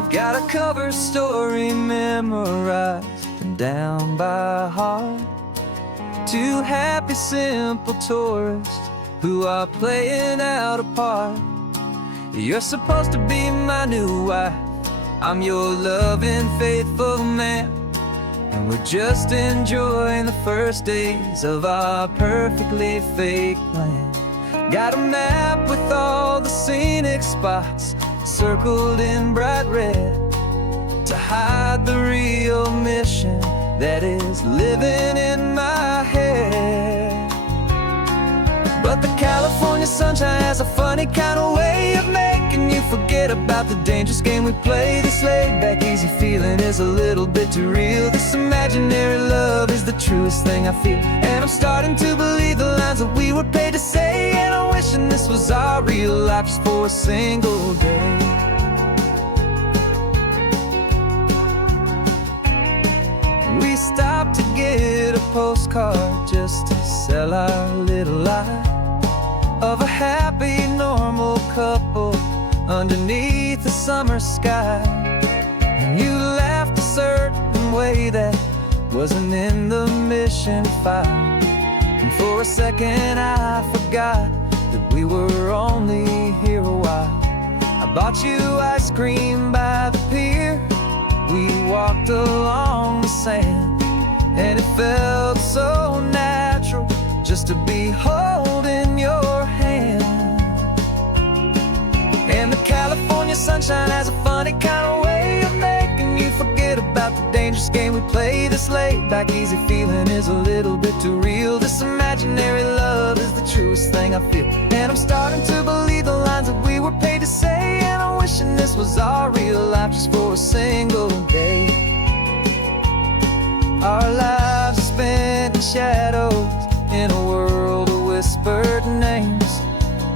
We've got a cover story memorized and down by heart. Two happy, simple tourists who are playing out a part. You're supposed to be my new wife, I'm your loving, faithful man, and we're just enjoying the first days of our perfectly fake plan. Got a map with all the scenic spots circled in bright red to hide the real mission that is living in my head. But the California sunshine has a funny kind of way of making you forget about the dangerous game we play. This laid-back, easy feeling is a little bit too real. This imaginary love is the truest thing I feel, and I'm starting to believe the lines that we were paid to say. And I'm wishing this was our real life just for a single day. We stopped to get a postcard just to sell our little lie of a happy, normal couple underneath the summer sky. And you laughed a certain way that wasn't in the mission file, and for a second I forgot that we were only here a while. I bought you ice cream by the pier, we walked along the sand, and it felt so natural just to be holding your hand. And the California sunshine has a funny kind of way of making you forget about the dangerous game we play. This laid-back, easy feeling is a little bit too real. This imaginary love is the truest thing I feel, and I'm starting to believe the lines that we were paid to say. And I'm wishing this was our real life just for a single day. Our lives are spent in shadows, in a world of whispered names,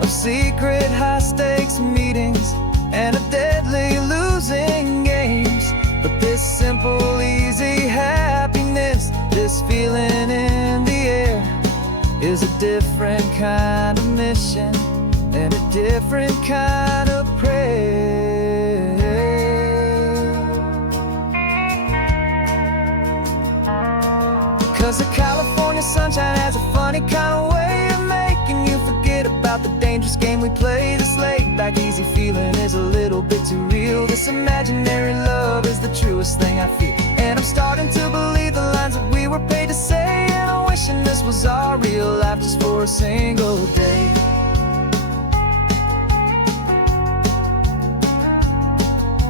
of secret high-stakes meetings and of deadly losing games. But this simple, easy happiness, this feeling in the air, is a different kind of mission and a different kind of prayer. 'Cause the California sunshine has a funny kind of way of making you forget about the dangerous game we play. This laid-back, easy feeling is a little bit too real. This imaginary love is the truest thing I feel, and I'm starting to believe the lines that we were paid to say. And I'm wishing this was our real life just for a single day.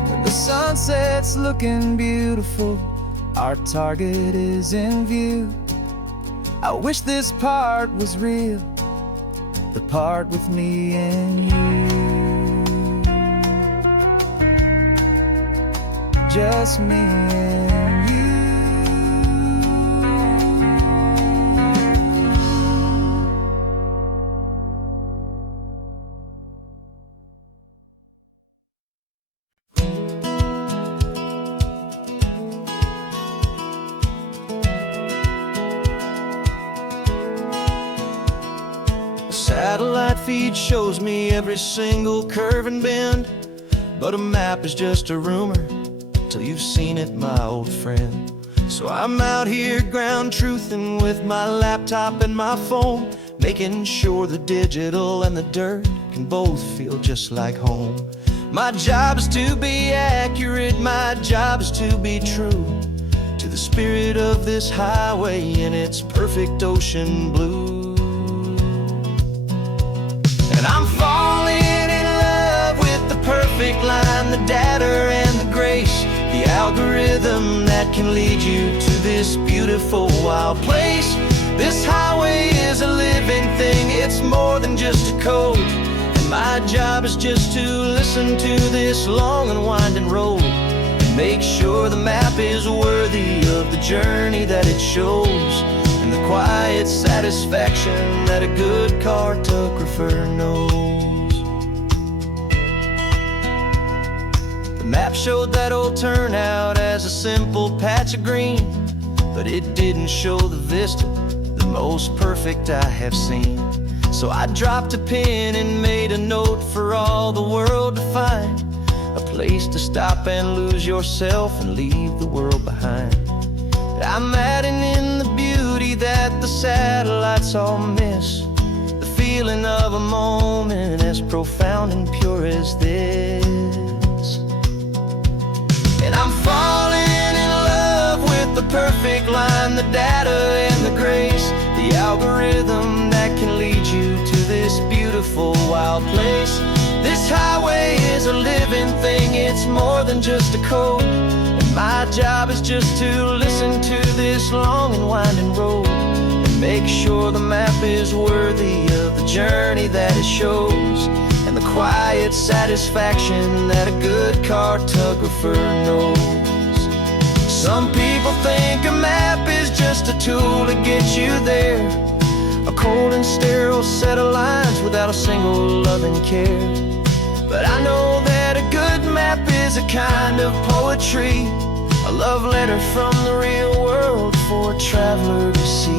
When the sunset's looking beautiful, our target is in view. I wish this part was real, the part with me and you. Just me and you. Satellite feed shows me every single curve and bend, but a map is just a rumor till you've seen it, my old friend. So I'm out here ground truthing with my laptop and my phone, making sure the digital and the dirt can both feel just like home. My job is to be accurate, my job is to be true to the spirit of this highway in its perfect ocean blue. And I'm falling in love with the perfect line, the data and the grace, the algorithm that can lead you to this beautiful wild place. This highway is a living thing, it's more than just a code, and my job is just to listen to this long and winding road and make sure the map is worthy of the journey that it shows, and the quiet satisfaction that a good cartographer knows. The map showed that old turnout as a simple patch of green, but it didn't show the vista, the most perfect I have seen. So I dropped a pin and made a note for all the world to find, a place to stop and lose yourself and leave the world behind. I'm adding in the beauty that the satellites all miss, the feeling of a moment as profound and pure as this. And I'm falling in love with the perfect line, the data and the grace, the algorithm that can lead you to this beautiful wild place. This highway is a living thing, it's more than just a code. And my job is just to listen to this long and winding road and make sure the map is worthy of the journey that it shows, and the quiet satisfaction that a good cartographer knows. Some people think a map is just a tool to get you there, a cold and sterile set of lines without a single loving care. But I know that a good map is a kind of poetry, a love letter from the real world for a traveler to see.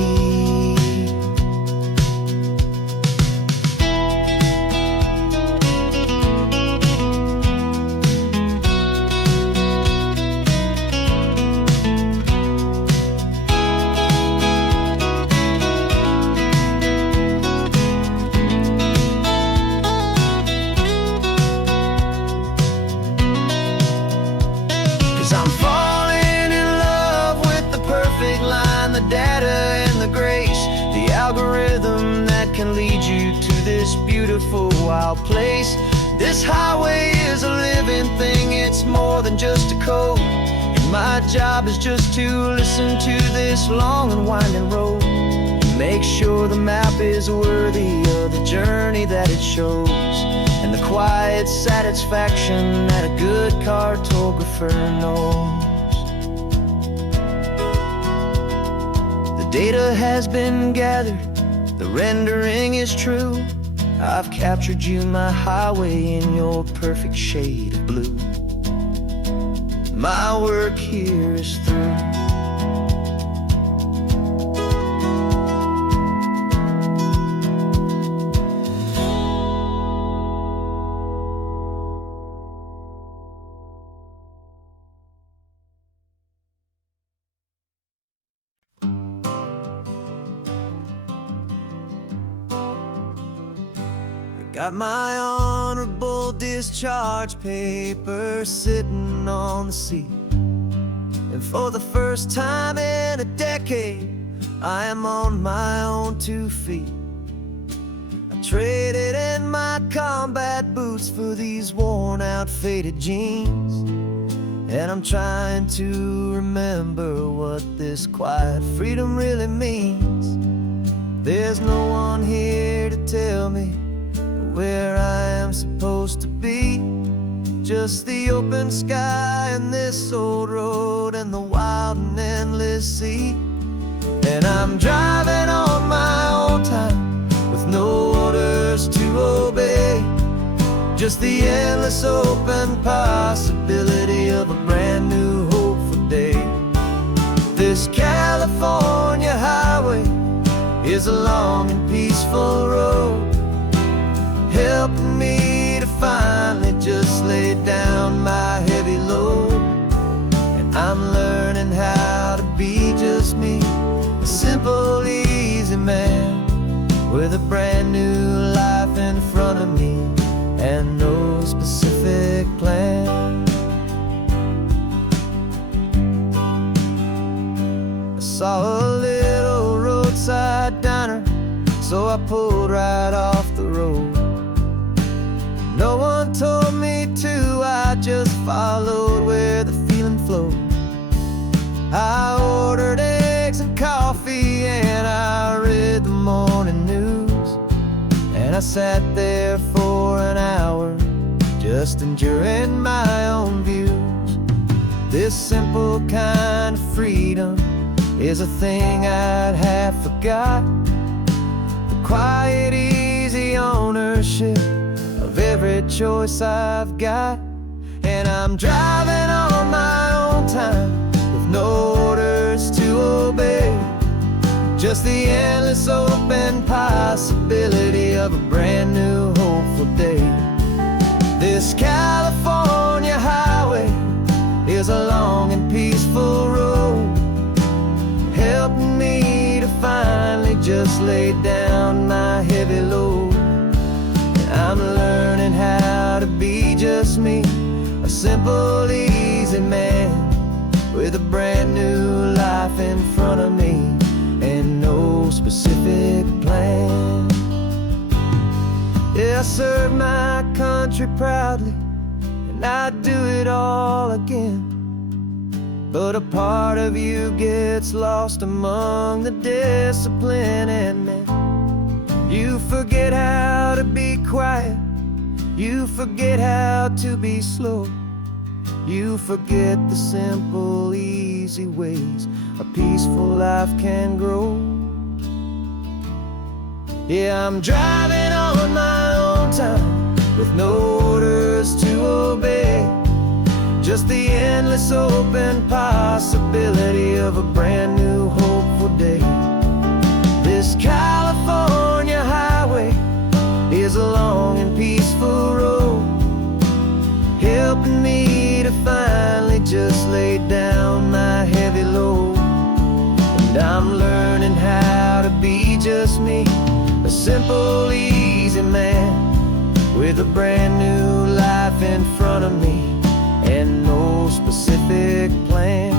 'Cause I'm falling in love with the perfect line, the data and the grace, the algorithm that can lead you to this beautiful wild place. This highway is a living thing, it's more than just a code. And my job is just to listen to this long and winding road and make sure the map is worthy of the journey that it shows, and the quiet satisfaction that a good cartographer knows. The data has been gathered, the rendering is true. I've captured you, my highway, in your perfect shade of blue. My work here is through. Got my honorable discharge paper sitting on the seat, and for the first time in a decade, I am on my own 2 feet. I traded in my combat boots for these worn out faded jeans, and I'm trying to remember what this quiet freedom really means. There's no one here to tell me where I am supposed to be, just the open sky and this old road and the wild and endless sea. And I'm driving on my own time with no orders to obey, just the endless open possibility of a brand new hopeful day. This California highway is a long and peaceful road, helping me to finally just lay down my heavy load. And I'm learning how to be just me, a simple, easy man with a brand new life in front of me and no specific plan. I saw a little roadside diner, so I pulled right off the road. No one told me to, I just followed where the feeling flowed. I ordered eggs and coffee and I read the morning news, and I sat there for an hour just enjoying my own views. This simple kind of freedom is a thing I'd have forgot, the quiet, easy ownership of every choice I've got. And I'm driving on my own time with no orders to obey, just the endless open possibility of a brand new hopeful day. This California laid down my heavy load. I'm learning how to be just me, a simple, easy man with a brand new life in front of me and no specific plan. Yeah, I serve my country proudly, and I'd do it all again. But a part of you gets lost among the discipline, and man, you forget how to be quiet, you forget how to be slow, you forget the simple, easy ways a peaceful life can grow. Yeah, I'm driving on my own time with no orders to obey, just the endless open possibility of a brand new hopeful day. This California highway is a long and peaceful road, helping me to finally just lay down my heavy load. And I'm learning how to be just me, a simple, easy man with a brand new life in front of me and no specific plan.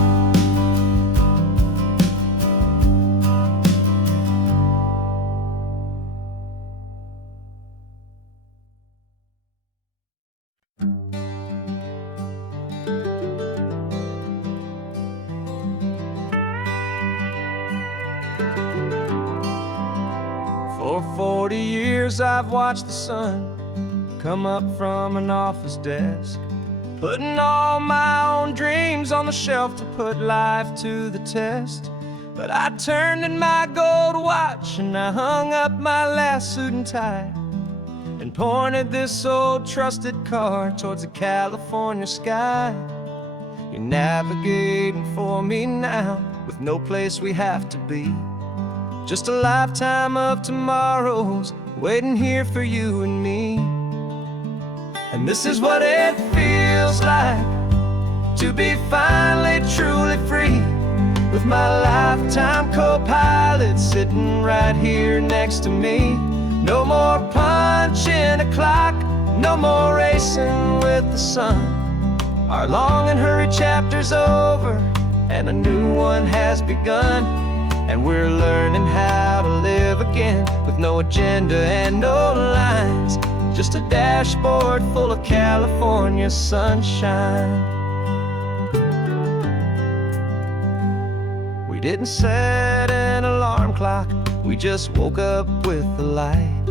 For 40 years I've watched the sun come up from an office desk, putting all my own dreams on the shelf to put life to the test. But I turned in my gold watch and I hung up my last suit and tie and pointed this old trusted car towards the California sky. You're navigating for me now with no place we have to be, just a lifetime of tomorrows waiting here for you and me. And this is what it feels like to be finally truly free, with my lifetime co-pilot sitting right here next to me. No more punching a clock, no more racing with the sun. Our long and hurried chapter's over and a new one has begun. And we're learning how to live again with no agenda and no lines, just a dashboard full of California sunshine. We didn't set an alarm clock, we just woke up with the light.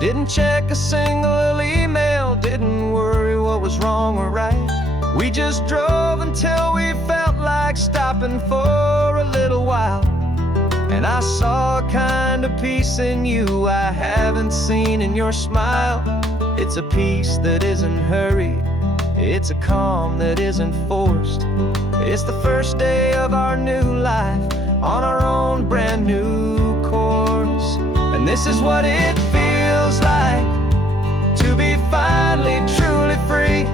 Didn't check a single email, didn't worry what was wrong or right. We just drove until we felt like stopping for a little while. And I saw a kind of peace in you I haven't seen in your smile. It's a peace that isn't hurried, it's a calm that isn't forced. It's the first day of our new life on our own brand new course. And this is what it feels like to be finally truly free,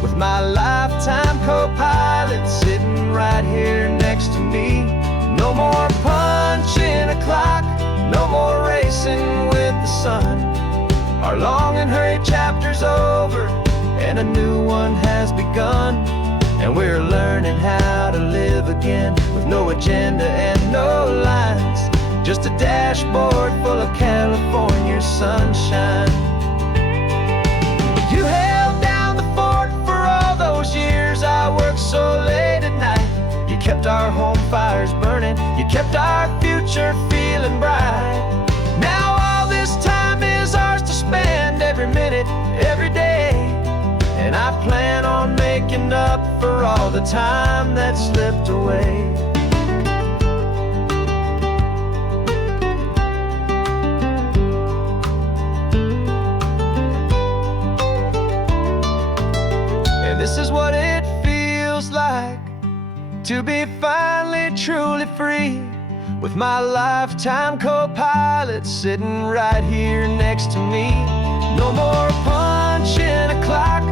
with my lifetime co-pilot sitting right here next to me. No more punching a clock, no more racing with the sun. Our long and hurried chapter's over and a new one has begun. And we're learning how to live again with no agenda and no lines, just a dashboard full of California sunshine. You held down the fort for all those years I worked so late at night. You kept our home fires burning, you kept our future feeling bright. Now all this time is ours to spend, every minute, every day. And I plan on making up for all the time that slipped away. And this is what it feels like to be finally truly free, with my lifetime co-pilot sitting right here next to me. No more punching a clock,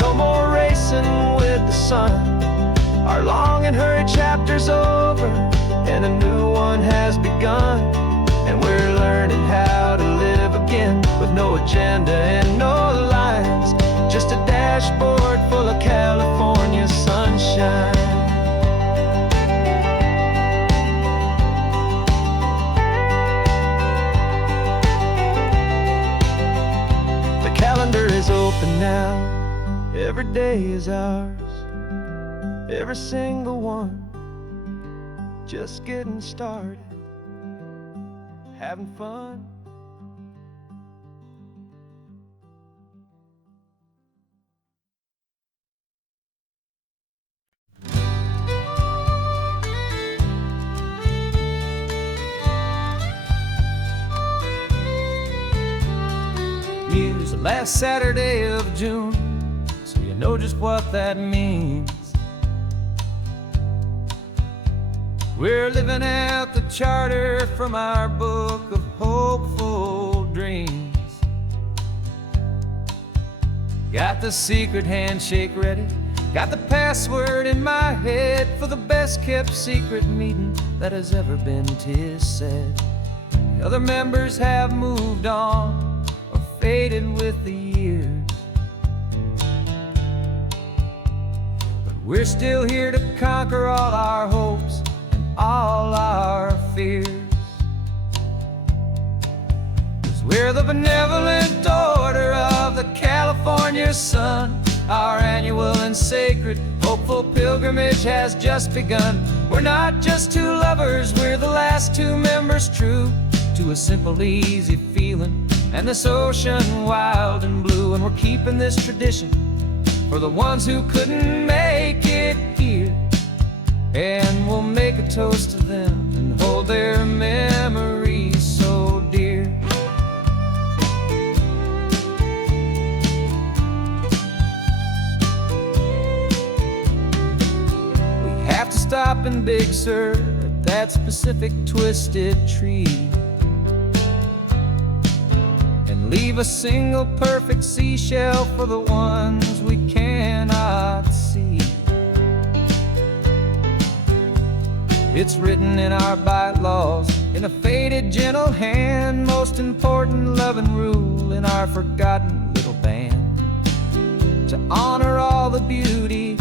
no more racing with the sun. Our long and hurried chapter's over and a new one has begun. And we're learning how to live again, with no agenda and no lines, just a dashboard full of California sunshine. The calendar is open now, every day is ours, every single one, just getting started, having fun. Use the last Saturday of June, so you know just what that means. We're living out the charter from our book of hopeful dreams. Got the secret handshake ready, got the password in my head for the best kept secret meeting that has ever been, 'tis said. The other members have moved on or faded with the years, but we're still here to conquer all our hopes and all our fears. 'Cause we're the benevolent order of the California sun. Our annual and sacred hopeful pilgrimage has just begun. We're not just two lovers, we're the last two members true to a simple, easy feeling and this ocean wild and blue. And we're keeping this tradition for the ones who couldn't make it here, and we'll make a toast to them and hold their memories so dear. We have to stop in Big Sur at that specific twisted tree and leave a single perfect seashell for the ones we cannot see. It's written in our bylaws in a faded gentle hand, most important loving rule in our forgotten little band, to honor all the beauty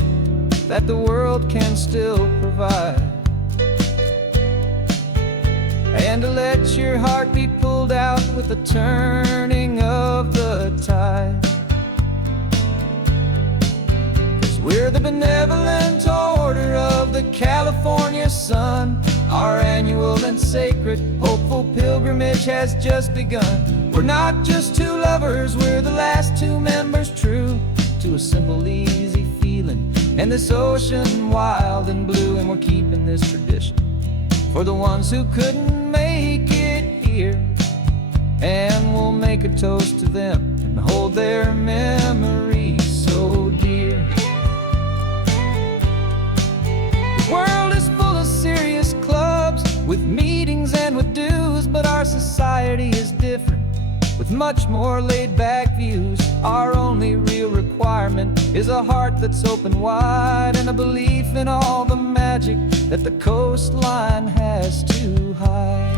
that the world can still provide, and to let your heart be pulled out with the turning of the tide. 'Cause we're the benevolent order of the California sun. Our annual and sacred hopeful pilgrimage has just begun. We're not just two lovers, we're the last two members true to a simple, easy feeling and this ocean wild and blue. And we're keeping this tradition for the ones who couldn't make it here, and we'll make a toast to them and hold their memories so dear. The world is full of serious clubs with meetings and with dues, but our society is different with much more laid-back views. Our only real requirement is a heart that's open wide and a belief in all the magic that the coastline has to hide.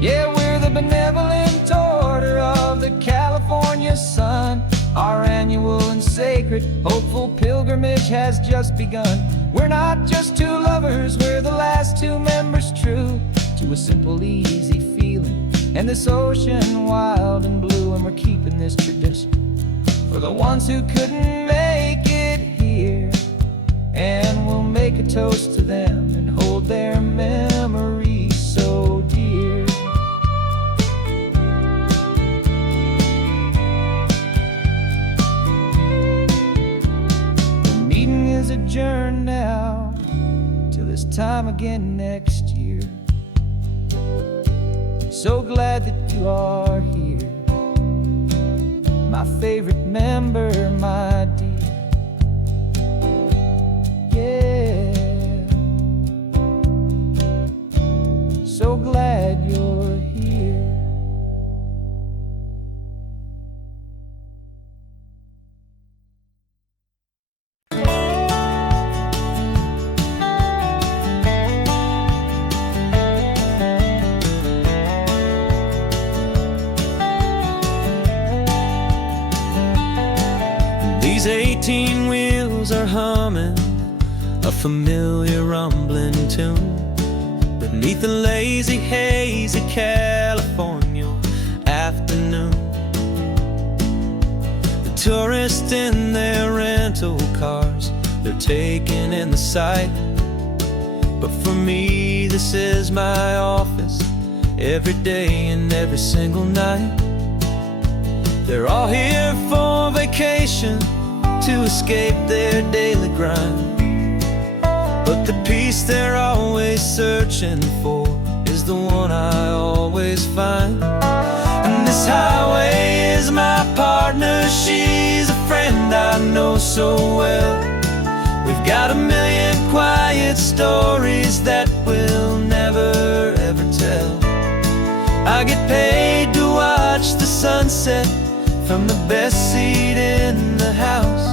Yeah, we're the benevolent order of the California sun. Our annual and sacred hopeful pilgrimage has just begun. We're not just two lovers, we're the last two members true to a simple, easy feeling and this ocean wild and blue. And we're keeping this tradition for the ones who couldn't make it here, and we'll make a toast to them and hold their memories so dear. The meeting is adjourned now till this time again next year. So glad that you are here, my favorite member, my dear. Yeah, so glad you're here. These 18 wheels are humming a familiar rumbling tune beneath the lazy haze of California afternoon. The tourists in their rental cars, they're taking in the sight. But for me, this is my office, every day and every single night. They're all here for vacation, to escape their daily grind. But the peace they're always searching for is the one I always find. And this highway is my partner, she's a friend I know so well. We've got a million quiet stories that we'll never ever tell. I get paid to watch the sunset from the best seat in the house,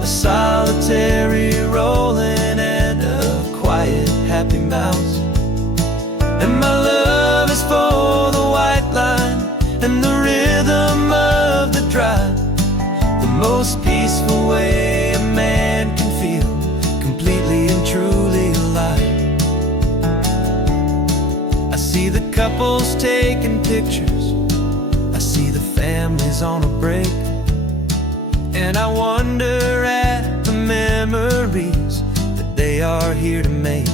a solitary rolling and a quiet happy mouse. And my love is for the white line and the rhythm of the drive, the most peaceful way a man can feel completely and truly alive. I see the couples taking pictures, I see the families on a break, and I wonder at the memories that they are here to make.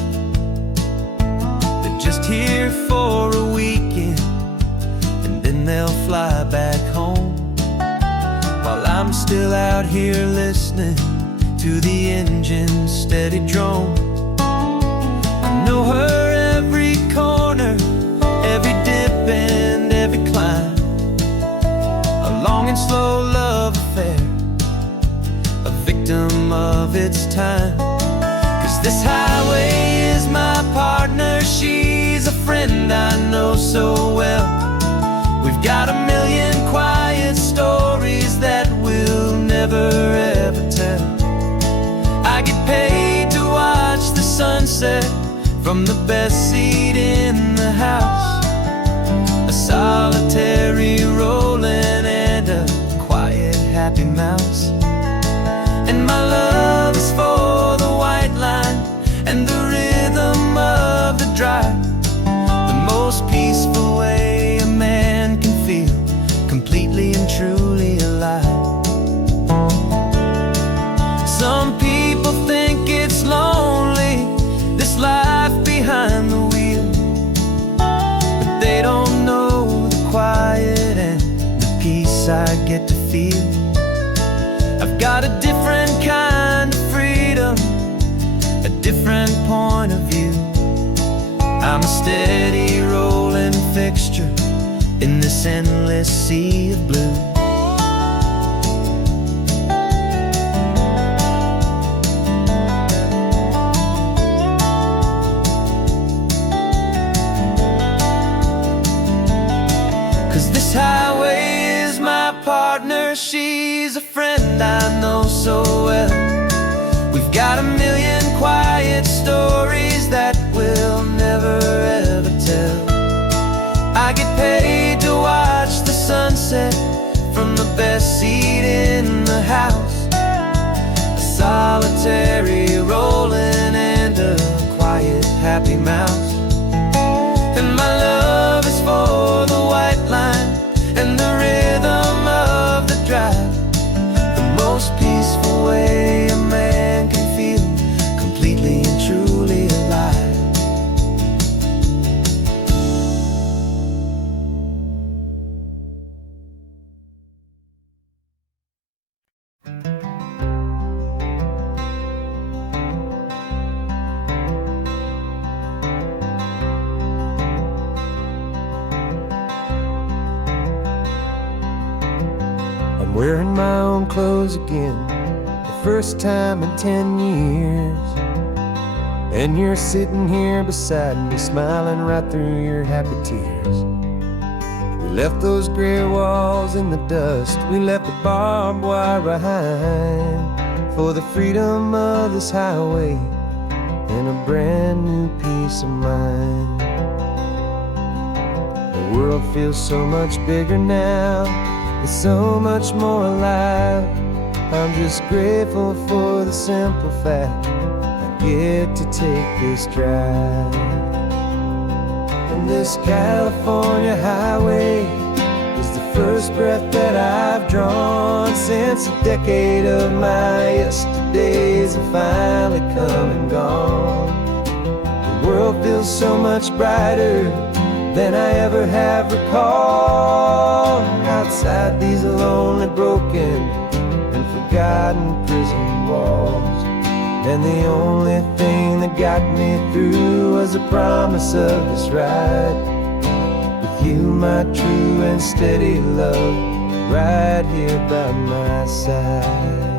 They're just here for a weekend, and then they'll fly back home, while I'm still out here listening to the engine's steady drone. I know her every corner, every dip and every climb, a long and slow love affair, a victim of its time. 'Cause this highway is my partner, she's a friend I know so well. We've got a million quiet stories that we'll never ever tell. I get paid to watch the sunset from the best seat in the house, a solitary rolling and a quiet happy mouse. And my love is for the white line and the rhythm of the drive, the most peaceful way a man can feel completely and truly alive. Some people think it's lonely, this life behind the wheel, but they don't know the quiet and the peace I get to feel. I've got a different kind of freedom, a different point of view. I'm a steady rolling fixture in this endless sea of blue. 'Cause this highway is my partner, she's a friend I know so well. We've got a million quiet stories that we'll never ever tell. I get paid to watch the sunset from the best seat in the house, a solitary rolling and a quiet happy mouse. And my love is for the white line and the rhythm of the drive, the most peaceful way a man can feel completely and truly alive. I'm wearing my own clothes again, the first time in 10 years. And you're sitting here beside me, smiling right through your happy tears. We left those gray walls in the dust, we left the barbed wire behind, for the freedom of this highway and a brand new peace of mind. The world feels so much bigger now, it's so much more alive. I'm just grateful for the simple fact I get to take this drive. And this California highway is the first breath that I've drawn since a decade of my yesterdays have finally come and gone. The world feels so much brighter than I ever have recalled. Outside these lonely, broken, and forgotten prison walls. And the only thing that got me through was the promise of this ride. With you, my true and steady love, right here by my side.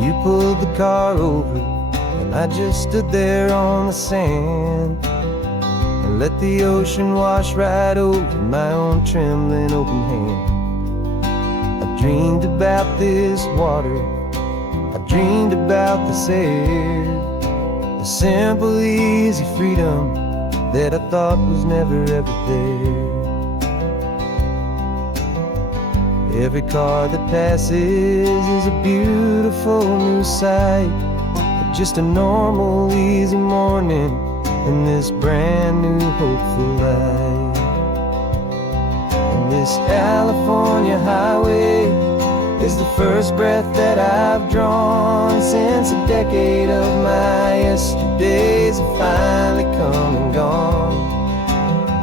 You pulled the car over, and I just stood there on the sand and let the ocean wash right over my own trembling open hand. I dreamed about this water, I dreamed about this air, the simple, easy freedom that I thought was never ever there. Every car that passes is a beautiful new sight, but just a normal, easy morning in this brand new, hopeful life. And this California highway is the first breath that I've drawn since a decade of my yesterdays have finally come and gone.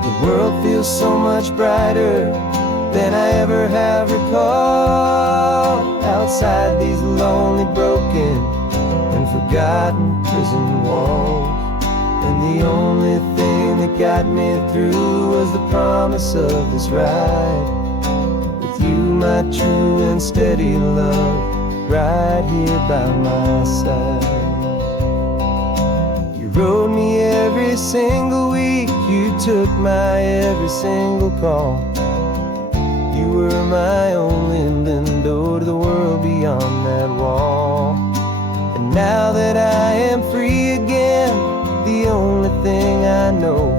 The world feels so much brighter than I ever have recalled. Outside these lonely, broken, and forgotten prison walls. And the only thing that got me through was the promise of this ride. With you, my true and steady love, right here by my side. You rode me every single week, you took my every single call. You were my only window to the world beyond that wall. And now that I am free again, the only thing I know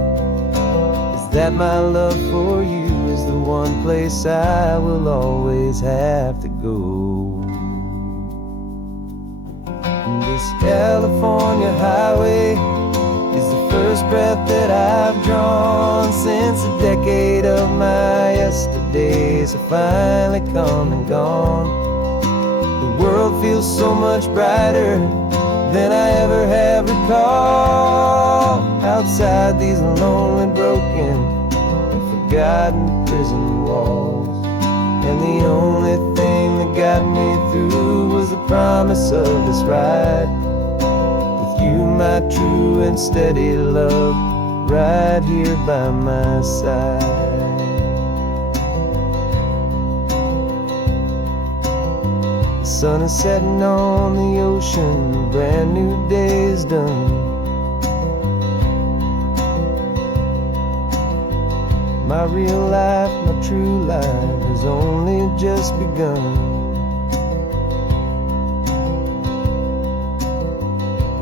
is that my love for you is the one place I will always have to go. And this California highway is the first breath that I've drawn since a decade of my yesterdays have finally come and gone. The world feels so much brighter than I ever have recalled. Outside these lonely, broken, and forgotten prison walls. And the only thing that got me through was the promise of this ride. With you, my true and steady love, right here by my side. The sun is setting on the ocean, a brand new day is done. My real life, my true life has only just begun.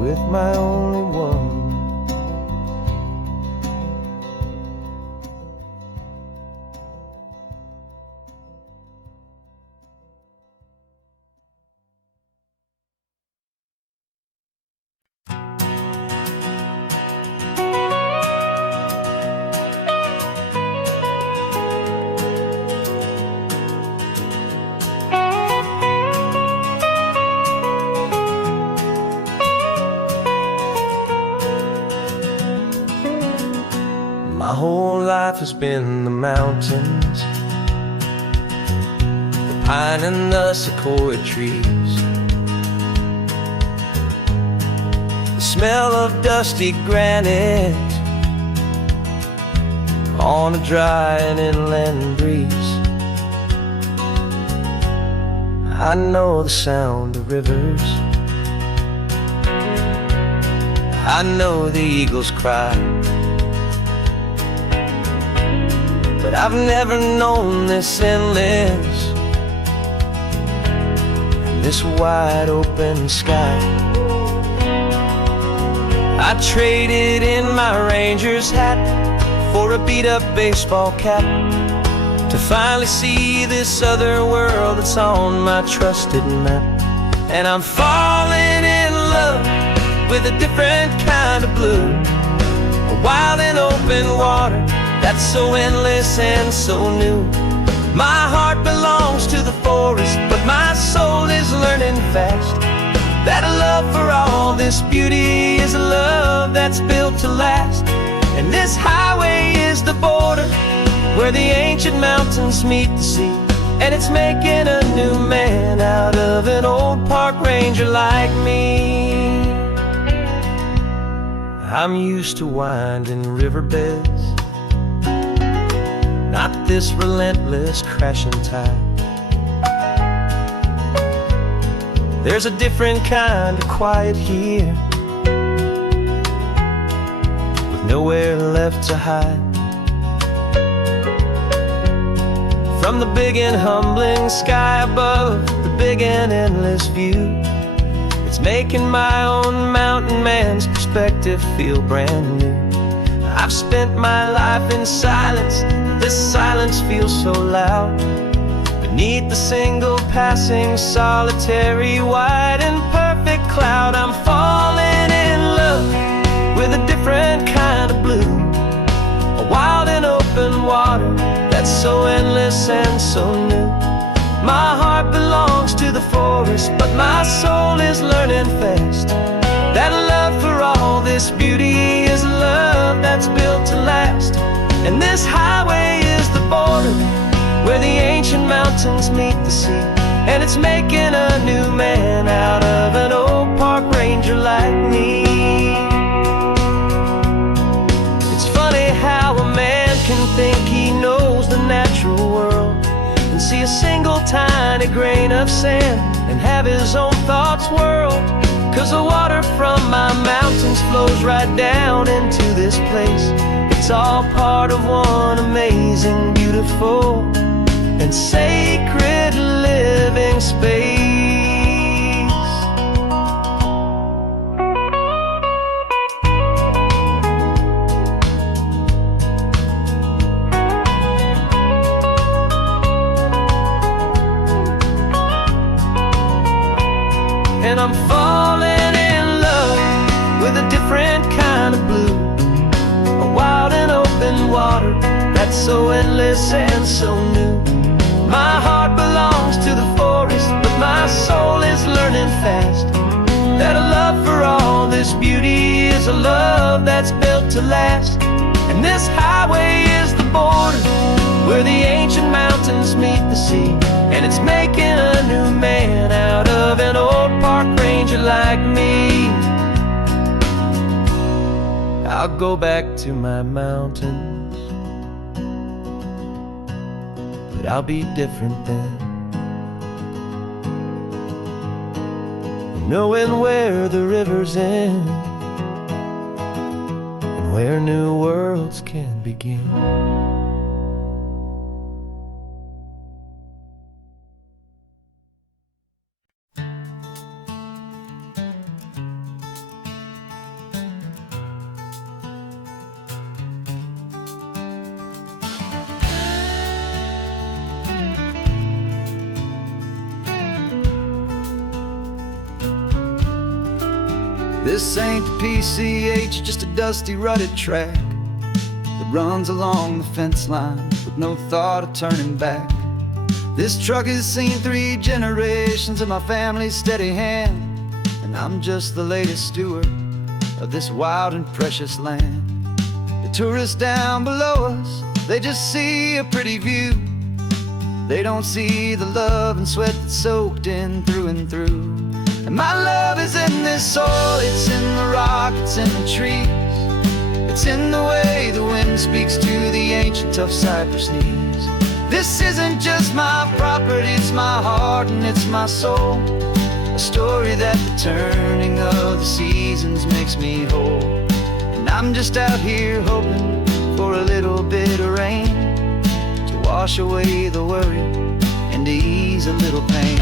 With my only one. My whole life has been the mountains, the pine and the sequoia trees, the smell of dusty granite on a dry and inland breeze. I know the sound of rivers, I know the eagles cry, but I've never known this endless and this wide open sky. I traded in my Ranger's hat for a beat-up baseball cap to finally see this other world that's on my trusted map. And I'm falling in love with a different kind of blue, a wild and open water that's so endless and so new. My heart belongs to the forest, but my soul is learning fast that a love for all this beauty is a love that's built to last. And this highway is the border where the ancient mountains meet the sea, and it's making a new man out of an old park ranger like me. I'm used to winding riverbeds, not this relentless crashing tide. There's a different kind of quiet here, with nowhere left to hide. From the big and humbling sky above, the big and endless view, it's making my own mountain man's perspective feel brand new. I've spent my life in silence, this silence feels so loud. Beneath the single passing solitary white and perfect cloud, I'm falling in love with a different kind of blue, a wild and open water that's so endless and so new. My heart belongs to the forest, but my soul is learning fast that a love for all this beauty is a love that's built to last. And this highway is the border where the ancient mountains meet the sea, and it's making a new man out of an old park ranger like me. It's funny how a man can think he knows the natural world and see a single tiny grain of sand and have his own thoughts whirl. 'Cause the water from my mountains flows right down into this place. It's all part of one amazing, beautiful, and sacred living space. And I'm falling in love with a different kind of blue, a wild and open water that's so endless and so new. My heart belongs to the forest, but my soul is learning fast that a love for all this beauty is a love that's built to last. And this highway is the border where the ancient mountains meet the sea, and it's making a new man out of an old park ranger like me. I'll go back to my mountains, but I'll be different then, knowing where the rivers end and where new worlds can begin. This ain't the PCH, just a dusty, rutted track that runs along the fence line with no thought of turning back. This truck has seen 3 generations of my family's steady hand, and I'm just the latest steward of this wild and precious land. The tourists down below us, they just see a pretty view. They don't see the love and sweat that's soaked in through and through. And my love is in this soil, it's in the rock, it's in the trees. It's in the way the wind speaks to the ancient tough cypress knees. This isn't just my property, it's my heart and it's my soul. A story that the turning of the seasons makes me whole. And I'm just out here hoping for a little bit of rain to wash away the worry and to ease a little pain.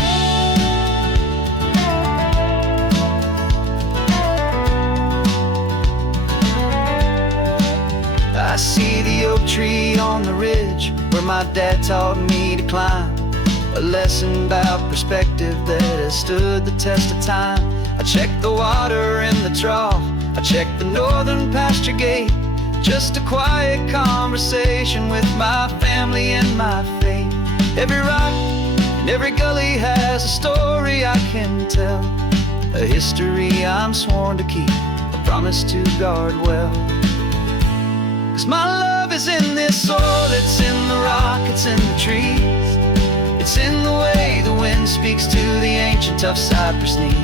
I see the oak tree on the ridge where my dad taught me to climb. A lesson about perspective that has stood the test of time. I checked the water in the trough, I checked the northern pasture gate. Just a quiet conversation with my family and my faith. Every rock and every gully has a story I can tell, a history I'm sworn to keep, a promise to guard well. 'Cause my love is in this soil, it's in the rock, it's in the trees. It's in the way the wind speaks to the ancient tough cypress knees.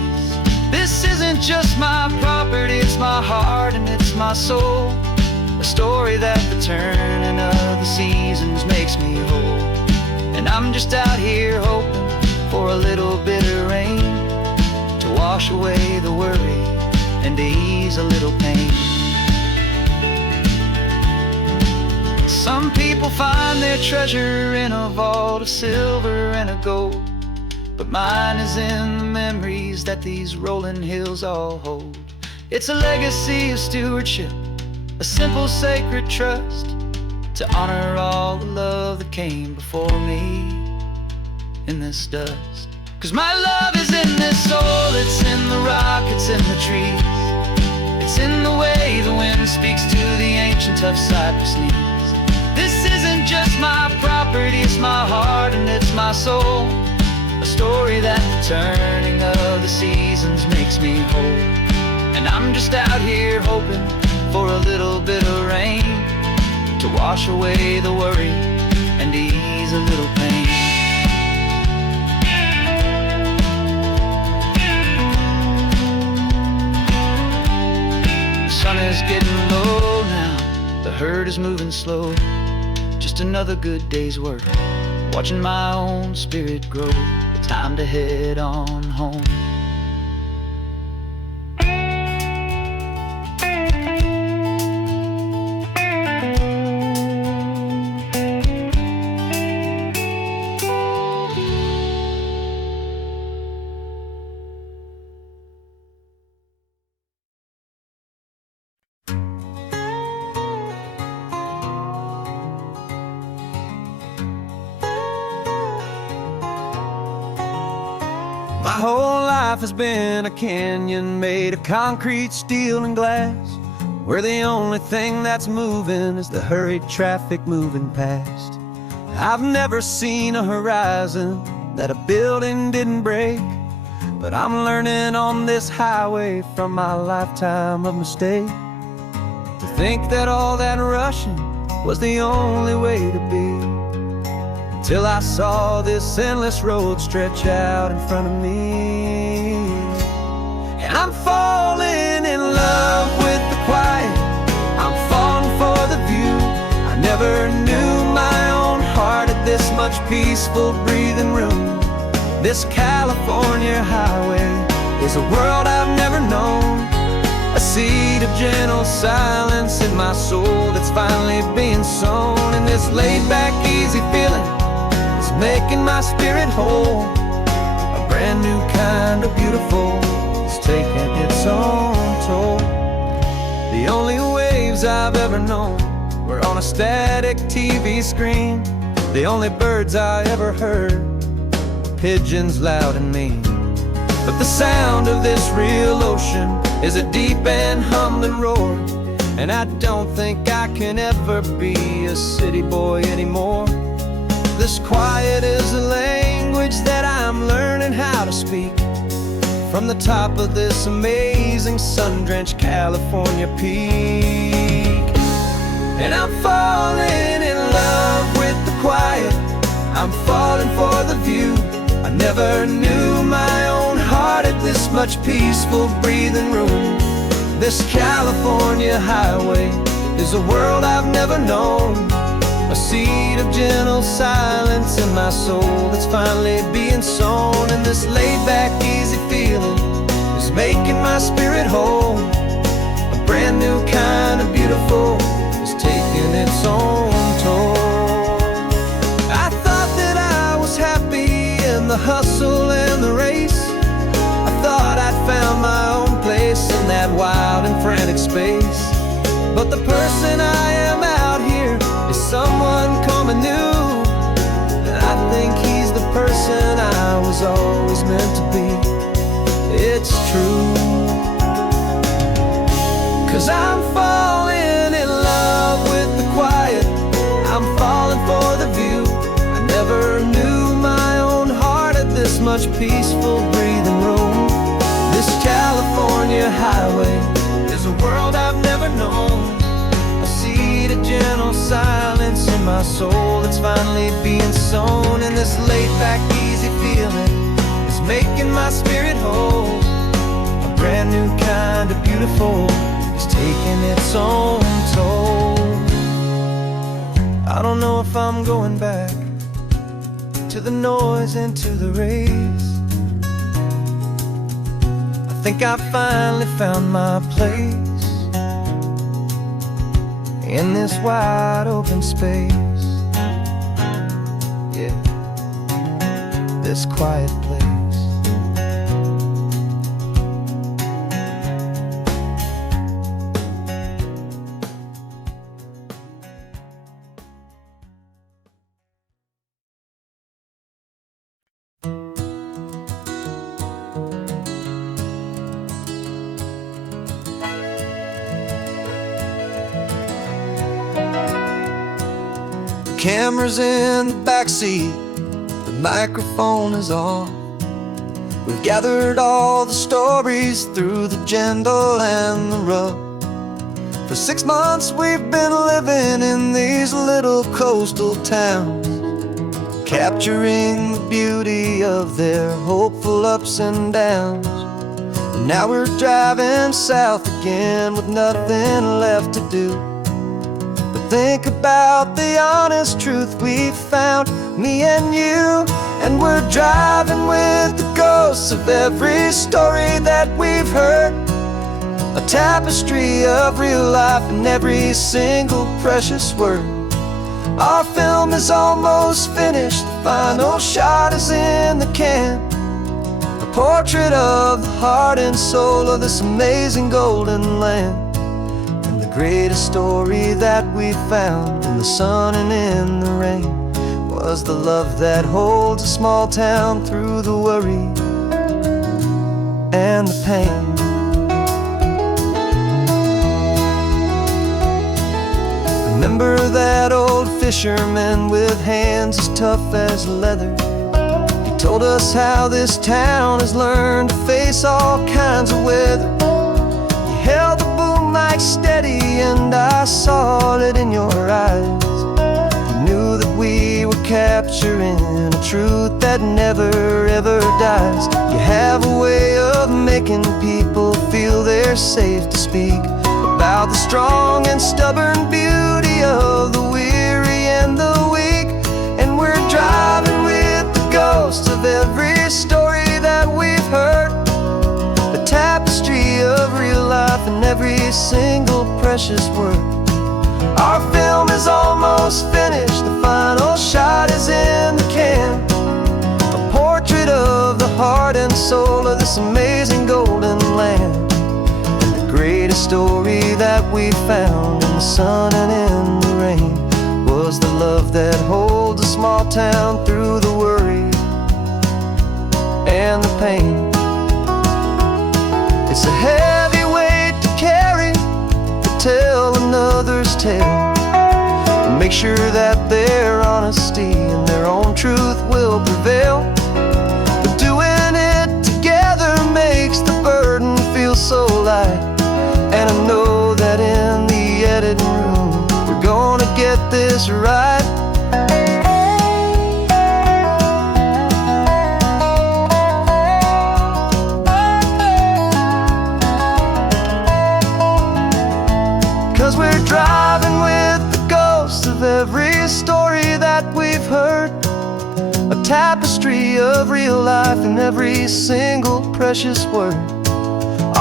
This isn't just my property, it's my heart and it's my soul. A story that the turning of the seasons makes me whole. And I'm just out here hoping for a little bit of rain to wash away the worry and to ease a little pain. Some people find their treasure in a vault of silver and a gold, but mine is in the memories that these rolling hills all hold. It's a legacy of stewardship, a simple sacred trust, to honor all the love that came before me in this dust. 'Cause my love is in this soul, it's in the rock, it's in the trees. It's in the way the wind speaks to the ancient tough cypress knees. This isn't just my property, it's my heart and it's my soul. A story that the turning of the seasons makes me whole. And I'm just out here hoping for a little bit of rain to wash away the worry and ease a little pain. The sun is getting low now, the herd is moving slow. Just another good day's work, watching my own spirit grow. Time to head on home. My whole life has been a canyon made of concrete, steel, and glass, where the only thing that's moving is the hurried traffic moving past. I've never seen a horizon that a building didn't break, but I'm learning on this highway from my lifetime of mistake to think that all that rushing was the only way to be. Till I saw this endless road stretch out in front of me. And I'm falling in love with the quiet, I'm falling for the view. I never knew my own heart had this much peaceful breathing room. This California highway is a world I've never known, a seed of gentle silence in my soul that's finally being sown. And this laid-back, easy feeling making my spirit whole. A brand new kind of beautiful is taking its own toll. The only waves I've ever known were on a static TV screen. The only birds I ever heard were pigeons loud and mean. But the sound of this real ocean is a deep and humbling roar, and I don't think I can ever be a city boy anymore. This quiet is a language that I'm learning how to speak from the top of this amazing sun-drenched California peak. And I'm falling in love with the quiet, I'm falling for the view. I never knew my own heart had this much peaceful breathing room. This California highway is a world I've never known, a seed of gentle silence in my soul that's finally being sown. And this laid-back, easy feeling is making my spirit whole. A brand new kind of beautiful is taking its own toll. I thought that I was happy in the hustle and the race. I thought I'd found my own place in that wild and frantic space. But the person I am out here is someone coming new. it's true. 'Cause I'm falling in love with the quiet, I'm falling for the view. I never knew my own heart had this much peaceful breathing room. This California highway is a world I've never known. I see the gentle silence in my soul that's finally being sown. And this laid-back, easy feeling is making my spirit whole. A brand new kind of beautiful is taking its own toll. I don't know if I'm going back to the noise and to the race. I think I finally found my place in this wide open space. Yeah, this quiet place. Camera's in the backseat, the microphone is on. We've gathered all the stories through the gentle and the rough. For 6 months we've been living in these little coastal towns, capturing the beauty of their hopeful ups and downs. And now we're driving south again with nothing left to do. Think about the honest truth we found, me and you. And we're driving with the ghosts of every story that we've heard, a tapestry of real life and every single precious word. Our film is almost finished, the final shot is in the can, a portrait of the heart and soul of this amazing golden land. The greatest story that we found in the sun and in the rain was the love that holds a small town through the worry and the pain. Remember that old fisherman with hands as tough as leather? He told us how this town has learned to face all kinds of weather. He held the boom mic steady and I saw it in your eyes. You knew that we were capturing a truth that never ever dies. You have a way of making people feel they're safe to speak about the strong and stubborn beauty of the weary and the weak. And we're driving with the ghosts of every story that we've heard, the tapestry of real life and every single precious word. Our film is almost finished, the final shot is in the can, a portrait of the heart and soul of this amazing golden land. And the greatest story that we found in the sun and in the rain was the love that holds a small town through the worry and the pain. It's a heavy weight to carry, to tell another's tale, and make sure that their honesty and their own truth will prevail. But doing it together makes the burden feel so light. And I know that in the editing room we're gonna get this right. 'Cause we're driving with the ghosts of every story that we've heard, a tapestry of real life and every single precious word.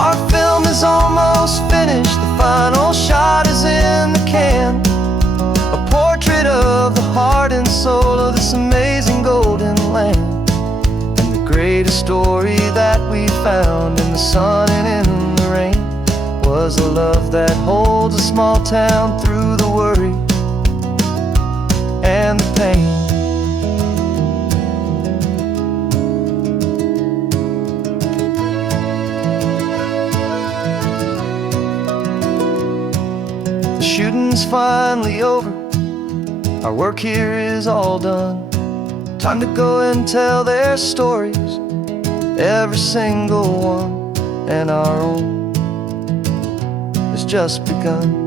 Our film is almost finished, the final shot is in the can, a portrait of the heart and soul of this amazing golden land. And the greatest story that we found in the sun and in the rain was a love that holds a small town through the worry and the pain. shooting's finally over, our work here is all done. Time to go and tell their stories, every single one, and our own has just begun.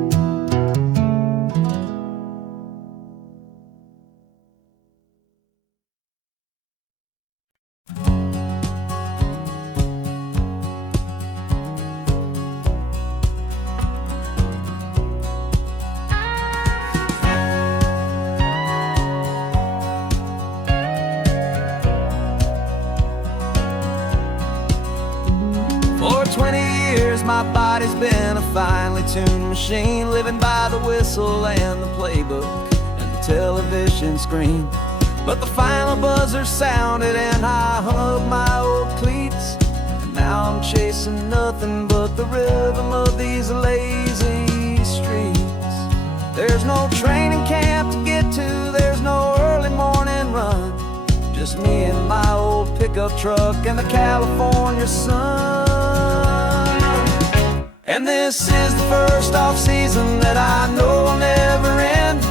For 20 years my body's been a finely tuned machine, living by the whistle and the playbook and the television screen. But the final buzzer sounded and I hung up my old cleats, and now I'm chasing nothing but the rhythm of these lazy streets. There's no training camp to get to, there's no early morning run, just me and my old pickup truck and the California sun. And this is the first off-season that I know will never end,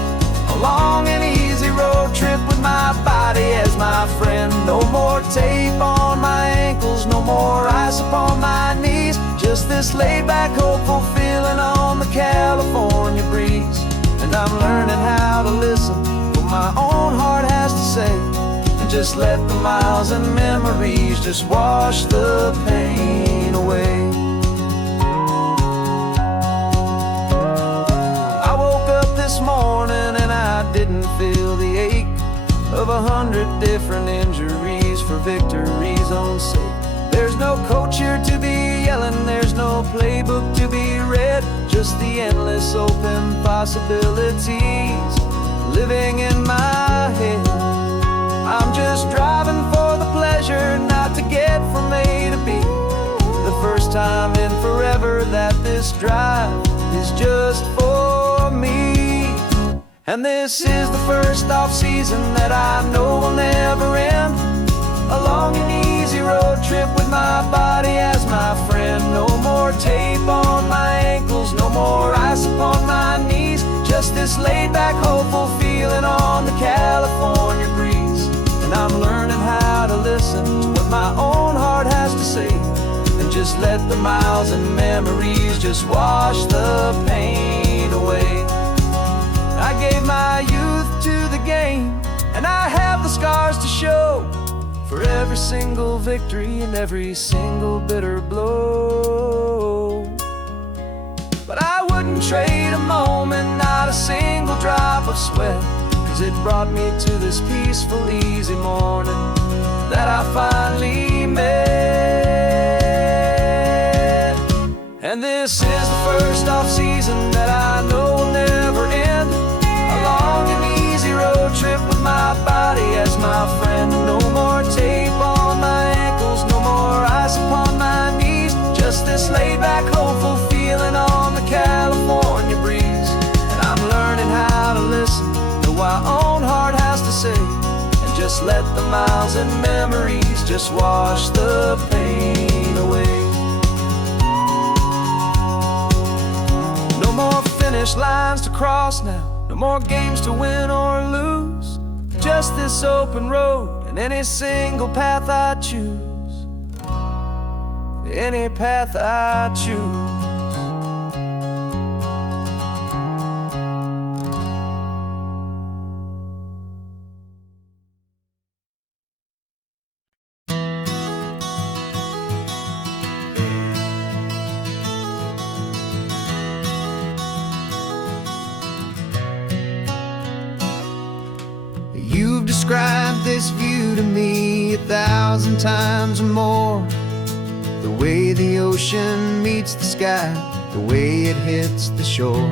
a long and easy road trip with my body as my friend. No more tape on my ankles, no more ice upon my knees, just this laid-back, hopeful feeling on the California breeze. And I'm learning how to listen to what my own heart has to say, and just let the miles and memories just wash the pain away. I woke up this morning and I didn't feel the ache of 100 different injuries for victory's own sake. There's no coach here to be yelling, there's no playbook to be read, just the endless open possibilities living in my head. I'm just driving for the pleasure, not to get from A to B. The first time in forever that this drive is just for me. And this is the first off-season that I know will never end, a long and easy road trip with my body as my friend. No more tape on my ankles, no more ice upon my knees, just this laid-back, hopeful feeling on the California breeze. And I'm learning how to listen to what my own heart has to say, and just let the miles and memories just wash the pain away. I gave my youth to the game, and I have the scars to show for every single victory and every single bitter blow. But I wouldn't trade a moment, not a single drop of sweat, 'cause it brought me to this peaceful, easy morning that I finally met. And this is the first off-season that I know will never end, a long and easy road trip with my body as my friend. No more tape on my ankles, no more ice upon my knees, just this laid-back, hopeful feeling on the California breeze. And I'm learning how to listen to what my own heart has to say, and just let the miles and memories just wash the pain away. No more finish lines to cross now, no more games to win or lose, just this open road and any single path I choose, any path I choose. You've described this view to me 1,000 times or more, the way the ocean meets the sky, the way it hits the shore.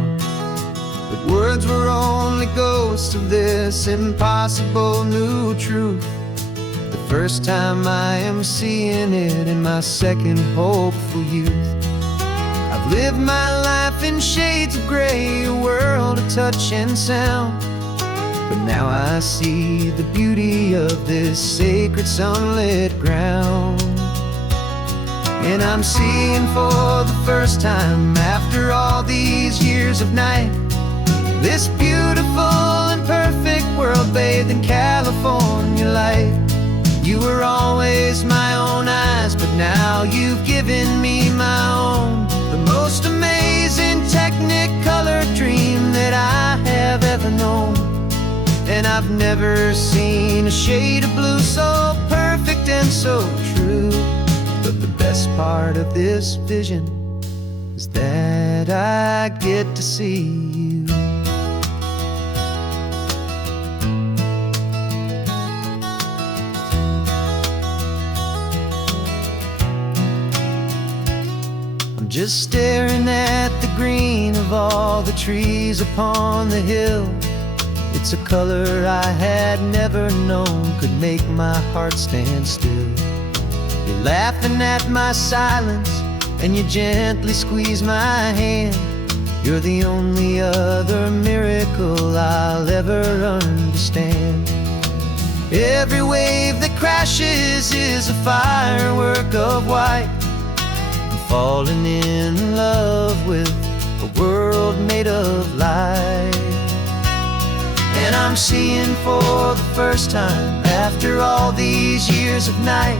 But words were only ghosts of this impossible new truth, the first time I am seeing it in my second hopeful youth. I've lived my life in shades of gray, a world of touch and sound, but now I see the beauty of this sacred sunlit ground. And I'm seeing for the first time, after all these years of night, This beautiful and perfect world bathed in California light. You were always my own eyes, but now you've given me my own. The most amazing Technicolor dream that I have ever known. And I've never seen a shade of blue so perfect and so true. But the best part of this vision is that I get to see you. I'm just staring at the green of all the trees upon the hill. It's a color I had never known could make my heart stand still. You're laughing at my silence, and you gently squeeze my hand. You're the only other miracle I'll ever understand. Every wave that crashes is a firework of white. I'm falling in love with a world made of light. And I'm seeing for the first time, after all these years of night,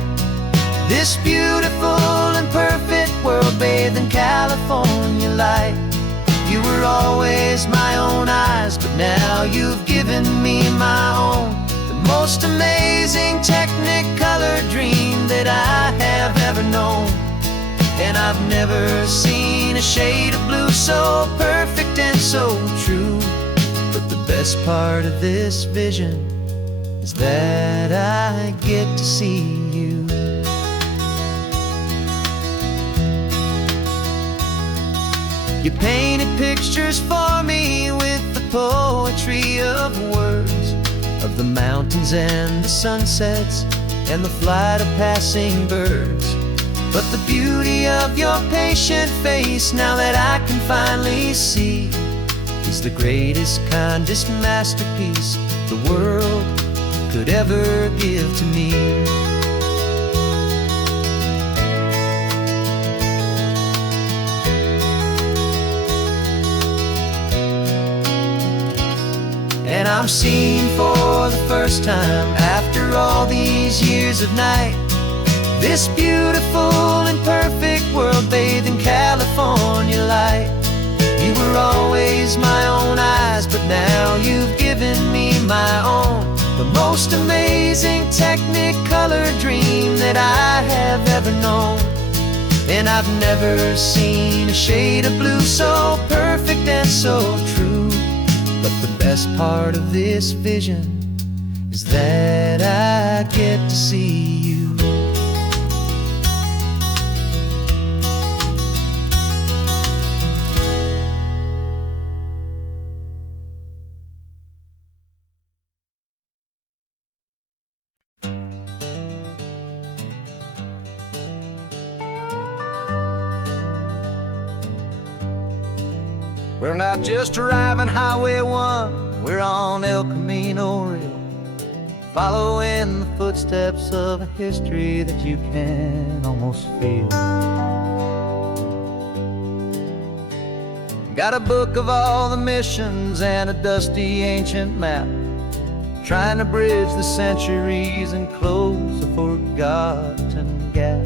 this beautiful and perfect world bathed in California light. You were always my own eyes, but now you've given me my own. The most amazing Technicolor dream that I have ever known. And I've never seen a shade of blue so perfect and so true. But the best part of this vision is that I get to see you. You painted pictures for me with the poetry of words, of the mountains and the sunsets and the flight of passing birds. But the beauty of your patient face, now that I can finally see, is the greatest, kindest masterpiece the world could ever give to me. And I'm seeing for the first time, after all these years of night, this beautiful and perfect world bathed in California light. You were always my own eyes, but now you've given me my own. The most amazing Technicolor dream that I have ever known. And I've never seen a shade of blue so perfect and so true. But the best part of this vision is that I get to see you. We're not just driving Highway 1, we're on El Camino Real, following the footsteps of a history that you can almost feel. Got a book of all the missions and a dusty ancient map, trying to bridge the centuries and close a forgotten gap.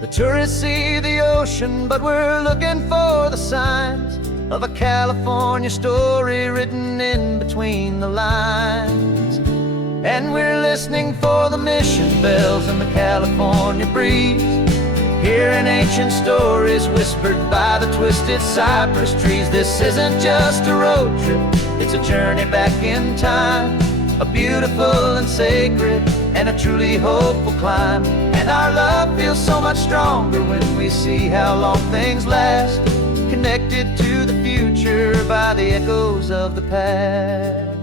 The tourists see the ocean, but we're looking for the signs of a California story written in between the lines. And we're listening for the mission bells in the California breeze, hearing ancient stories whispered by the twisted cypress trees. This isn't just a road trip, it's a journey back in time, a beautiful and sacred and a truly hopeful climb. And our love feels so much stronger when we see how long things last, connected to the future by the echoes of the past.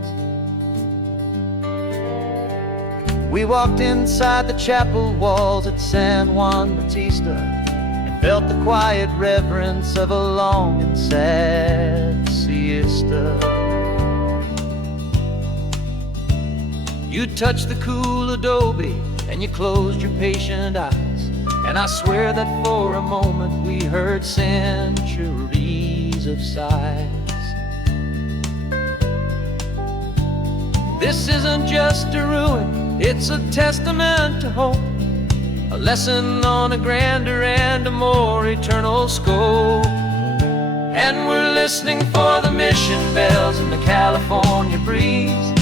We walked inside the chapel walls at San Juan Bautista and felt the quiet reverence of a long and sad siesta. You touched the cool adobe and you closed your patient eyes, And I swear that for a moment we heard centuries of sighs. This isn't just a ruin, it's a testament to hope, a lesson on a grander and a more eternal scope. And we're listening for the mission bells in the California breeze,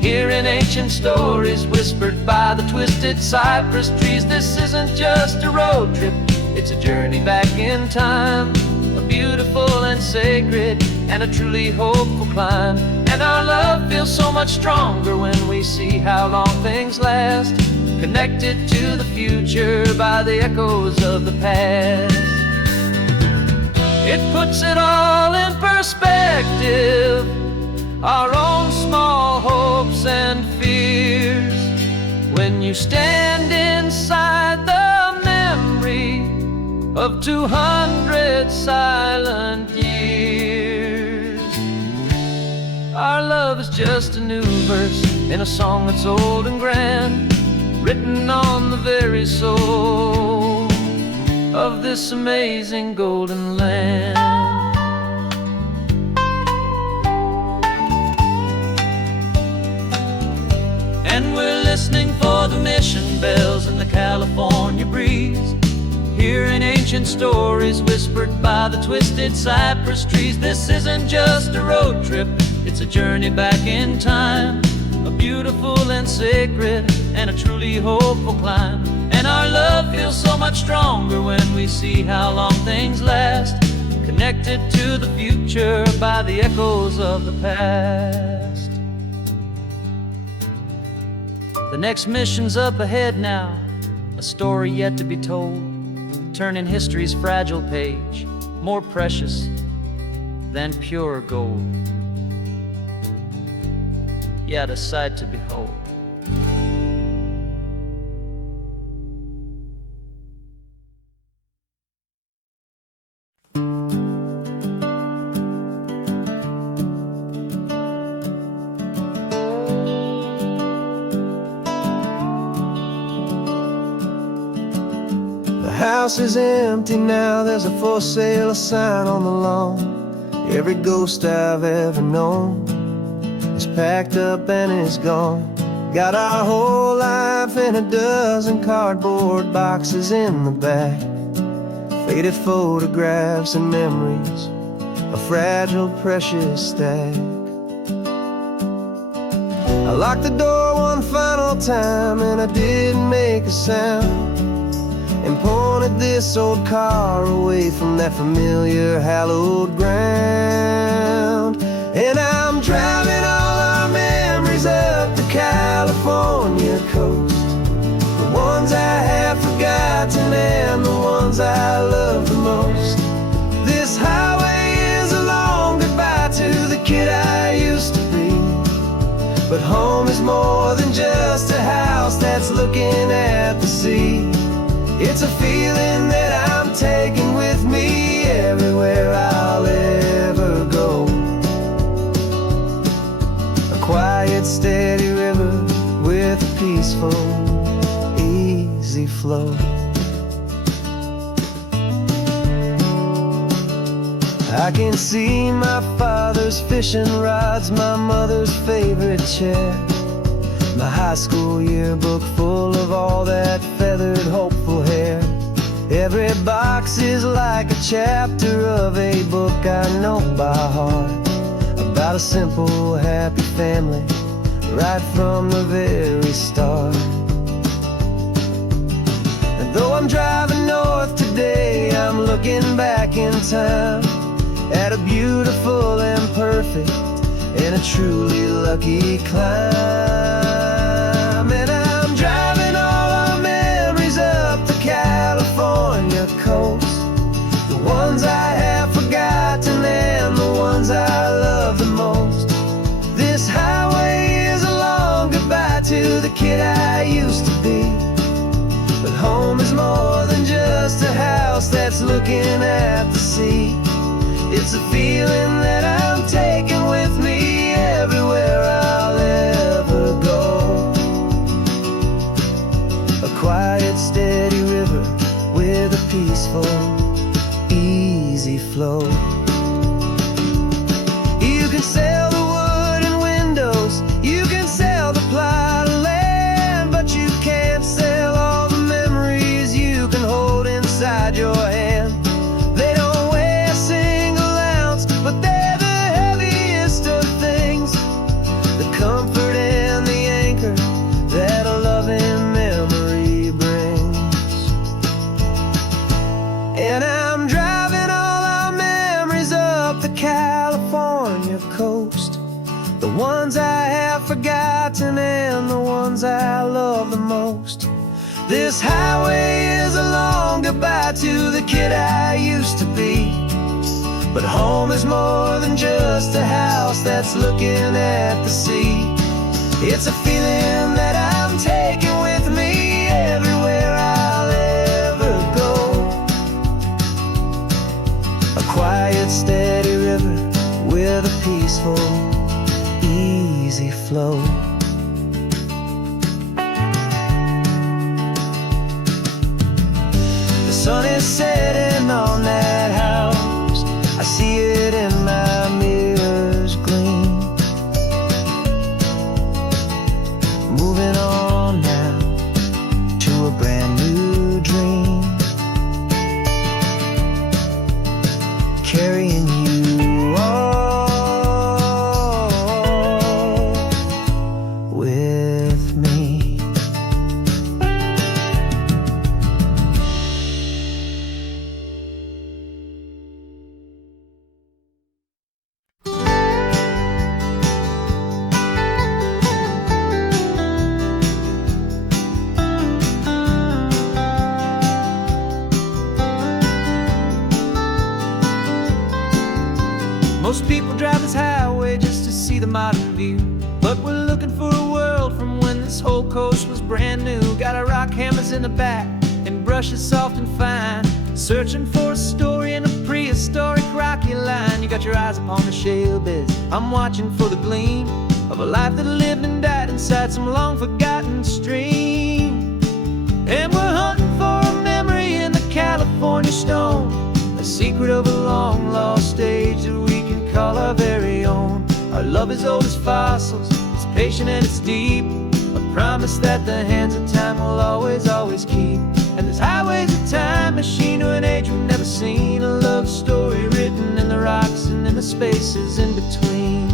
hearing ancient stories whispered by the twisted cypress trees. This isn't just a road trip, it's a journey back in time, a beautiful and sacred and a truly hopeful climb. And our love feels so much stronger when we see how long things last, connected to the future by the echoes of the past. It puts it all in perspective, our own small hopes and fears, when you stand inside the memory of 200 silent years. Our love is just a new verse in a song that's old and grand, written on the very soul of this amazing golden land. And we're listening for the mission bells in the California breeze, hearing ancient stories whispered by the twisted cypress trees. This isn't just a road trip, it's a journey back in time, a beautiful and sacred and a truly hopeful climb. And our love feels so much stronger when we see how long things last, connected to the future by the echoes of the past. The next mission's up ahead now, a story yet to be told, turning history's fragile page more precious than pure gold. Yet a sight to behold. The house is empty now, there's a for sale sign on the lawn. Every ghost I've ever known is packed up and is gone. Got our whole life in a dozen cardboard boxes in the back, faded photographs and memories, a fragile, precious stack. I locked the door one final time and I didn't make a sound, and pointed this old car away from that familiar hallowed ground. And I'm driving all our memories up the California coast, the ones I have forgotten and the ones I love the most. This highway is a long goodbye to the kid I used to be, but home is more than just a house that's looking at the sea. It's a feeling that I'm taking with me everywhere I'll ever go. A quiet, steady river with a peaceful, easy flow. I can see my father's fishing rods, my mother's favorite chair, my high school yearbook full of all that feathered, hopeful hair. Every box is like a chapter of a book I know by heart, about a simple, happy family right from the very start. And though I'm driving north today, I'm looking back in time at a beautiful and perfect and a truly lucky climb. And I'm driving all our memories up the California coast, the ones I have forgotten and the ones I love the most. This highway is a long goodbye to the kid I used to be, but home is more than just a house that's looking at the sea. It's a feeling that I'm taking with me everywhere I'll ever go. A quiet, steady river This highway is a long goodbye to the kid I used to be. But home is more than just a house that's looking at the sea. It's a feeling that I'm taking with me everywhere I'll ever go. A quiet, steady river with a peaceful, easy flow. The sun is setting on that house. I see it in my mirror's gleam. Moving on now to a brand new dream. Carrying you all with me. Most people drive this highway just to see the modern view, but we're looking for a world from when this whole coast was brand new. Got our rock hammers in the back and brushes soft and fine, searching for a story in a prehistoric rocky line. You got your eyes upon the shale beds, I'm watching for the gleam of a life that lived and died inside some long forgotten stream. And we're hunting for a memory in the California stone, a secret of a long lost age that we can call our very own. Our love is old as fossils, it's patient and it's deep, a promise that the hands of time will always, always keep. And this highway's a time machine to an age we've never seen, a love story written in the rocks and in the spaces in between.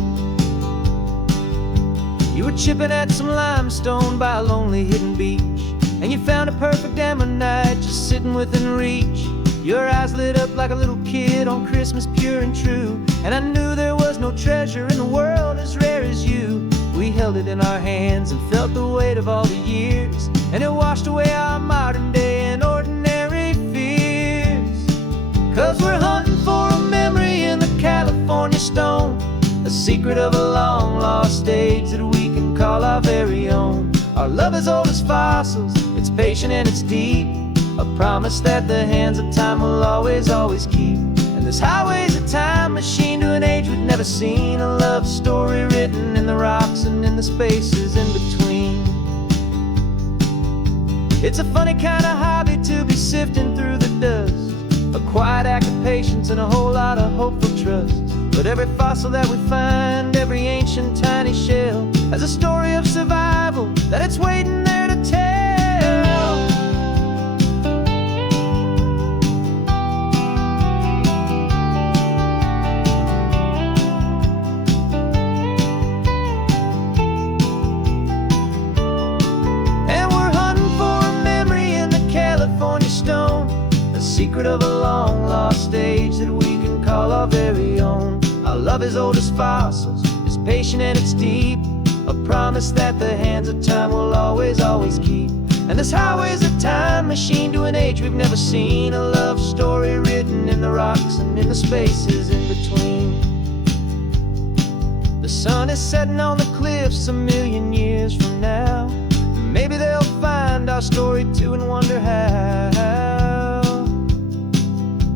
You were chipping at some limestone by a lonely hidden beach, and you found a perfect ammonite just sitting within reach. Your eyes lit up like a little kid on Christmas, pure and true, and I knew there was no treasure in the world as rare as you. We held it in our hands and felt the weight of all the years, and it washed away our modern day and ordinary fears. 'Cause we're hunting for a memory in the California stone, a secret of a long lost age that we can call our very own. Our love is old as fossils, it's patient and it's deep, a promise that the hands of time will always, always keep. And this highway's a time machine to an age we've never seen, a love story written in the rocks and in the spaces in between. It's a funny kind of hobby to be sifting through the dust, a quiet act of patience and a whole lot of hopeful trust. But every fossil that we find, every ancient tiny shell, has a story of survival that it's waiting there to tell. Secret of a long lost age that we can call our very own. Our love is old as fossils, it's patient and it's deep, a promise that the hands of time will always, always keep. And this highway's a time machine to an age we've never seen, a love story written in the rocks and in the spaces in between. The sun is setting on the cliffs a million years from now, maybe they'll find our story too and wonder how.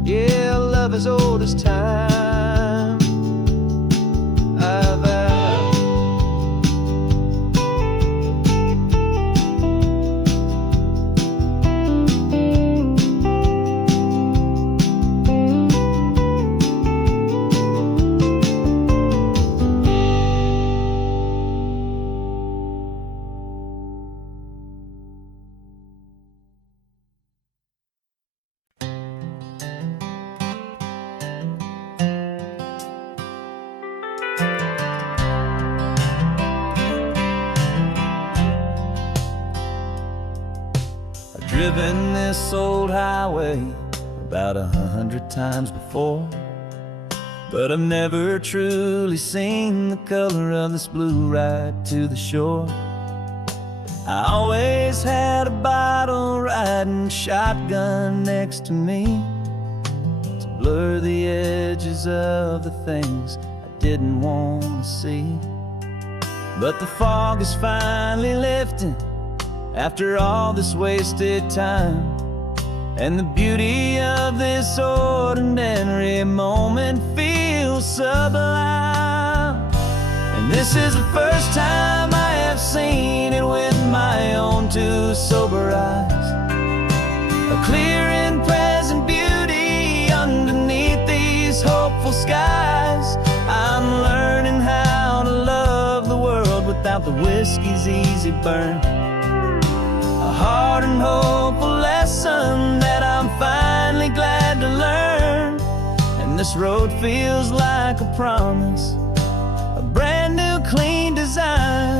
Yeah, love as old as time, I vow. Driven this old highway about 100 times before, but I've never truly seen the color of this blue right to the shore. I always had a bottle riding shotgun next to me to blur the edges of the things I didn't want to see. But the fog is finally lifting after all this wasted time, and the beauty of this ordinary moment feels sublime. And this is the first time I have seen it with my own two sober eyes. A clear and present beauty underneath these hopeful skies. I'm learning how to love the world without the whiskey's easy burn. A hard and hopeful lesson that I'm finally glad to learn. And this road feels like a promise, a brand new clean design.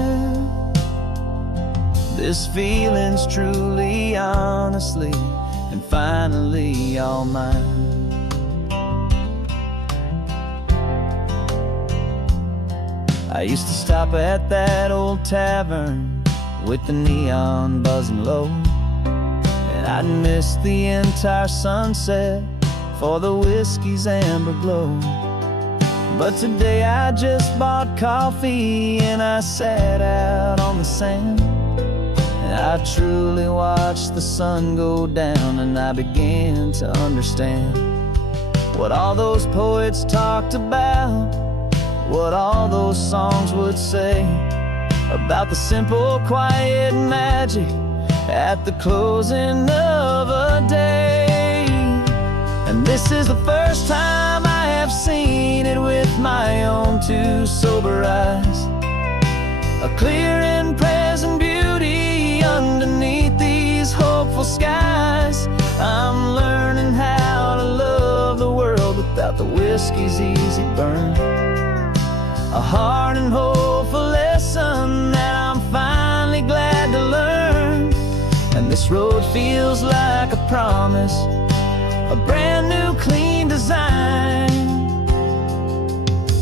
This feeling's truly, honestly, and finally all mine. I used to stop at that old tavern with the neon buzzing low, and I'd miss the entire sunset for the whiskey's amber glow. But today I just bought coffee and I sat out on the sand, and I truly watched the sun go down, and I began to understand what all those poets talked about, what all those songs would say about the simple, quiet magic at the closing of a day. And this is the first time I have seen it with my own two sober eyes. A clear and present beauty underneath these hopeful skies. I'm learning how to love the world without the whiskey's easy burn. A hard and hopeful lesson that I'm finally glad to learn. And this road feels like a promise, a brand new clean design.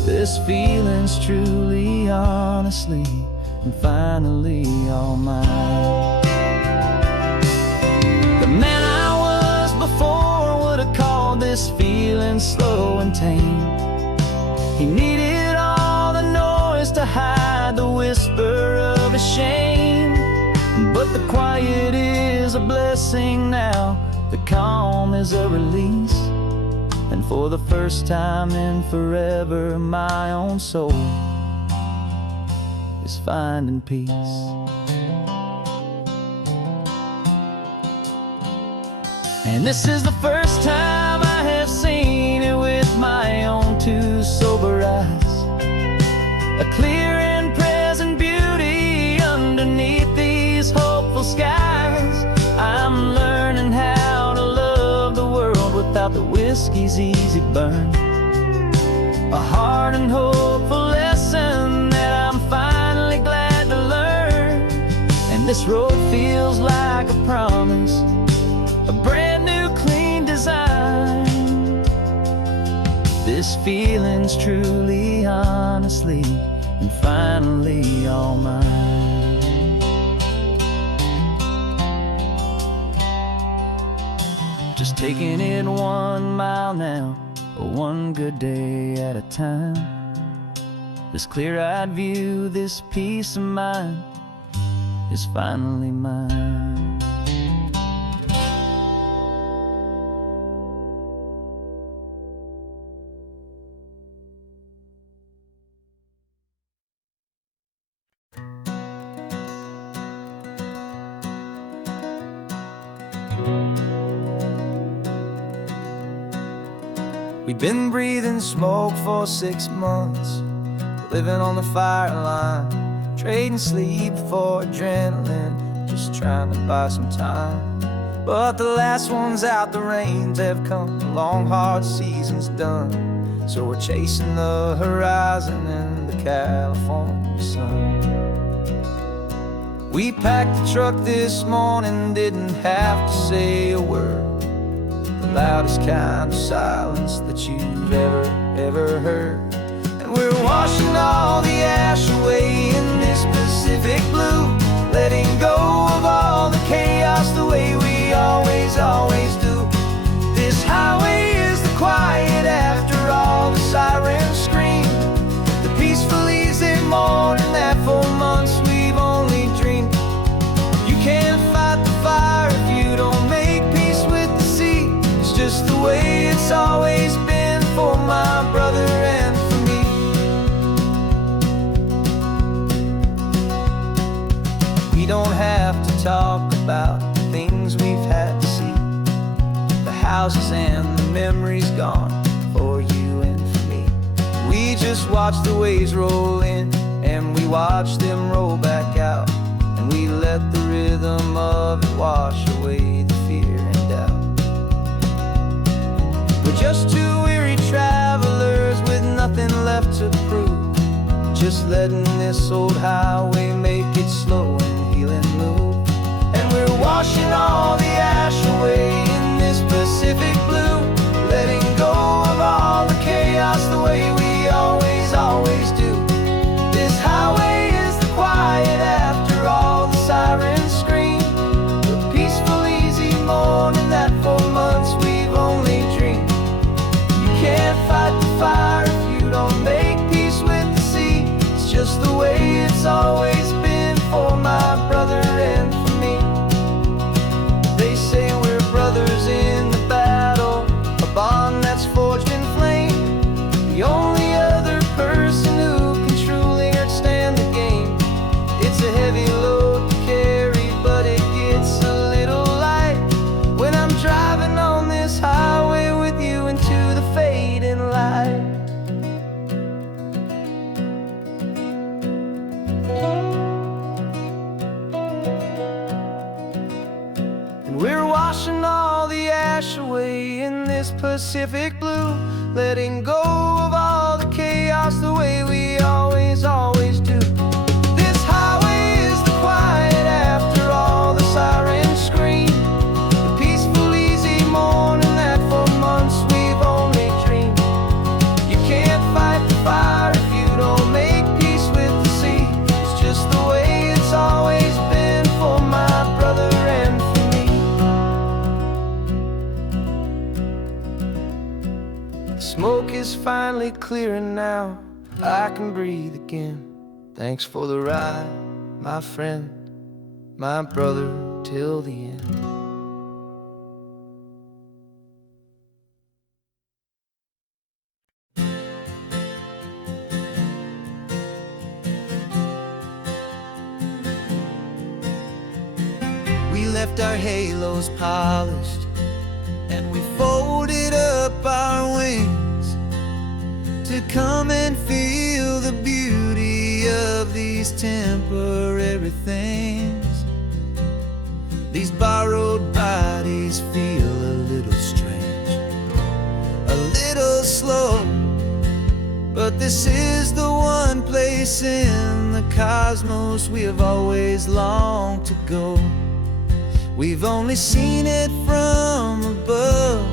This feeling's truly, honestly, and finally all mine. The man I was before would have called this feeling slow and tame. He needed all the noise to hide the whisper of his shame. But the quiet is a blessing now, the calm is a release. And for the first time in forever, my own soul is finding peace. And this is the first time I have seen it with my own two sober eyes. A clear and present beauty underneath these hopeful skies. I'm learning how to love the world without the whiskey's easy burn. A hard and hopeful lesson that I'm finally glad to learn. And this road feels like a promise, a brand new clean design. This feeling's truly, honestly, and finally all mine. Just taking it 1 mile now, one good day at a time. This clear-eyed view, this peace of mind is finally mine. We've been breathing smoke for 6 months, living on the fire line, trading sleep for adrenaline, just trying to buy some time. But the last one's out, the rains have come, the long hard season's done. So we're chasing the horizon in the California sun. We packed the truck this morning, didn't have to say a word. The loudest kind of silence that you've ever heard. And we're washing all the ash away in this Pacific blue, letting go talk about the things we've had to see, the houses and the memories gone for you and for me. We just watch the waves roll in, and we watch them roll back out, and we let the rhythm of it wash away the fear and doubt. We're just two weary travelers with nothing left to prove, just letting this old highway make it slow and healing move. And we're washing all the ash away in this Pacific blue, letting go of all the chaos the way we always, always do. This highway is the quiet after all the sirens scream, the peaceful, easy morning that for months we've only dreamed. You can't fight the fire if you don't make peace with the sea. It's just the way it's always been for my brother and for me. They say we're brothers in the battle, a bond that's forged in flame. The only other person who can truly understand the game. It's a heavy load to carry, but it gets a little light when I'm driving on this highway with you into the fading light. And we're washing all the ash away in this Pacific blue, letting go of all the chaos the way we always, always do. This highway is the quiet after all the sirens scream, the peaceful, easy morning that for months we've only dreamed. You can't fight the fire if you don't make peace with the sea. It's just the way it's always been for my brother and for me. The smoke is finally clearing now, I can breathe again. Thanks for the ride, my friend, my brother, till the end. We left our halos polished, and we folded up our wings to come and feel the beauty of these temporary things. These borrowed bodies feel a little strange, a little slow, but this is the one place in the cosmos we have always longed to go. We've only seen it from above,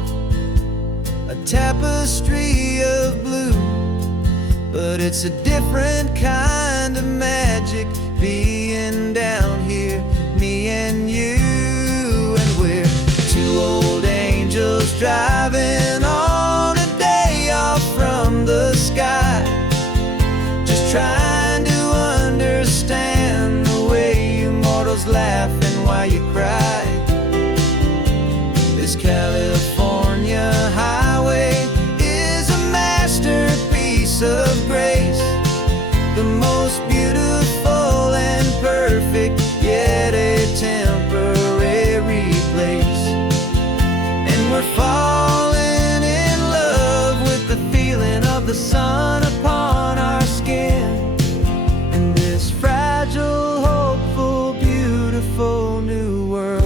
a tapestry of blue, but it's a different kind of magic being down here, me and you. And we're two old angels driving on a day off from the sky, just trying to understand the way you mortals laugh and why you cry. This California highway is a masterpiece of grace, the most beautiful and perfect, yet a temporary place. And we're falling in love with the feeling of the sun upon our skin, in this fragile, hopeful, beautiful new world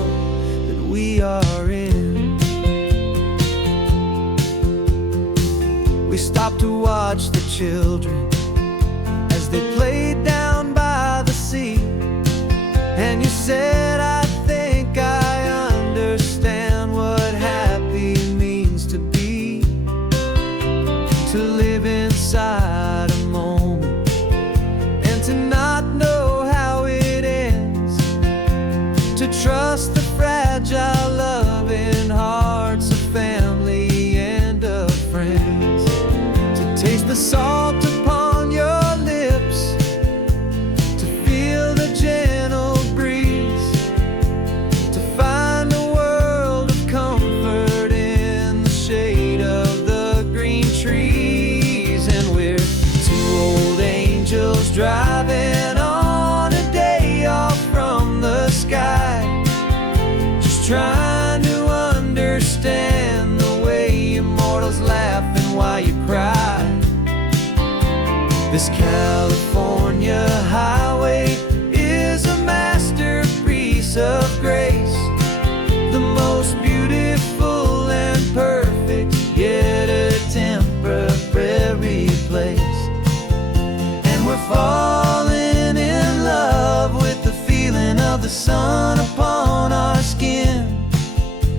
that we are in. We stopped to watch the children as they played down by the sea, and you said, I think I understand what happy means to be, to live inside a moment and to not know how it ends, to trust the fragile loving hearts of family and of friends, to taste the salt upon This California highway is a masterpiece of grace, the most beautiful and perfect, yet a temporary place. And we're falling in love with the feeling of the sun upon our skin,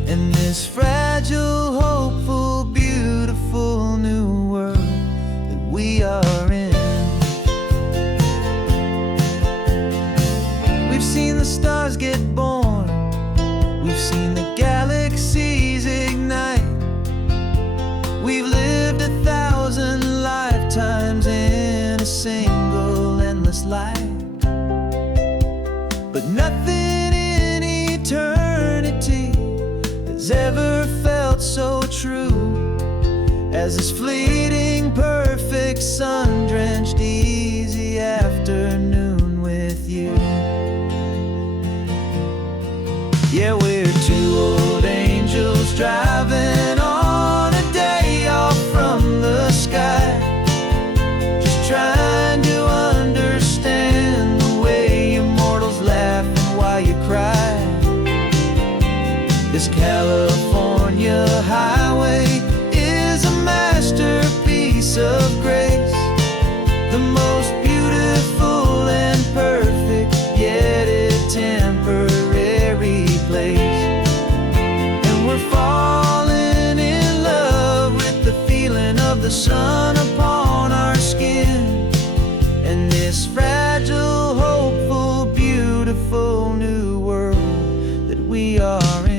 in this fragile, hopeful, beautiful new world that we are in. We've seen the stars get born, we've seen the galaxies ignite, we've lived 1,000 lifetimes in a single endless life. But nothing in eternity has ever felt so true as this fleeting, perfect, sun-drenched, easy afternoon with you. Yeah, we're two old angels driving on a day off from the sky, just trying to understand the way you mortals laugh and why you cry. This California highway is a masterpiece of grace, the most beautiful and perfect, yet a temporary place. And we're falling in love with the feeling of the sun upon our skin, and this fragile, hopeful, beautiful new world that we are in.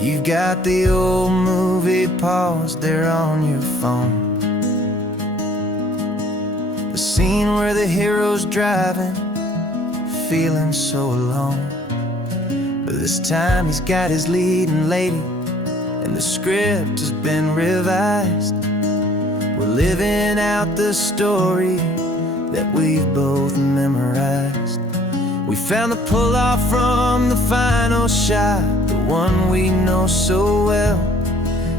You've got the old movie paused there on your phone, the scene where the hero's driving, feeling so alone. But this time he's got his leading lady, and the script has been revised. We're living out the story that we've both memorized. We found the pull-off from the final shot, the one we know so well.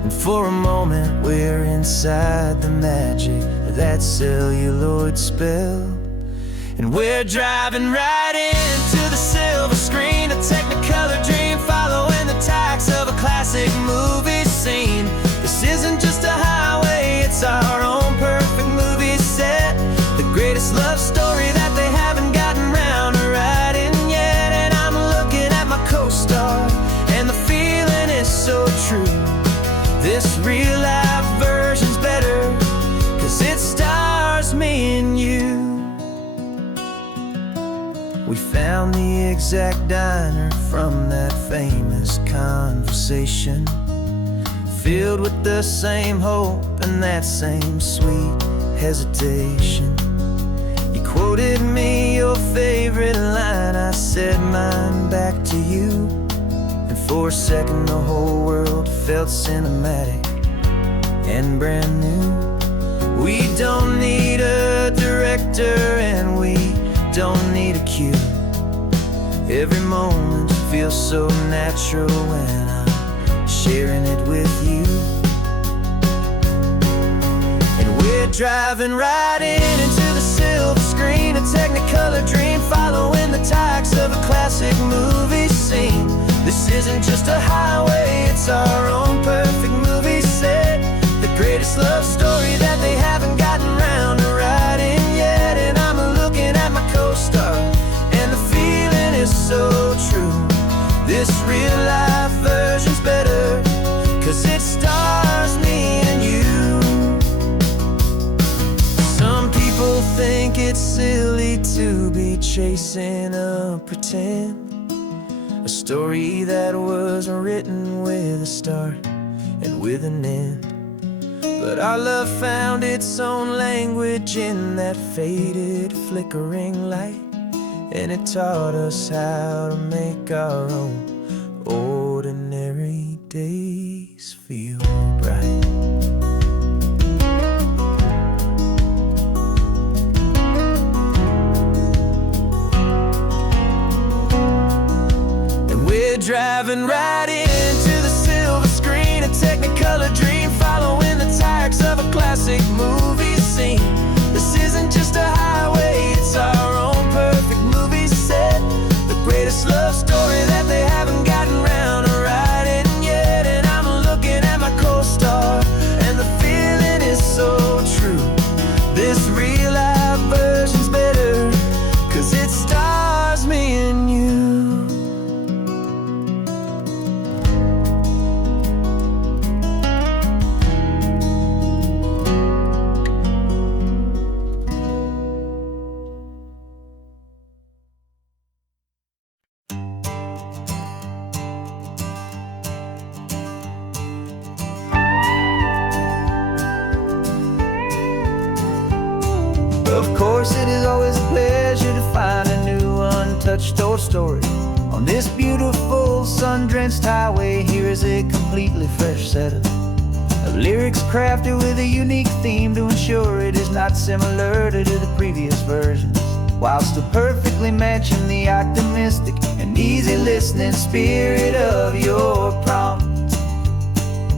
And for a moment we're inside the magic of that celluloid spell. And we're driving right into the silver screen, a Technicolor dream, following the tacks of a classic movie scene. This isn't just a highway, it's our own perfect movie set, the greatest love story that they haven't gotten round to writing yet. And I'm looking at my co-star, and the feeling is so true. This real-life version's better, 'cause it stars me and you. We found the exact diner from that famous conversation, filled with the same hope and that same sweet hesitation. You quoted me your favorite line, I said mine back to you, and for a second the whole world felt cinematic and brand new. We don't need a director and we don't need a cue. Every moment feels so natural when I'm sharing it with you. And we're driving right into the silver screen, a Technicolor dream, following the tacks of a classic movie scene. This isn't just a highway, it's our own perfect movie set, the greatest love story that they haven't gotten round to writing yet. And I'm looking at my co-star, and the feeling is so true. This real-life version's better, 'cause it stars me and you. Some people think it's silly to be chasing a pretend, a story that was written with a start and with an end. But our love found its own language in that faded, flickering light, and it taught us how to make our own ordinary days feel bright. We're driving right into the silver screen, a Technicolor dream, following the tracks of a classic movie scene. This isn't just a highway, it's our own perfect movie set, the greatest love story that they haven't gotten round to writing yet. And I'm looking at my co-star, and the feeling is so true. This real life version's better, 'cause it stars me and you. Of course, it is always a pleasure to find a new untouched old story. On this beautiful sun-drenched highway, here is a completely fresh set of lyrics crafted with a unique theme to ensure it is not similar to the previous versions, while still perfectly matching the optimistic and easy listening spirit of your prompt.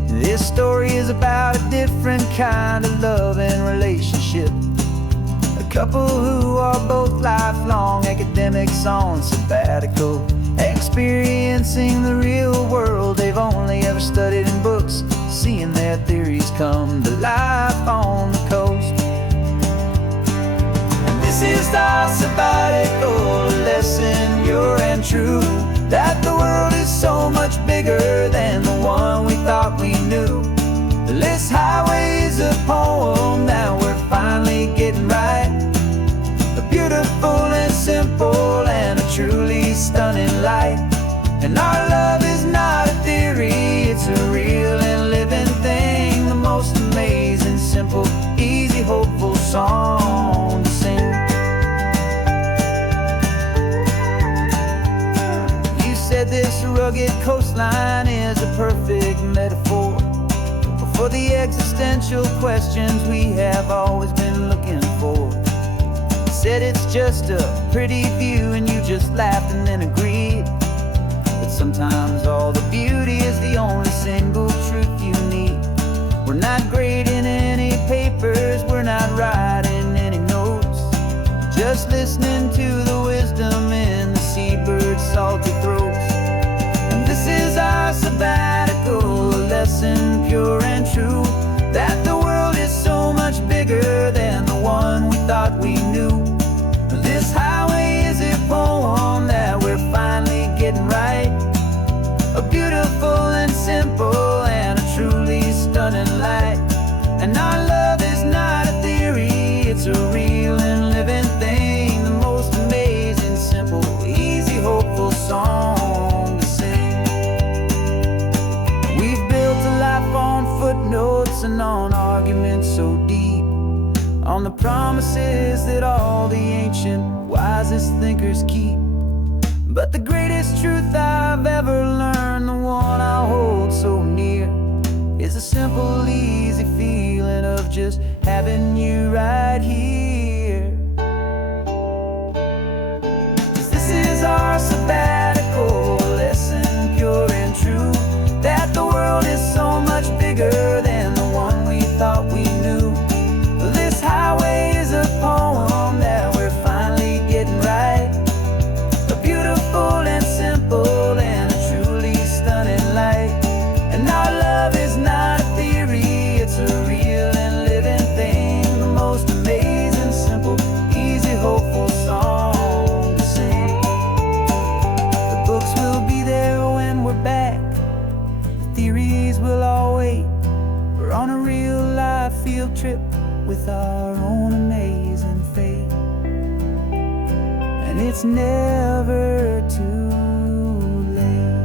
This story is about a different kind of love and relationship. Couple who are both lifelong academics on sabbatical, experiencing the real world they've only ever studied in books, seeing their theories come to life on the coast. And this is our sabbatical lesson, pure and true, that the world is so much bigger than the one we thought we knew. This highway is a poem that we're finally getting right, a beautiful and simple and a truly stunning light. And our love is not a theory, it's a real and living thing, the most amazing, simple, easy, hopeful song to sing. You said this rugged coastline is a perfect metaphor for the existential questions we have always been looking for. Said it's just a pretty view and you just laughed and then agreed, but sometimes all the beauty is the only single truth you need. We're not grading any papers, we're not writing any notes, just listening to the wisdom in the seabird's salty throats. And this is our sabbatical lesson, pure and true, that the world is so much bigger than the one we thought we knew. This highway is a poem that we're finally getting right, a beautiful and simple and a truly stunning light. And our love is not a theory, it's a real and living thing, the most amazing, simple, easy, hopeful song to sing. We've built a life on footnotes and on arguments so deep, on the promises that all the ancient wisest thinkers keep. But the greatest truth I've ever learned, the one I hold so near, is a simple, easy feeling of just having you right here. 'Cause this is our sabbatical lesson, pure and true, that the world is so much bigger than the one we thought we knew. This highway is a poem that we're finally getting right, a beautiful and simple and a truly stunning light. And our love is not a theory, it's a real and living thing, the most amazing, simple, easy, hopeful song to sing. The books will be there when we're back, the theories will all wait. We're on a real life field trip with our own amazing fate, and it's never too late.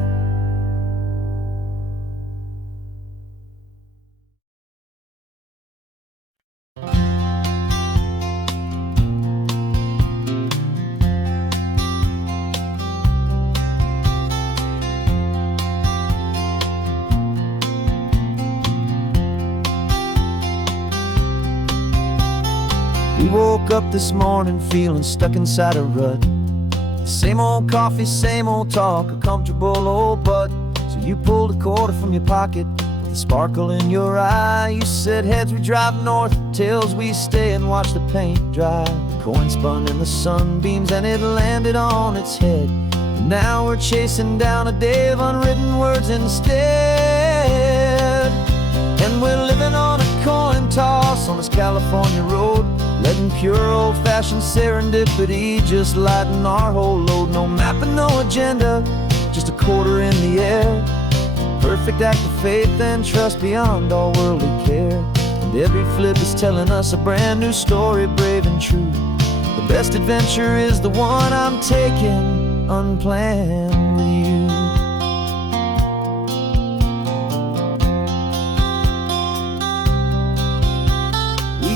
We woke up this morning feeling stuck inside a rut. Same old coffee, same old talk, a comfortable old butt. So you pulled a quarter from your pocket with a sparkle in your eye. You said heads we drive north, tails we stay and watch the paint dry. The coin spun in the sunbeams and it landed on its head. And now we're chasing down a day of unwritten words instead. And we're living on a coin toss on this California road, letting pure old-fashioned serendipity just lighten our whole load. No map and no agenda, just a quarter in the air. Perfect act of faith and trust beyond all worldly care. And every flip is telling us a brand new story, brave and true. The best adventure is the one I'm taking unplanned with you.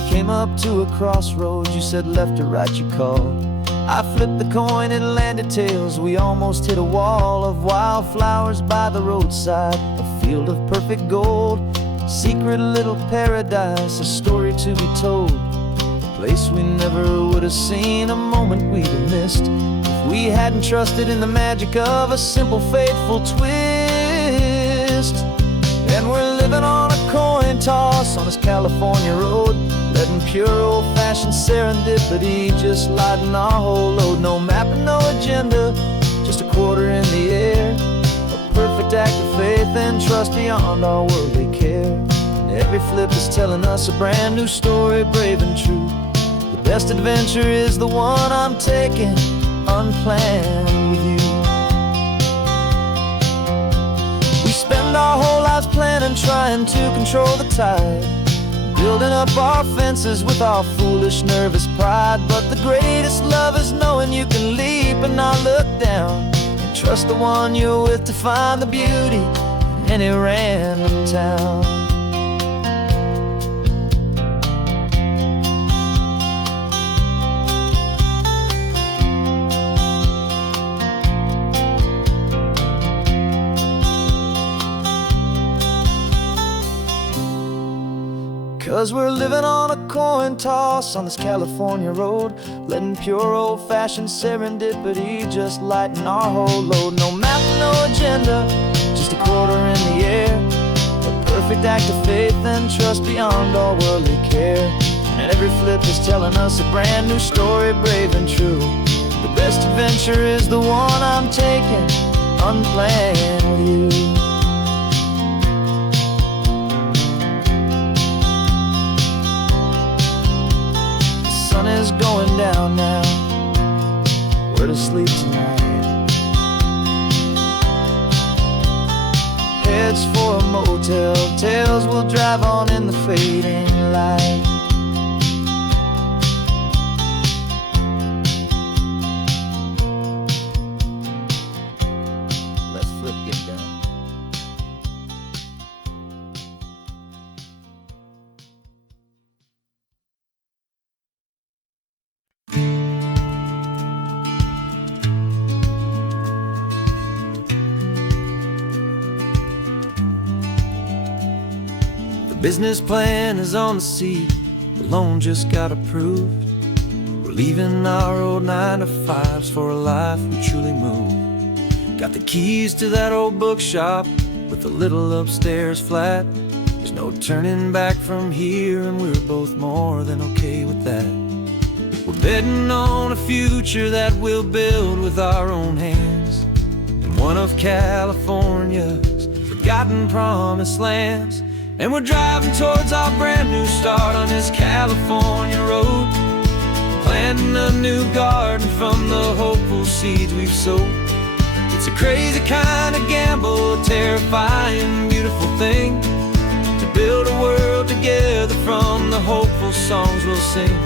Came up to a crossroads, you said left or right you called. I flipped the coin, it landed tails. We almost hit a wall of wildflowers by the roadside, a field of perfect gold, secret little paradise, a story to be told. A place we never would have seen, a moment we'd have missed if we hadn't trusted in the magic of a simple, faithful twist. And we're living on a coin toss on this California road, letting pure old-fashioned serendipity just lighten our whole load. No map and no agenda, just a quarter in the air. A perfect act of faith and trust beyond our worldly care. And every flip is telling us a brand new story, brave and true. The best adventure is the one I'm taking unplanned with you. We spend our whole lives planning, trying to control the tide, building up our fences with our foolish, nervous pride. But the greatest love is knowing you can leap and not look down, and trust the one you're with to find the beauty in any random town. 'Cause we're living on a coin toss on this California road, letting pure old-fashioned serendipity just lighten our whole load. No map, no agenda, just a quarter in the air. A perfect act of faith and trust beyond all worldly care. And every flip is telling us a brand new story, brave and true. The best adventure is the one I'm taking unplanned with you. The sun is going down now, we're to sleep tonight. Heads for a motel, tails will drive on in the fading light. Let's flip get down. Business plan is on the seat, the loan just got approved. We're leaving our old 9-to-5s for a life we truly move. Got the keys to that old bookshop with a little upstairs flat. There's no turning back from here, and we're both more than okay with that. We're betting on a future that we'll build with our own hands, in one of California's forgotten promised lands. And we're driving towards our brand new start on this California road, planting a new garden from the hopeful seeds we've sowed. It's a crazy kind of gamble, a terrifying, beautiful thing, to build a world together from the hopeful songs we'll sing.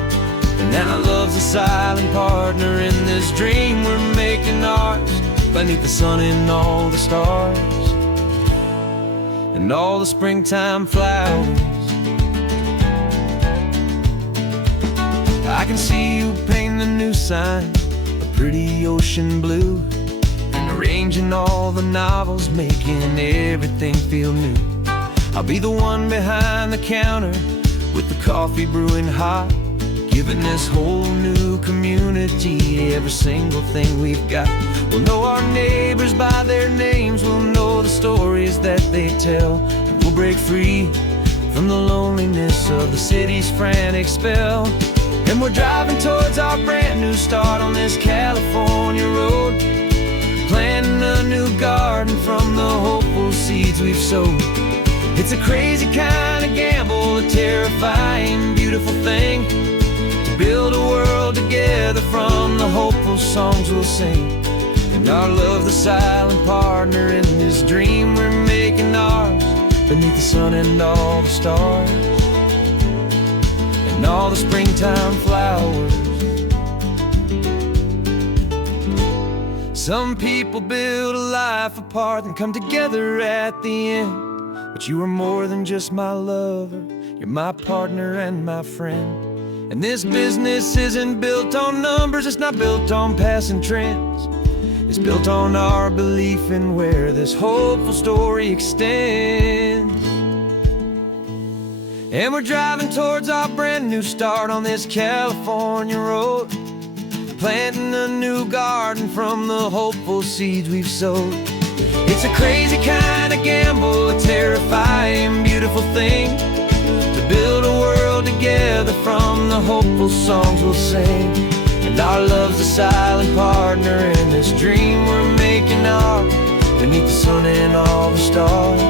And now love's a silent partner in this dream we're making ours, beneath the sun and all the stars and all the springtime flowers. I can see you painting a new sign, a pretty ocean blue, and arranging all the novels, making everything feel new. I'll be the one behind the counter with the coffee brewing hot, giving this whole new community every single thing we've got. We'll know our neighbors by their names, we'll know the stories that they tell, and we'll break free from the loneliness of the city's frantic spell. And we're driving towards our brand new start on this California road, planting a new garden from the hopeful seeds we've sowed. It's a crazy kind of gamble, a terrifying, beautiful thing, to build a world together from the hopeful songs we'll sing. And our love, the silent partner in this dream we're making ours, beneath the sun and all the stars, and all the springtime flowers. Some people build a life apart and come together at the end, but you are more than just my lover, you're my partner and my friend. And this business isn't built on numbers, it's not built on passing trends. It's built on our belief in where this hopeful story extends. And we're driving towards our brand new start on this California road, planting a new garden from the hopeful seeds we've sowed. It's a crazy kind of gamble, a terrifying, beautiful thing, to build a world together from the hopeful songs we'll sing. And our love's a silent partner in this dream we're making ours, beneath the sun and all the stars,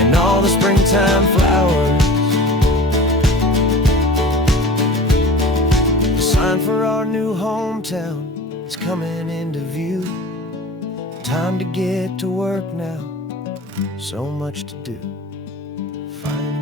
and all the springtime flowers. The sign for our new hometown is coming into view. Time to get to work now, so much to do. Finding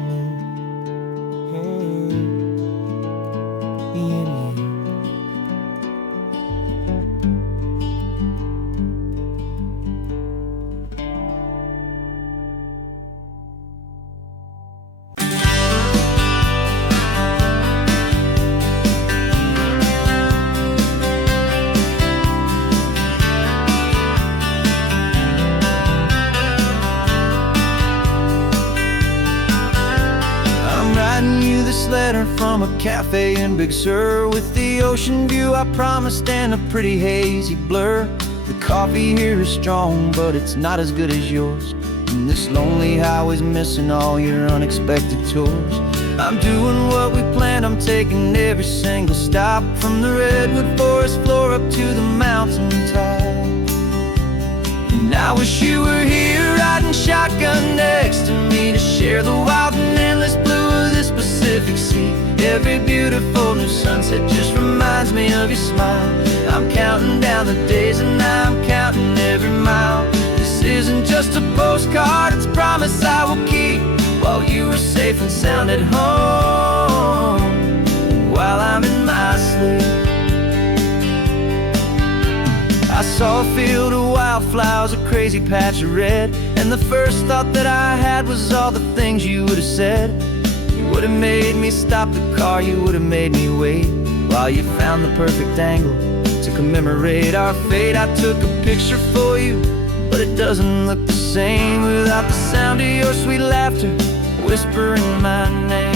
in this letter from a cafe in Big Sur, with the ocean view I promised and a pretty hazy blur. The coffee here is strong, but it's not as good as yours, and this lonely highway's missing all your unexpected tours. I'm doing what we planned, I'm taking every single stop, from the redwood forest floor up to the mountain top. And I wish you were here riding shotgun next to me, to share the wild and endless blue of this Pacific Sea. Every beautiful new sunset just reminds me of your smile. I'm counting down the days and I'm counting every mile. This isn't just a postcard, it's a promise I will keep, while you are safe and sound at home, while I'm in my sleep. I saw a field of wildflowers, a crazy patch of red, and the first thought that I had was all the things you would have said. You would have made me stop the car, you would have made me wait, while you found the perfect angle to commemorate our fate. I took a picture for you, but it doesn't look the same without the sound of your sweet laughter whispering my name.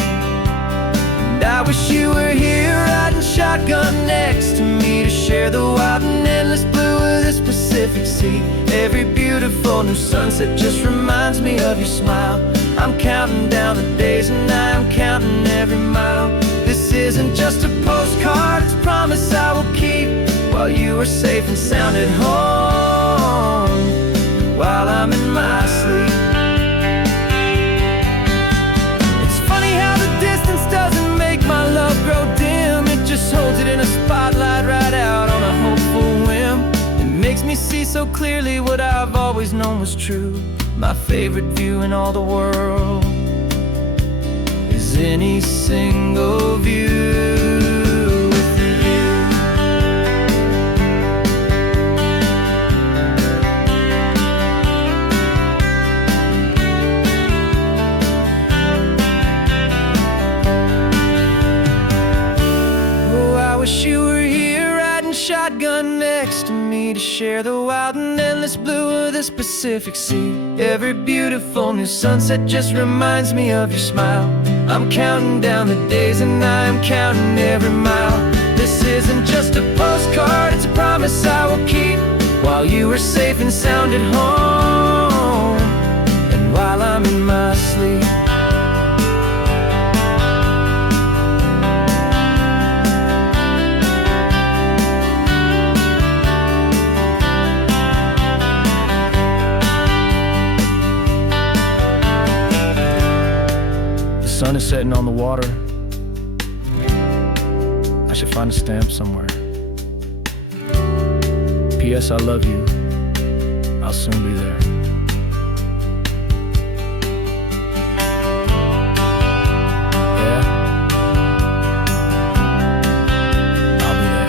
And I wish you were here riding shotgun next to me, to share the wild and endless blue of this Pacific Sea. Every beautiful new sunset just reminds me of your smile. I'm counting down the days and I'm counting every mile. This isn't just a postcard, it's a promise I will keep, while you are safe and sound at home, while I'm in my sleep. It's funny how the distance doesn't make my love grow dim, it just holds it in a spotlight right out on a hopeful whim. It makes me see so clearly what I've always known was true. My favorite view in all the world is any single view with you. Oh, I wish you were here riding shotgun next to me, to share the wild and endless blue of this Pacific Sea. Every beautiful new sunset just reminds me of your smile. I'm counting down the days and I'm counting every mile. This isn't just a postcard, it's a promise I will keep. While you are safe and sound at home, and while I'm in my sleep. The sun is setting on the water. I should find a stamp somewhere. P.S. I love you. I'll soon be there. Yeah? I'll be there.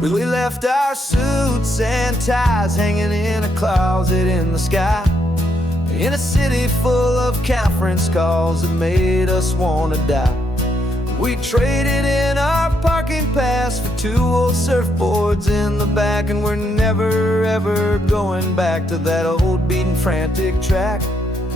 We left our suits and ties hanging in a closet in the sky, in a city full of conference calls that made us want to die. We traded in our parking pass for 2 old surfboards in the back, and we're never ever going back to that old beaten frantic track.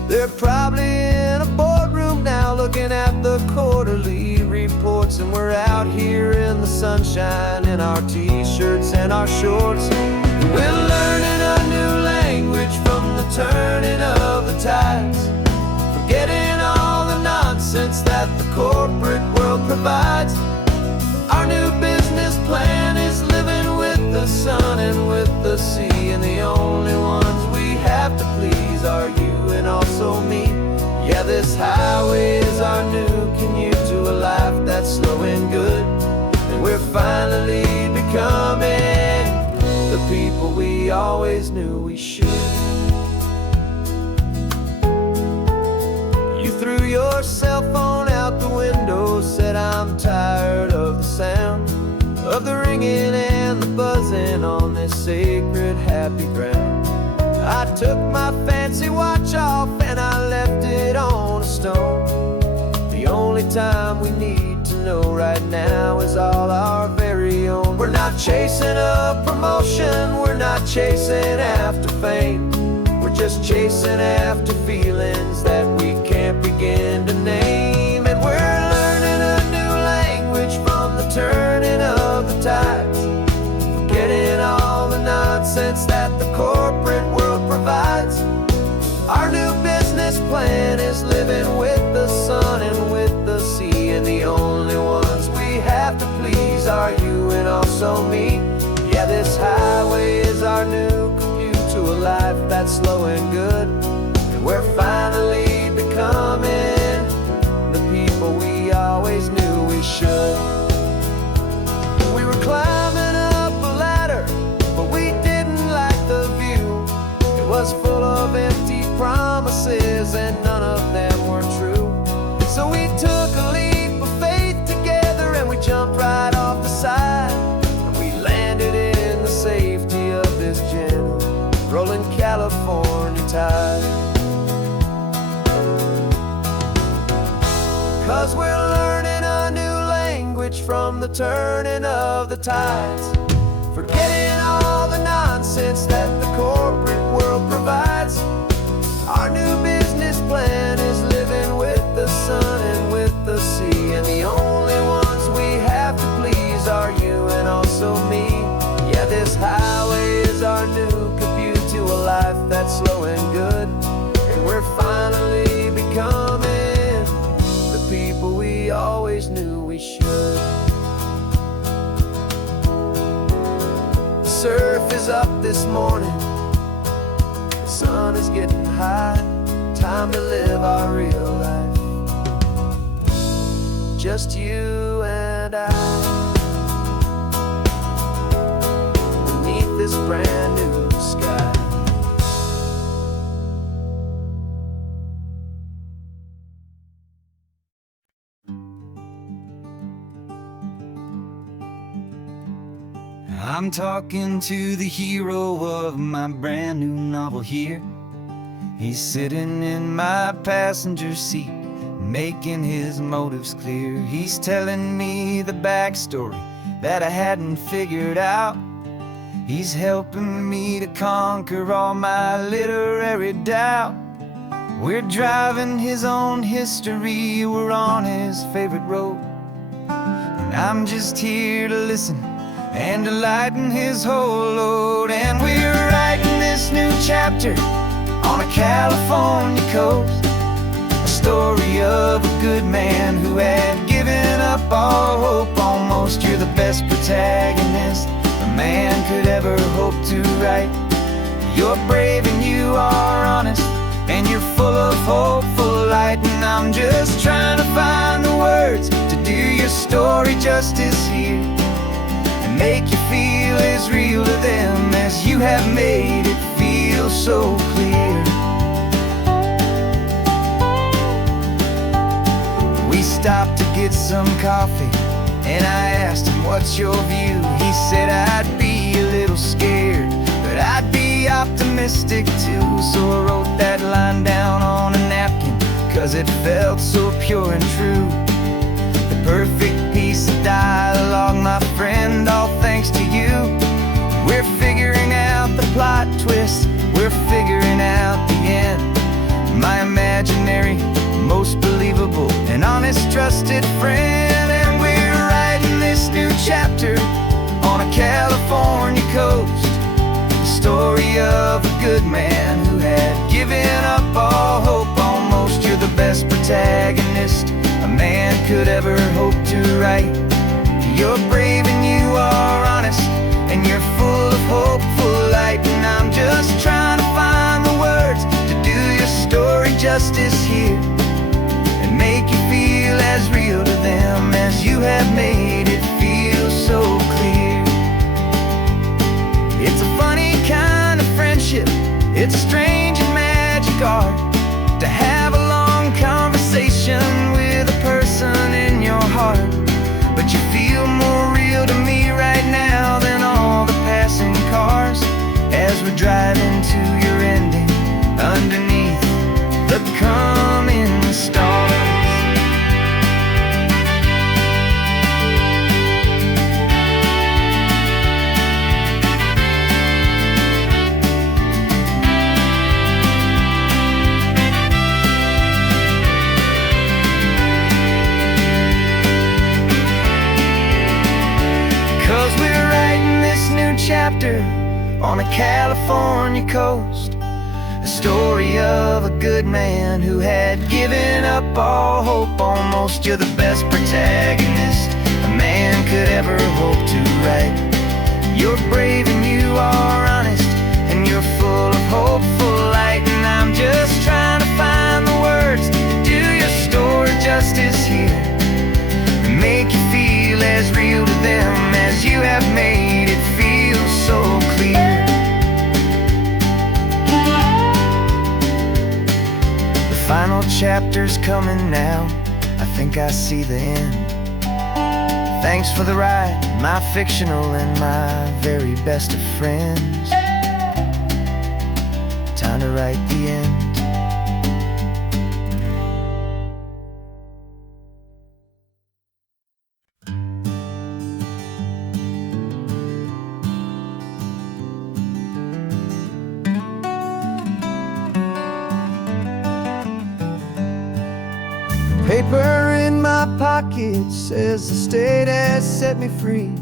They're probably in a boardroom now looking at the quarterly reports, and we're out here in the sunshine in our t-shirts and our shorts. We're learning a new language from the turning of the tides, forgetting all the nonsense that the corporate world provides. Our new business plan is living with the sun and with the sea, and the only ones we have to please are you and also me. Yeah, this highway is our new commute to a life that's slow and good, and we're finally becoming the people we always knew we should. You threw your cell phone out the window, said I'm tired of the sound of the ringing and the buzzing on this sacred happy ground. I took my fancy watch off and I left it on a stone. The only time we need to know right now is all our very own. We're not chasing a promotion, we're not chasing after fame. We're just chasing after feelings that we can't begin to name. And we're learning a new language from the turning of the tides, forgetting all the nonsense that the corporate world provides. Our new business plan is living with the sun and with the sea, and the only ones we have to please are you and also me. Yeah, this highway is our new commute to a life that's slow and good, and we're finally becoming the people we always knew we should. We were climbing up a ladder, but we didn't like the view. It was full of empty promises and none of them were true. So we took a leap of faith together and we jumped right off the side, and we landed in the safety of this gentle rolling California tide. 'Cause we're learning a new language from the turning of the tides, forgetting all the nonsense that the corporate world provides. Our new business plan is living with the sun and with the sea, and the only ones we have to please are you and also me. Yeah, this highway is our new commute to a life that's slow and good, and we're finally becoming the people we always knew we should. The surf is up this morning, the sun is getting high, time to live our real life, just you and I, beneath this brand new sky. I'm talking to the hero of my brand new novel here. He's sitting in my passenger seat, making his motives clear. He's telling me the backstory that I hadn't figured out. He's helping me to conquer all my literary doubt. We're driving his own history, we're on his favorite road, and I'm just here to listen and to lighten his whole load. And we're writing this new chapter on a California coast, a story of a good man who had given up all hope almost. You're the best protagonist a man could ever hope to write. You're brave and you are honest, and you're full of hopeful light. And I'm just trying to find the words to do your story justice here, and make you feel as real to them as you have made it feel so clear. We stopped to get some coffee, and I asked him, what's your view? He said, I'd be a little scared, but I'd be optimistic too. So I wrote that line down on a napkin, 'cause it felt so pure and true. The perfect piece of dialogue, my friend, all thanks to you. We're figuring out the plot twist, we're figuring out the end. My imaginary, most believable and honest trusted friend. And we're writing this new chapter on a California coast, the story of a good man who had given up all hope almost. You're the best protagonist a man could ever hope to write. You're brave and you are honest, and you're full of hopeful light. And I'm just trying to find the words to do your story justice here, and make you feel as real to them as you have made it feel so clear. It's a funny kind of friendship, it's strange and magic art to have a long conversation with a person in your heart. But you feel more real to me right now than all the passing cars, as we're driving to your ending underneath the coming stars. Chapter on a California coast, a story of a good man who had given up all hope almost. You're the best protagonist a man could ever hope to write. You're brave and you are honest, and you're full of hopeful light. And I'm just trying to find the words to do your story justice here, and make you feel as real to them as you have made it feel so clear. The final chapter's coming now, I think I see the end. Thanks for the ride, my fictional and my very best of friends. Time to write the end. Paper in my pocket says the state has set me free,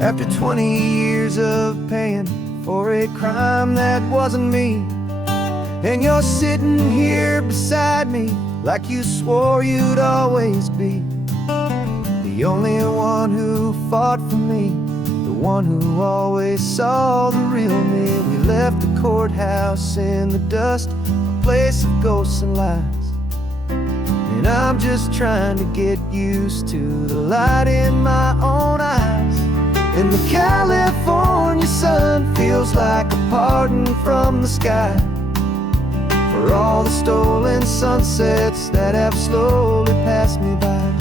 after 20 years of paying for a crime that wasn't me. And you're sitting here beside me like you swore you'd always be, the only one who fought for me, the one who always saw the real me. We left the courthouse in the dust, a place of ghosts and lies. And I'm just trying to get used to the light in my own eyes. And the California sun feels like a pardon from the sky for all the stolen sunsets that have slowly passed me by.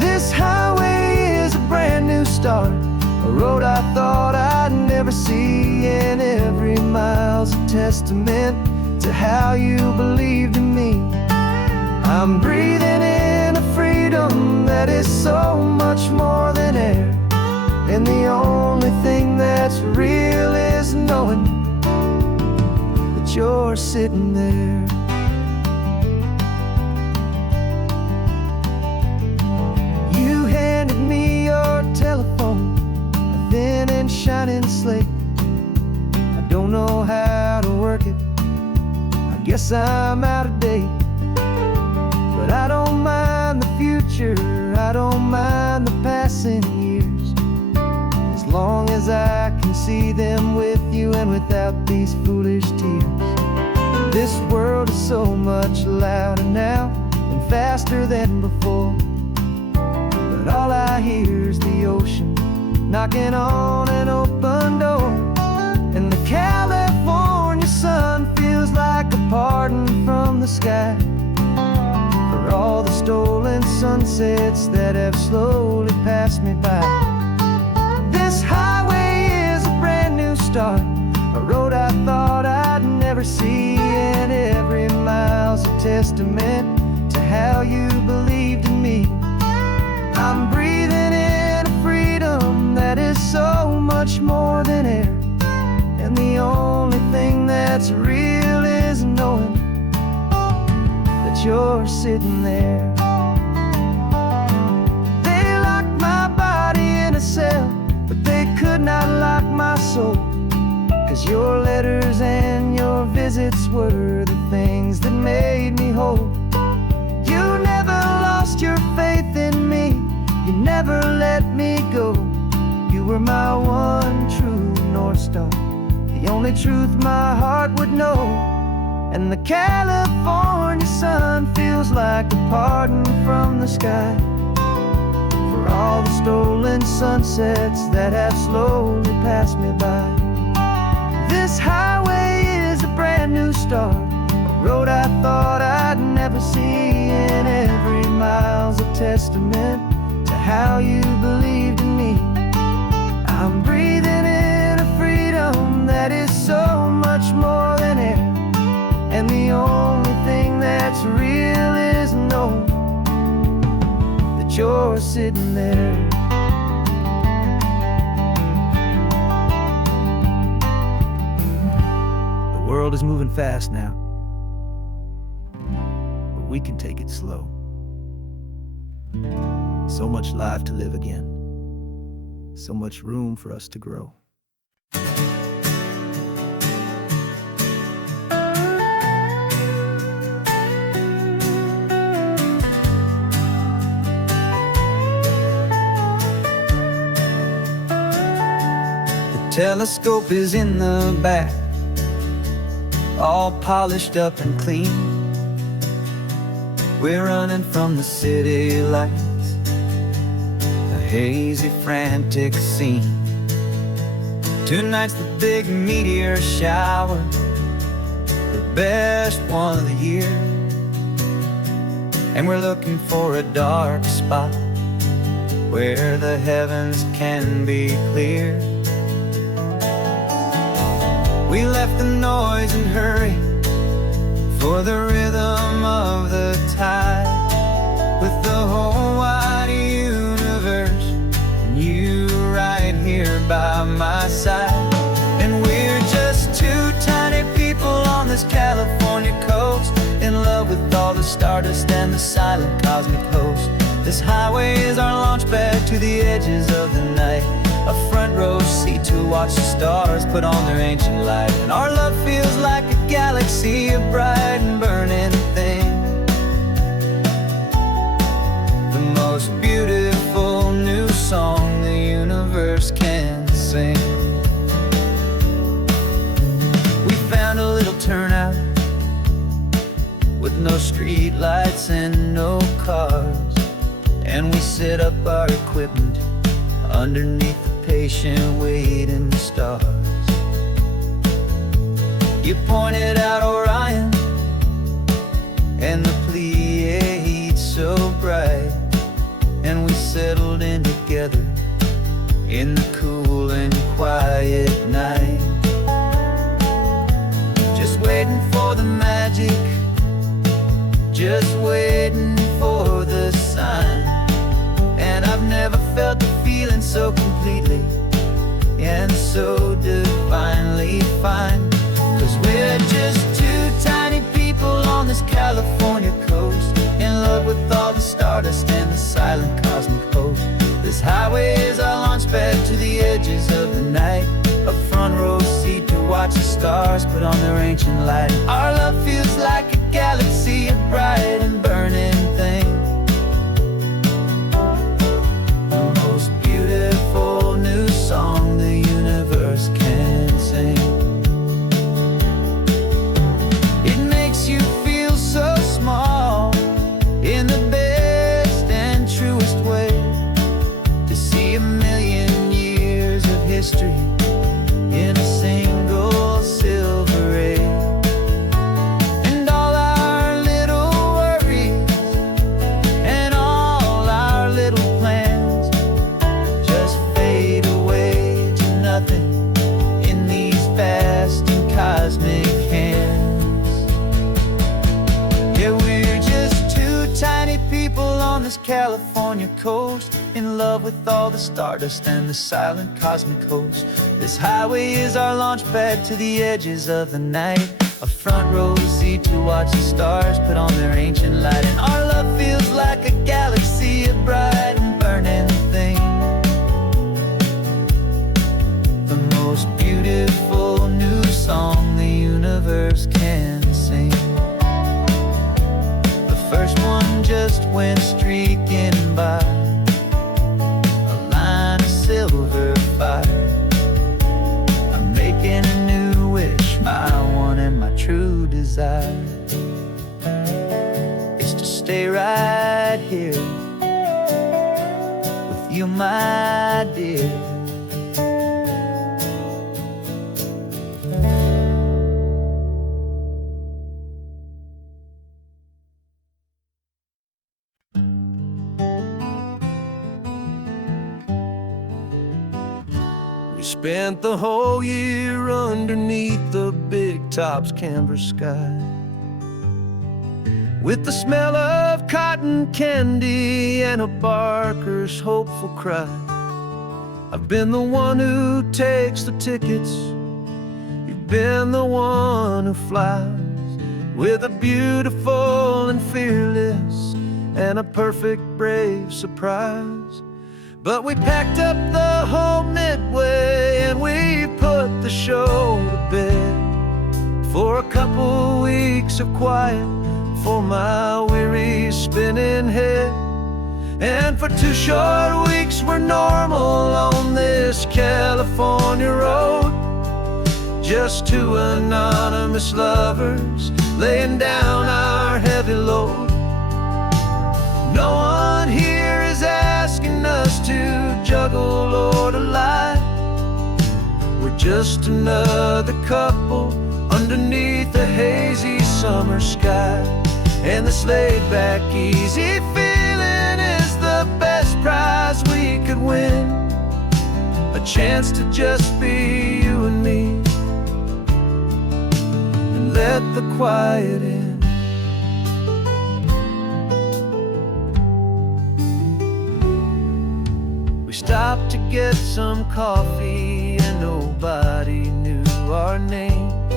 This highway is a brand new start, a road I thought I'd never see, and every mile's a testament to how you believed in me. I'm breathing in a freedom that is so much more than air, and the only thing that's real is knowing that you're sitting there. You handed me your telephone, a thin and shining slate. I don't know how to work it, I guess I'm out of date. But I don't mind the future, I don't mind the passing years, as long as I can see them with you and without these foolish tears. This world is so much louder now and faster than before, but all I hear is the ocean knocking on an open door. And the California sun feels like a pardon from the sky for all the stolen sunsets that have slowly passed me by. This highway is a brand new start, a road I thought I'd never see, and every mile's a testament to how you believed in me. I'm breathing in a freedom that is so much more than air, and the only thing that's real is knowing that you're sitting there. They locked my body in a cell, but they could not lock my soul, 'cause your letters and your visits were the things that made me whole. You never lost your faith in me, you never let me go. You were my one true North Star, the only truth my heart would know. And the California sun feels like a pardon from the sky for all the stolen sunsets that have slowly passed me by. This highway is a brand new start, a road I thought I'd never see, and every mile's a testament to how you believed in me. I'm breathing in a freedom that is so much more than air, and the only thing that's real is knowing that you're sitting there. The world is moving fast now, but we can take it slow. So much life to live again, so much room for us to grow. Telescope is in the back, all polished up and clean. We're running from the city lights, a hazy, frantic scene. Tonight's the big meteor shower, the best one of the year, and we're looking for a dark spot where the heavens can be clear. We left the noise and hurry for the rhythm of the tide, with the whole wide universe and you right here by my side. And we're just two tiny people on this California coast, in love with all the stardust and the silent cosmic host. This highway is our launch pad to the edges of the night, a front row seat to watch the stars put on their ancient light. And our love feels like a galaxy, a bright and burning thing, the most beautiful new song the universe can sing. We found a little turnout with no street lights and no cars, and we set up our equipment underneath the patient waiting stars. You pointed out Orion and the Pleiades so bright, and we settled in together in the cool quiet night, just waiting for the magic, just waiting for the sign. And I've never felt the feeling so completely and so divinely fine. 'Cause we're just two tiny people on this California coast, in love with all the stardust and the silent cosmic host. This highway is our launch pad to the edges of the night, a front row seat to watch the stars put on their ancient light. Our love feels like a galaxy of bright and burning things, the most beautiful new song the universe can sing. It makes you feel so small in the best and truest way, to see a million years of history in a single silver ray. And all our little worries and all our little plans just fade away to nothing in these vast and cosmic hands. Yeah, we're just two tiny people on this California coast, in love with all the stardust and the silent cosmic host. This highway is our launch pad to the edges of the night, a front row seat to watch the stars put on their ancient light. And our love feels like a galaxy of bright and burning things, the most beautiful new song the universe can sing. The first one just went streaking by, a line of silver fire. I'm making a new wish, my one and my true desire is to stay right here with you, my dear. Spent the whole year underneath the big top's canvas sky, with the smell of cotton candy and a barker's hopeful cry. I've been the one who takes the tickets, you've been the one who flies, with a beautiful and fearless and a perfect brave surprise. But we packed up the whole Midway and we put the show to bed, for a couple weeks of quiet for my weary spinning head. And for 2 short weeks we're normal on this California road, just two anonymous lovers laying down our heavy load. No one here is asking us to juggle or to lie, we're just another couple underneath the hazy summer sky. And this laid-back, easy feeling is the best prize we could win, a chance to just be you and me, and let the quiet in. Stopped to get some coffee and nobody knew our names.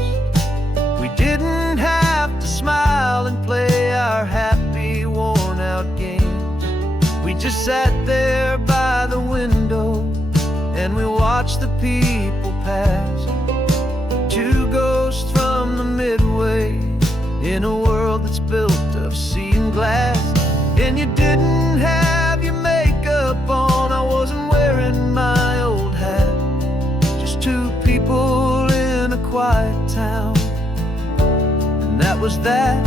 We didn't have to smile and play our happy, worn-out games. We just sat there by the window and we watched the people pass, two ghosts from the Midway in a world that's built of sea and glass. And you didn't have your makeup on, I wasn't wearing my old hat, just two people in a quiet town, and that was that.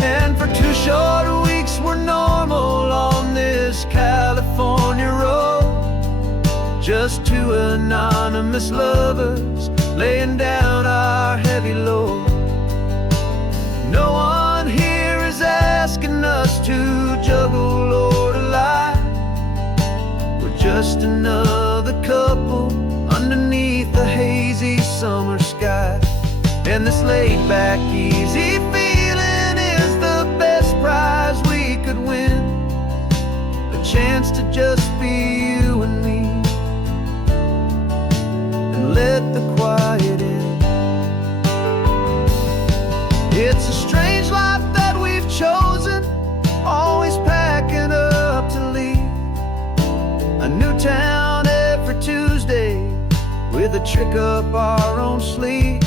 And for 2 short weeks we're normal on this California road, just two anonymous lovers laying down our heavy load. No one here is asking us to juggle or to lie, we're just another couple summer sky. And this laid-back, easy feeling is the best prize we could win. A chance to just be you and me, and let the quiet in. It's a strange life that we've chosen, always packing up to leave. A new town every Tuesday, with a trick up our own sleeve.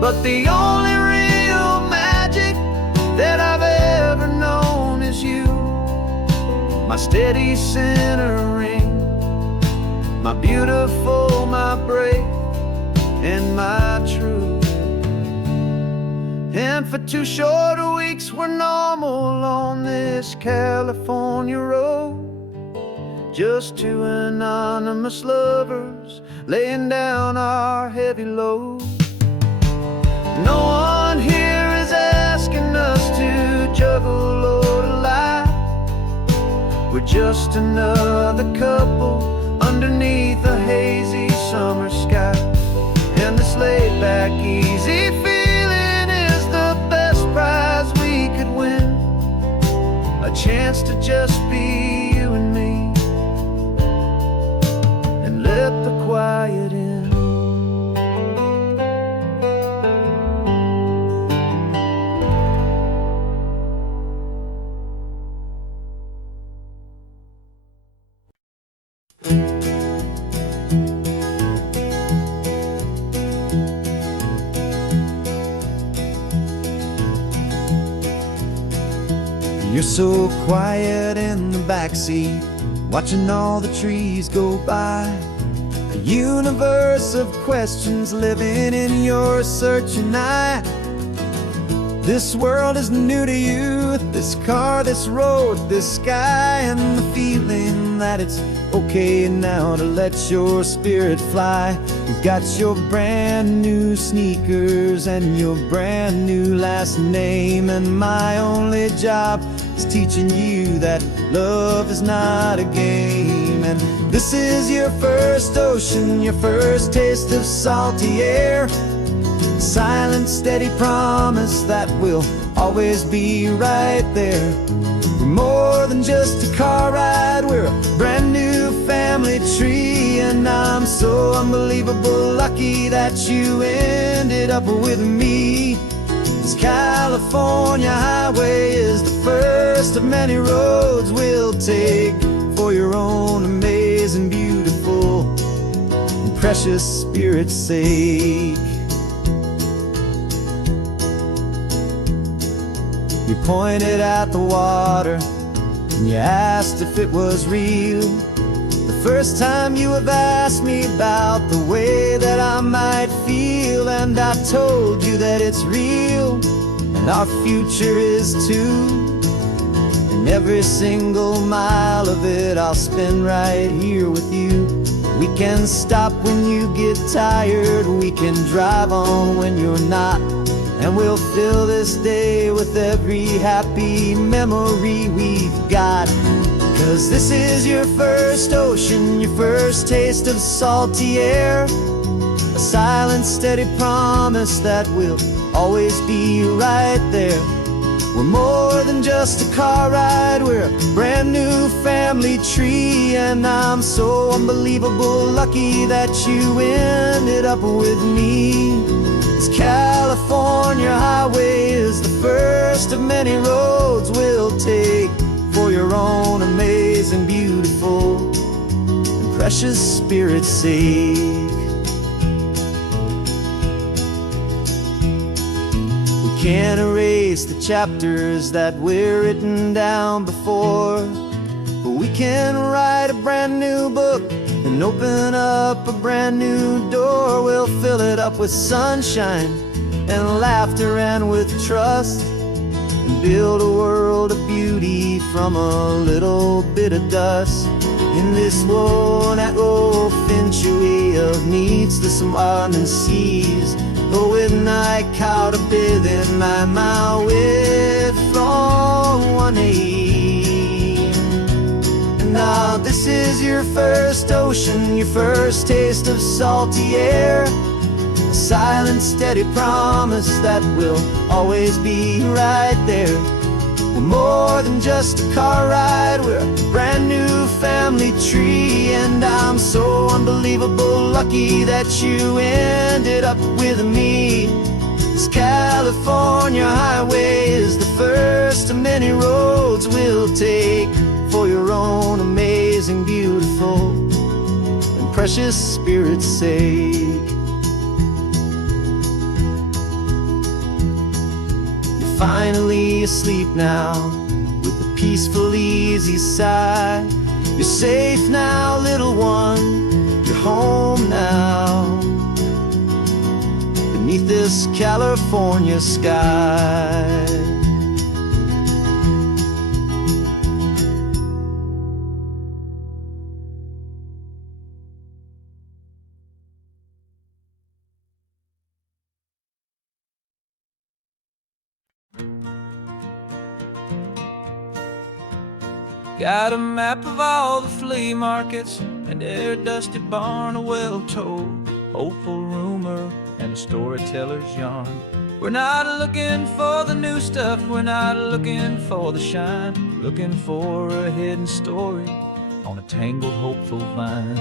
But the only real magic that I've ever known is you, my steady centering, my beautiful, my brave, and my true. And for 2 short weeks we're normal on this California road, just 2 anonymous lovers laying down our heavy load. No one here is asking us to juggle or to lie. We're just another couple underneath a hazy summer sky. And this laid-back, easy feeling is the best prize we could win. A chance to just be you and me, and let the quiet in. You're so quiet in the backseat, watching all the trees go by. A universe of questions living in your searching eye. This world is new to you, this car, this road, this sky, and the feeling that it's okay now to let your spirit fly. You've got your brand new sneakers and your brand new last name, and my only job is teaching you that love is not a game. And this is your first ocean, your first taste of salty air. Silent, steady promise that we'll always be right there. We're more than just a car ride, we're a brand new family tree. And I'm so unbelievable lucky that you ended up with me. This California highway is the first of many roads we'll take for your own amazing, beautiful, and precious spirit's sake. You pointed at the water and you asked if it was real. The first time you have asked me about the way that I might feel, and I told you that it's real and our future is too. And every single mile of it I'll spend right here with you. We can stop when you get tired, we can drive on when you're not, and we'll fill this day with every happy memory we've got. 'Cause this is your first ocean, your first taste of salty air. A silent, steady promise that we'll always be right there. We're more than just a car ride, we're a brand new family tree. And I'm so unbelievable lucky that you ended up with me. This California highway is the first of many roads we'll take for your own amazing, beautiful, and precious spirit's sake. We can't erase the chapters that were written down before, but we can write a brand new book and open up a brand new door. We'll fill it up with sunshine and laughter and with trust, and build a world of beauty from a little bit of dust. In this worn-out old century of needs to some and seas, but with night caught a bit in my with from 180. And now this is your first ocean, your first taste of salty air. and steady promise that we'll always be right there. We're more than just a car ride, we're a brand new family tree. And I'm so unbelievable lucky that you ended up with me. This California highway is the first of many roads we'll take for your own amazing, beautiful, and precious spirit's sake. You're finally asleep now with a peaceful, easy sigh. You're safe now, little one, you're home now, beneath this California sky. Got a map of all the flea markets and their dusty barn, a well-told, hopeful rumor, and a storyteller's yarn. We're not looking for the new stuff, we're not looking for the shine, looking for a hidden story on a tangled, hopeful vine.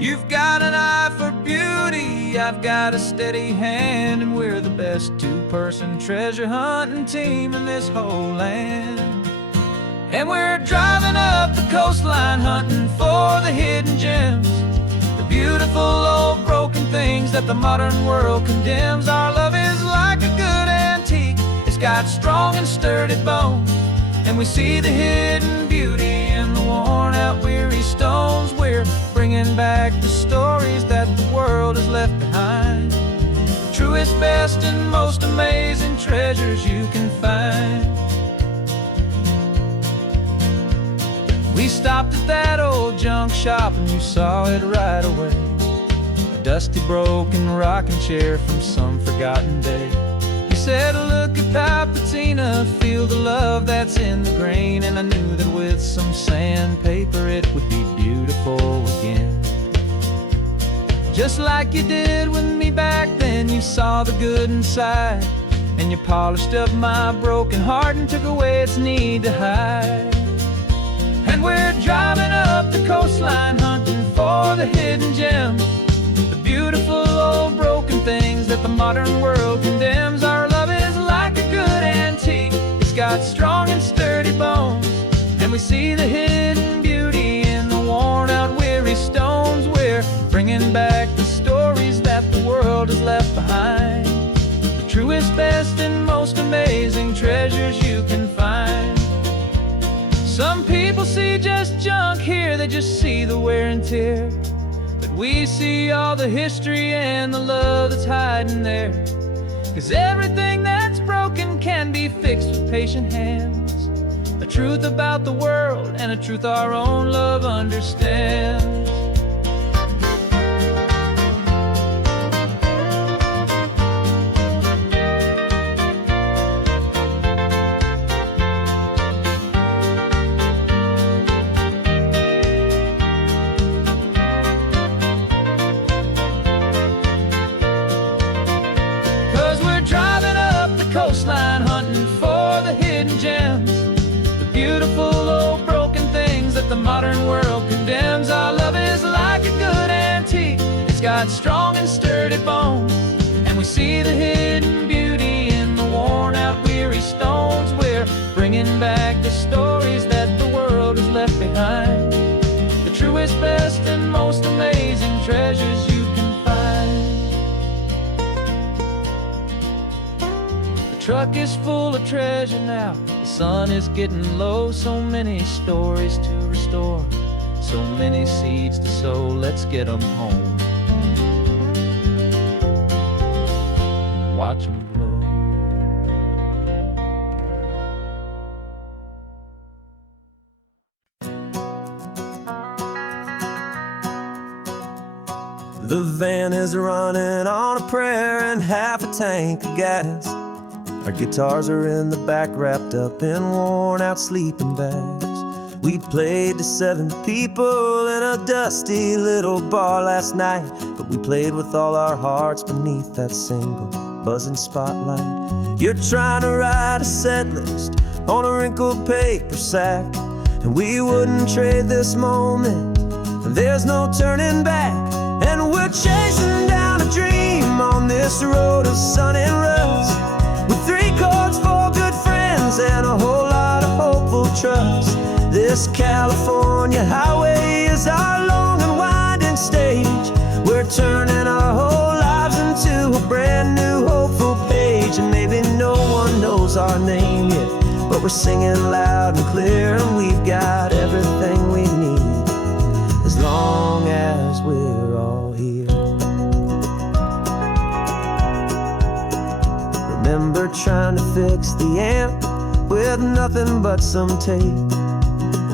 You've got an eye for beauty, I've got a steady hand, and we're the best two-person treasure hunting team in this whole land. And we're driving up the coastline hunting for the hidden gems, the beautiful old broken things that the modern world condemns. Our love is like a good antique, it's got strong and sturdy bones, and we see the hidden beauty in the worn out weary stones. We're bringing back the stories that the world has left behind, the truest, best, and most amazing treasures you can find. We stopped at that old junk shop and you saw it right away, a dusty, broken rocking chair from some forgotten day. You said, look at Papatina, feel the love that's in the grain. And I knew that with some sandpaper it would be beautiful again. Just like you did with me back then, you saw the good inside, and you polished up my broken heart and took away its need to hide. And we're driving up the coastline hunting for the hidden gems, the beautiful old broken things that the modern world condemns. Our love is like a good antique, it's got strong and sturdy bones, and we see the hidden beauty in the worn out weary stones. We're bringing back the stories that the world has left behind, the truest, best, and most amazing treasures you can find. Some people see just junk here, they just see the wear and tear, but we see all the history and the love that's hiding there. 'Cause everything that's broken can be fixed with patient hands, a truth about the world and a truth our own love understands. 'Cause we're driving up the coastline hunting for the hidden gems, the beautiful old broken things that the modern world condemns. Our love is like a good antique, it's got strong and sturdy bones, and we see the hidden beauty in the worn out weary stones. We're bringing back the stories that the world has left behind, the truest, best, and most amazing treasures you can find. The truck is full of treasure now, the sun is getting low. So many stories to restore, so many seeds to sow. Let's get them home, watch them blow. The van is running on a prayer and half a tank of gas. Our guitars are in the back, wrapped up in worn out sleeping bags. We played to 7 people in a dusty little bar last night, but We played with all our hearts beneath that single buzzing spotlight. You're trying to write a set list on a wrinkled paper sack, and we wouldn't trade this moment. There's no turning back, and we're chasing down a dream on this road of sun and rust, with 3 chords, 4 good friends, and a whole lot of hopeful trust. This California highway is our long and winding stage. We're turning our whole lives into a brand new hopeful page. And maybe no one knows our name yet, but we're singing loud and clear, and we've got everything we need, as long as we're all here. Remember trying to fix the amp with nothing but some tape,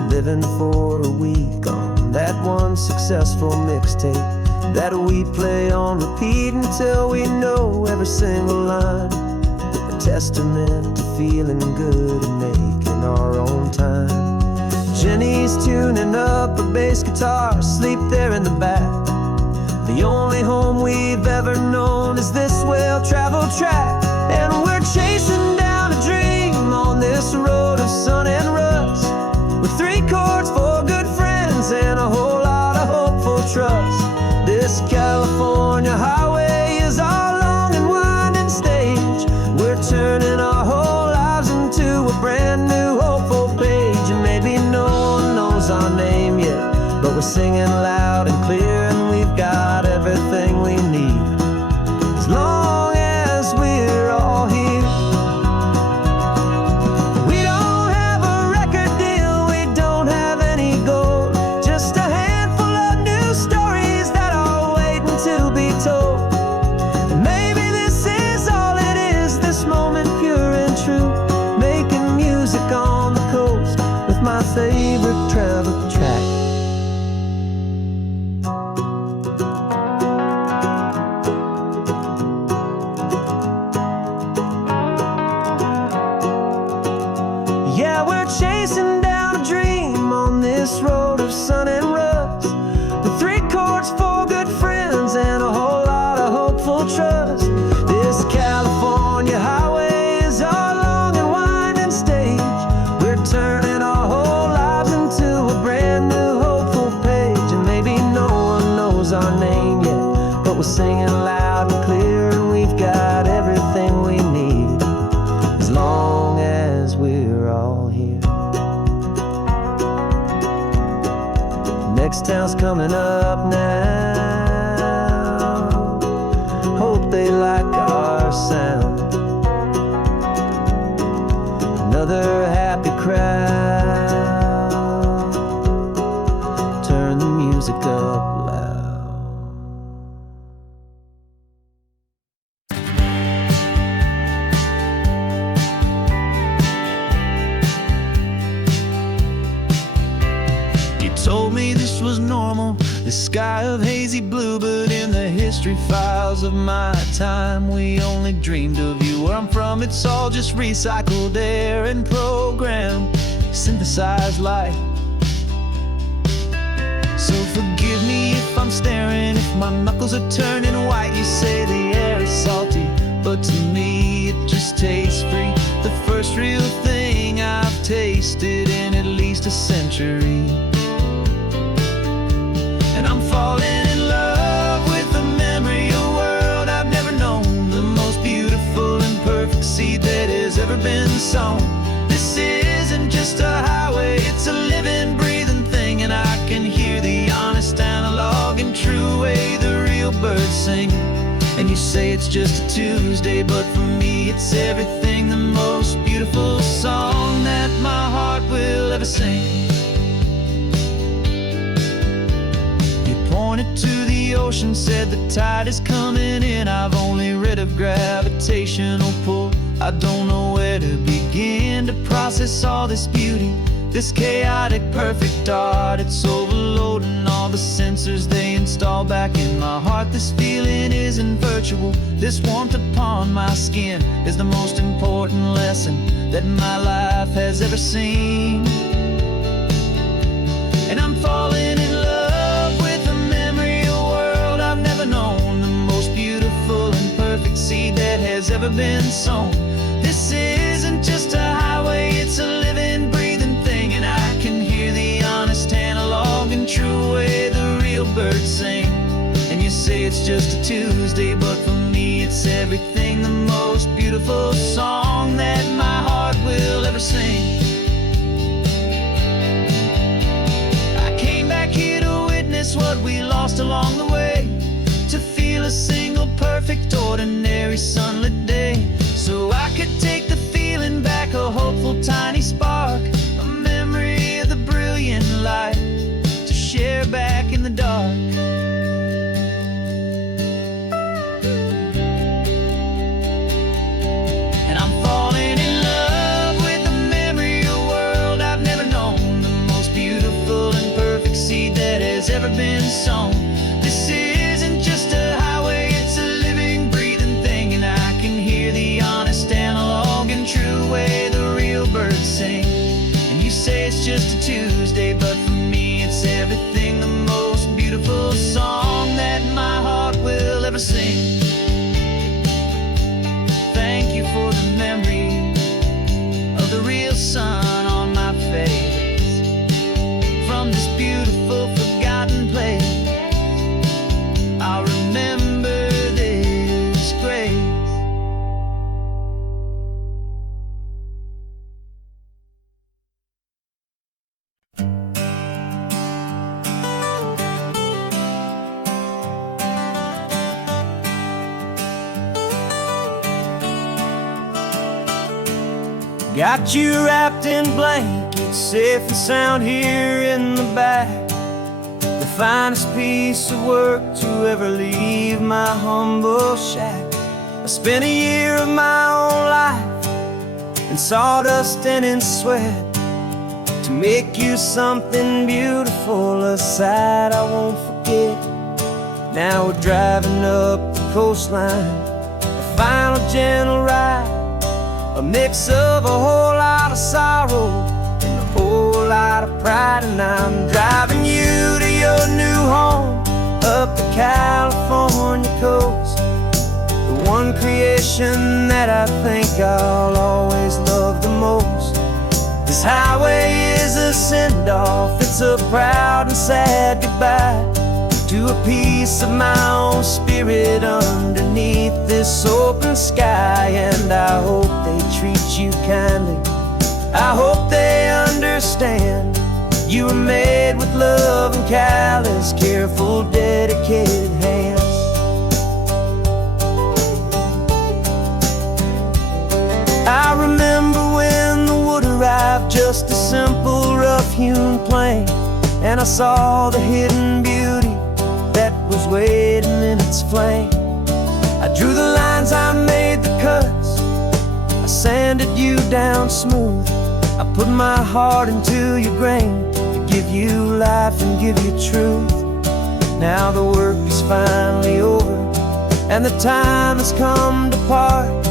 living for a week on that one successful mixtape that we play on repeat until we know every single line. A testament to feeling good and making our own time. Jenny's tuning up her bass guitar, asleep there in the back. The only home we've ever known is this well-traveled track, and we're chasing down a dream on this road of sun and rust, with 3 chords, 4 good friends, and a whole lot of hopeful trust. This California highway is our long and winding stage. We're turning our whole lives into a brand new hopeful page. And maybe no one knows our name yet, but we're singing loud and clear, and we've got everything we need, as long as we're all here. We don't have a record deal, we don't have any gold, just a handful of new stories that are waiting to be told. And maybe this is all it is, this moment pure and true, making music on the coast with my favorite travel track. Yeah, we're chasing down a dream on this road of sun and rust, with 3 chords, 4 good friends, and a whole lot of hopeful trust. This California highway is our long and winding stage. We're turning our whole lives into a brand new hopeful page. And maybe no one knows our name yet, but we're singing loud and clear, and we've got everything we need, as long as we're all here. Next town's coming up now, hope they like our sound. Another happy crowd, turn the music up loud. You told me this was normal, this sky of hazy blue, but in the history files of my time, we only dreamed of you. Where I'm from, it's all just recycled air and programmed, synthesized light. So forgive me if I'm staring, if my knuckles are turning white. You say the air is salty, but to me it just tastes free. The first real thing I've tasted in at least a century. And I'm falling in love with the memory of a world I've never known, the most beautiful and perfect seed that has ever been sown. This isn't just a highway, it's a living, breathing thing, and I can hear the honest analog and true way the real birds sing. And you say it's just a Tuesday, but for me it's everything, the most beautiful song that my heart will ever sing. Pointed to the ocean, said the tide is coming in. I've only read of gravitational pull, I don't know where to begin to process all this beauty, this chaotic perfect art. It's overloading all the sensors they install back in my heart. This feeling isn't virtual, this warmth upon my skin is the most important lesson that my life has ever seen. And I'm falling in love with a memory of a world I've never known, ever been sown. This isn't just a highway, it's a living, breathing thing. And I can hear the honest analog and true way the real birds sing. And you say it's just a Tuesday, but for me it's everything, the most beautiful song that my heart will ever sing. I came back here to witness what we lost along the way, to feel a single perfect ordinary sunlit day, so I could take the feeling back, a hopeful tiny spark, a memory of the brilliant light to share back in the dark. And I'm falling in love with the memory of a world I've never known, the most beautiful and perfect seed that has ever been sown. This isn't just a highway, it's a living, breathing thing. And I can hear the honest analog and true way the real birds sing. And you say it's just a Tuesday, but for me it's everything, the most beautiful song that my heart will ever sing. Thank you for the memory of the real sun on my face, from this beautiful forgotten place. I'll remember this grace. Got you wrapped in blankets, safe and sound here in the back. The finest piece of work to ever leave my humble shack. I spent a year of my own life in sawdust and in sweat to make you something beautiful, a sight I won't forget. Now we're driving up the coastline, a final gentle ride, a mix of a whole lot of sorrow and a whole lot of pride. And I'm driving you to your new home up the California coast, the one creation that I think I'll always love the most. This highway is a send-off, it's a proud and sad goodbye to a piece of my own spirit underneath this open sky. And I hope they treat you kindly, I hope they understand you were made with love and callous, careful, dedicated hands. I remember when the wood arrived, just a simple rough-hewn plank, and I saw the hidden beauty that was waiting in its flame. I drew the lines, I made the cuts, I sanded you down smooth. I put my heart into your grain to give you life and give you truth. Now the work is finally over, and the time has come to part,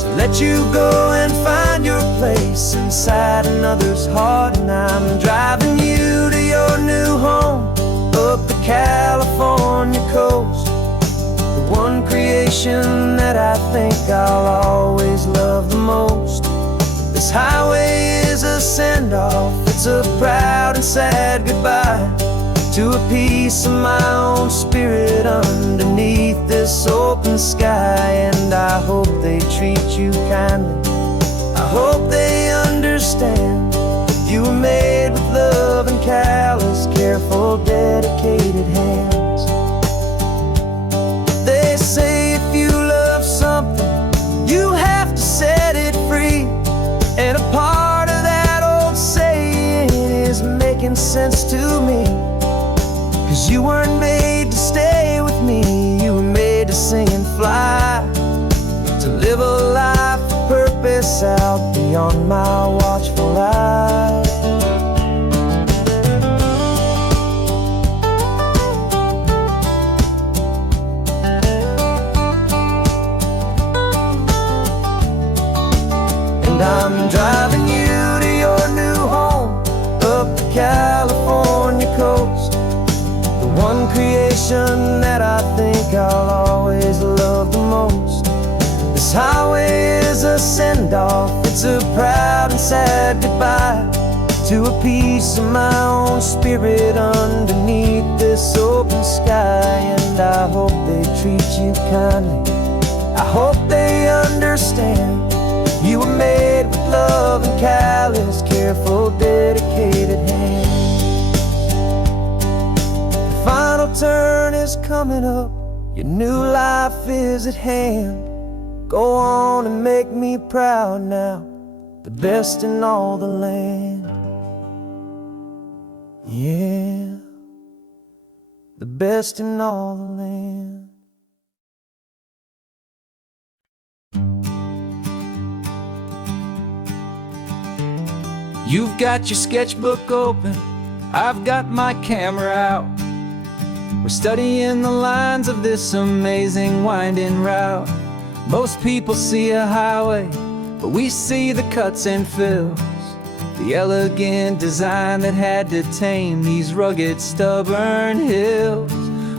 to let you go and find your place inside another's heart. And I'm driving you to your new home up the California coast, the one creation that I think I'll always love the most. This highway is a send-off, it's a proud and sad goodbye to a piece of my own spirit underneath this open sky. And I hope they treat you kindly, I hope they understand you were made with love and callous, careful, dedicated hands. They say if you love something, you have to set it free. And a part of that old saying is making sense to me, 'cause you weren't made to stay with me, you were made to sing and fly, to live a life of purpose out beyond my watchful eye. And I'm driving you to your new home up the California coast, the one creation that I think I'll always love the most. This signed off. It's a proud and sad goodbye to a piece of my own spirit underneath this open sky. And I hope they treat you kindly, I hope they understand. You were made with love and callous, careful, dedicated hands. The final turn is coming up, your new life is at hand. Go on and make me proud now, the best in all the land. Yeah, the best in all the land. You've got your sketchbook open, I've got my camera out. We're studying the lines of this amazing winding route. Most people see a highway, but we see the cuts and fills, the elegant design that had to tame these rugged, stubborn hills.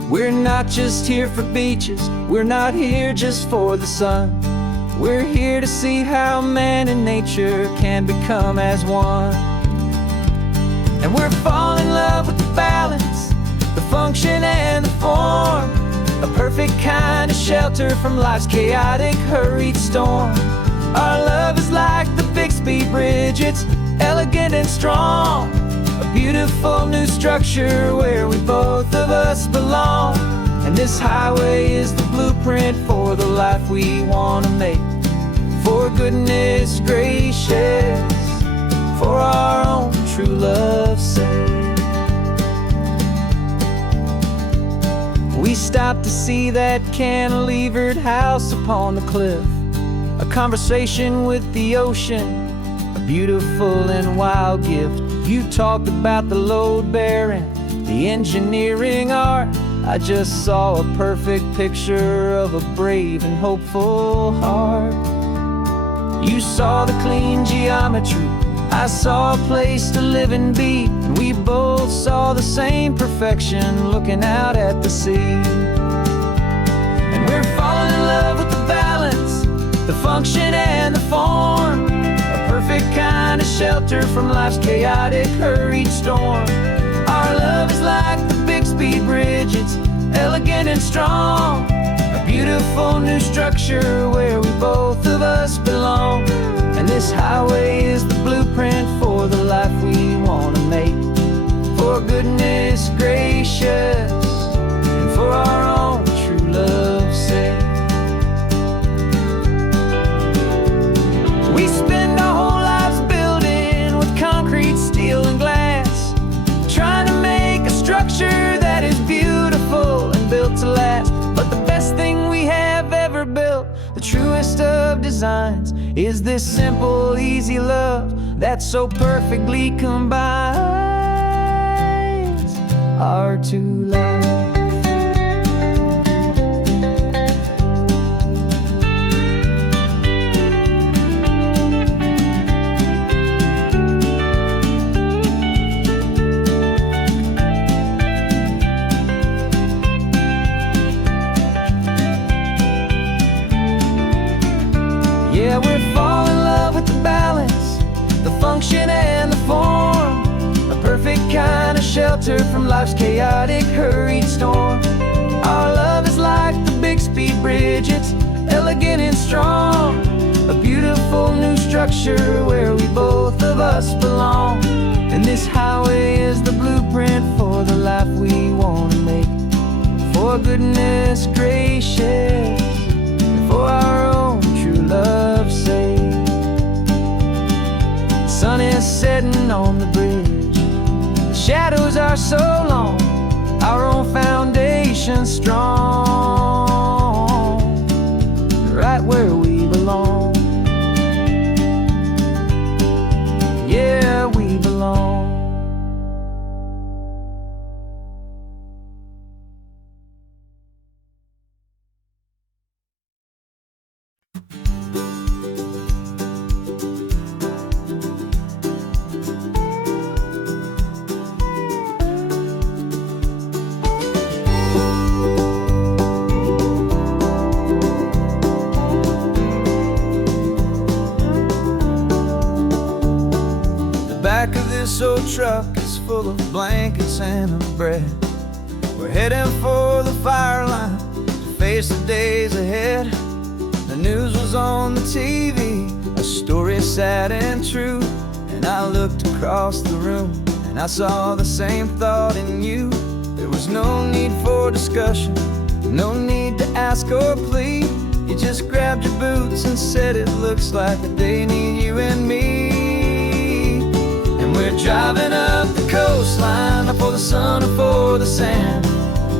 We're not just here for beaches, we're not here just for the sun. We're here to see how man and nature can become as one. And we're falling in love with the balance, the function and the form, a perfect kind of shelter from life's chaotic, hurried storm. Our love is like the Bixby Bridge, it's elegant and strong, a beautiful new structure where we both of us belong. And this highway is the blueprint for the life we want to make. For goodness gracious, for our own true love's sake. We stopped to see that cantilevered house upon the cliff, a conversation with the ocean, a beautiful and wild gift. You talked about the load bearing, the engineering art. I just saw a perfect picture of a brave and hopeful heart. You saw the clean geometry, I saw a place to live and be, and we both saw the same perfection looking out at the sea. And we're falling in love with the balance, the function and the form, a perfect kind of shelter from life's chaotic, hurried storm. Our love is like the Bixby Bridge, it's elegant and strong, a beautiful new structure where we both of us belong. And this highway is the blueprint for the life we want to make. For goodness gracious, and for our own true love's sake. We spend our whole lives building with concrete, steel and glass, trying to make a structure that is beautiful and built to last. But the best thing we have ever built, the truest of designs, is this simple, easy love that so perfectly combines our two lives. Yeah, we're falling in love with the balance, the function and the form, a perfect kind of shelter from life's chaotic, hurried storm. Our love is like the Bixby Bridge, it's elegant and strong, a beautiful new structure where we both of us belong. And this highway is the blueprint for the life we want to make. For goodness gracious, and for our own true love's sake. The sun is setting on the bridge, the shadows are so long, our own foundation strong, right where we belong. Yeah, we belong. this old truck is full of blankets and a bread. We're heading for the fire line to face the days ahead. The news was on the TV, a story sad and true. And I looked across the room and I saw the same thought in you. There was no need for discussion, no need to ask or plead. You just grabbed your boots and said it looks like the day need you and me. And we're driving up the coastline, not for the sun or for the sand,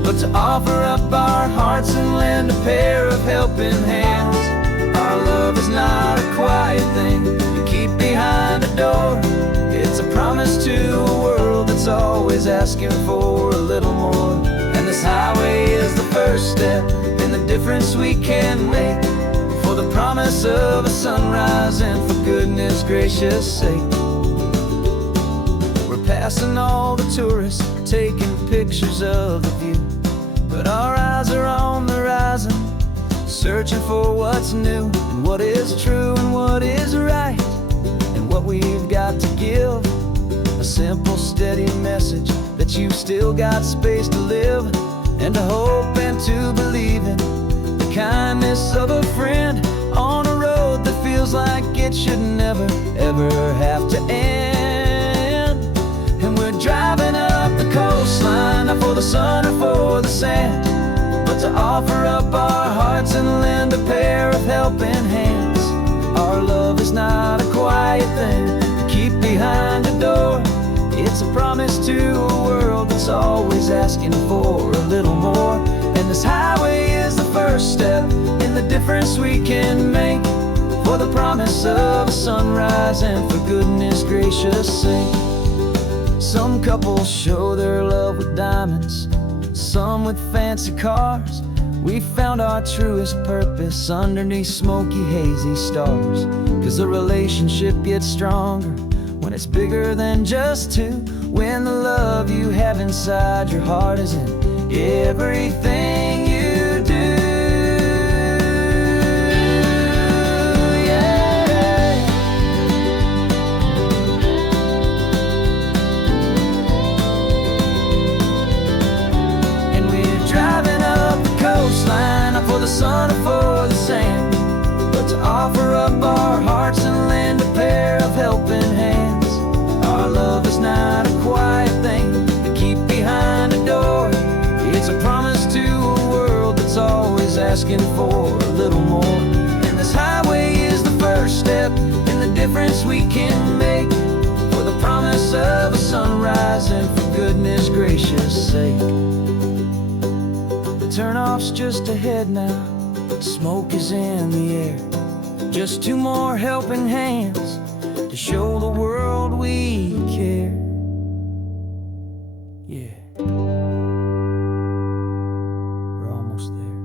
but to offer up our hearts and lend a pair of helping hands. Our love is not a quiet thing you keep behind a door. It's a promise to a world that's always asking for a little more. And this highway is the first step in the difference we can make, for the promise of a sunrise and for goodness gracious sake. We're passing all the tourists, taking pictures of the view, but our eyes are on the horizon, searching for what's new and what is true and what is right, and what we've got to give. A simple, steady message that you've still got space to live, and to hope and to believe in the kindness of a friend on a road that feels like it should never, ever have to end. And we're driving up the coastline, not for the sun or for the sand, but to offer up our hearts and lend a pair of helping hands. Our love is not a quiet thing to keep behind a door. It's a promise to a world that's always asking for a little more. And this highway is the first step in the difference we can make, for the promise of a sunrise and for goodness gracious sake. Some couples show their love with diamonds, some with fancy cars. We found our truest purpose underneath smoky, hazy stars. 'Cause a relationship gets stronger when it's bigger than just two, when the love you have inside your heart is in everything you do. Yeah. And we're driving up the coastline, not for the sun or for the sand, but to offer up our hearts and lend a pair of helping hands. Our love is not a quiet thing to keep behind a door. It's a promise to a world that's always asking for a little more. And this highway is the first step in the difference we can make, for the promise of a sunrise and for goodness gracious sake. The turnoff's just ahead now, smoke is in the air. Just two more helping hands to show the world we care. Yeah. We're almost there.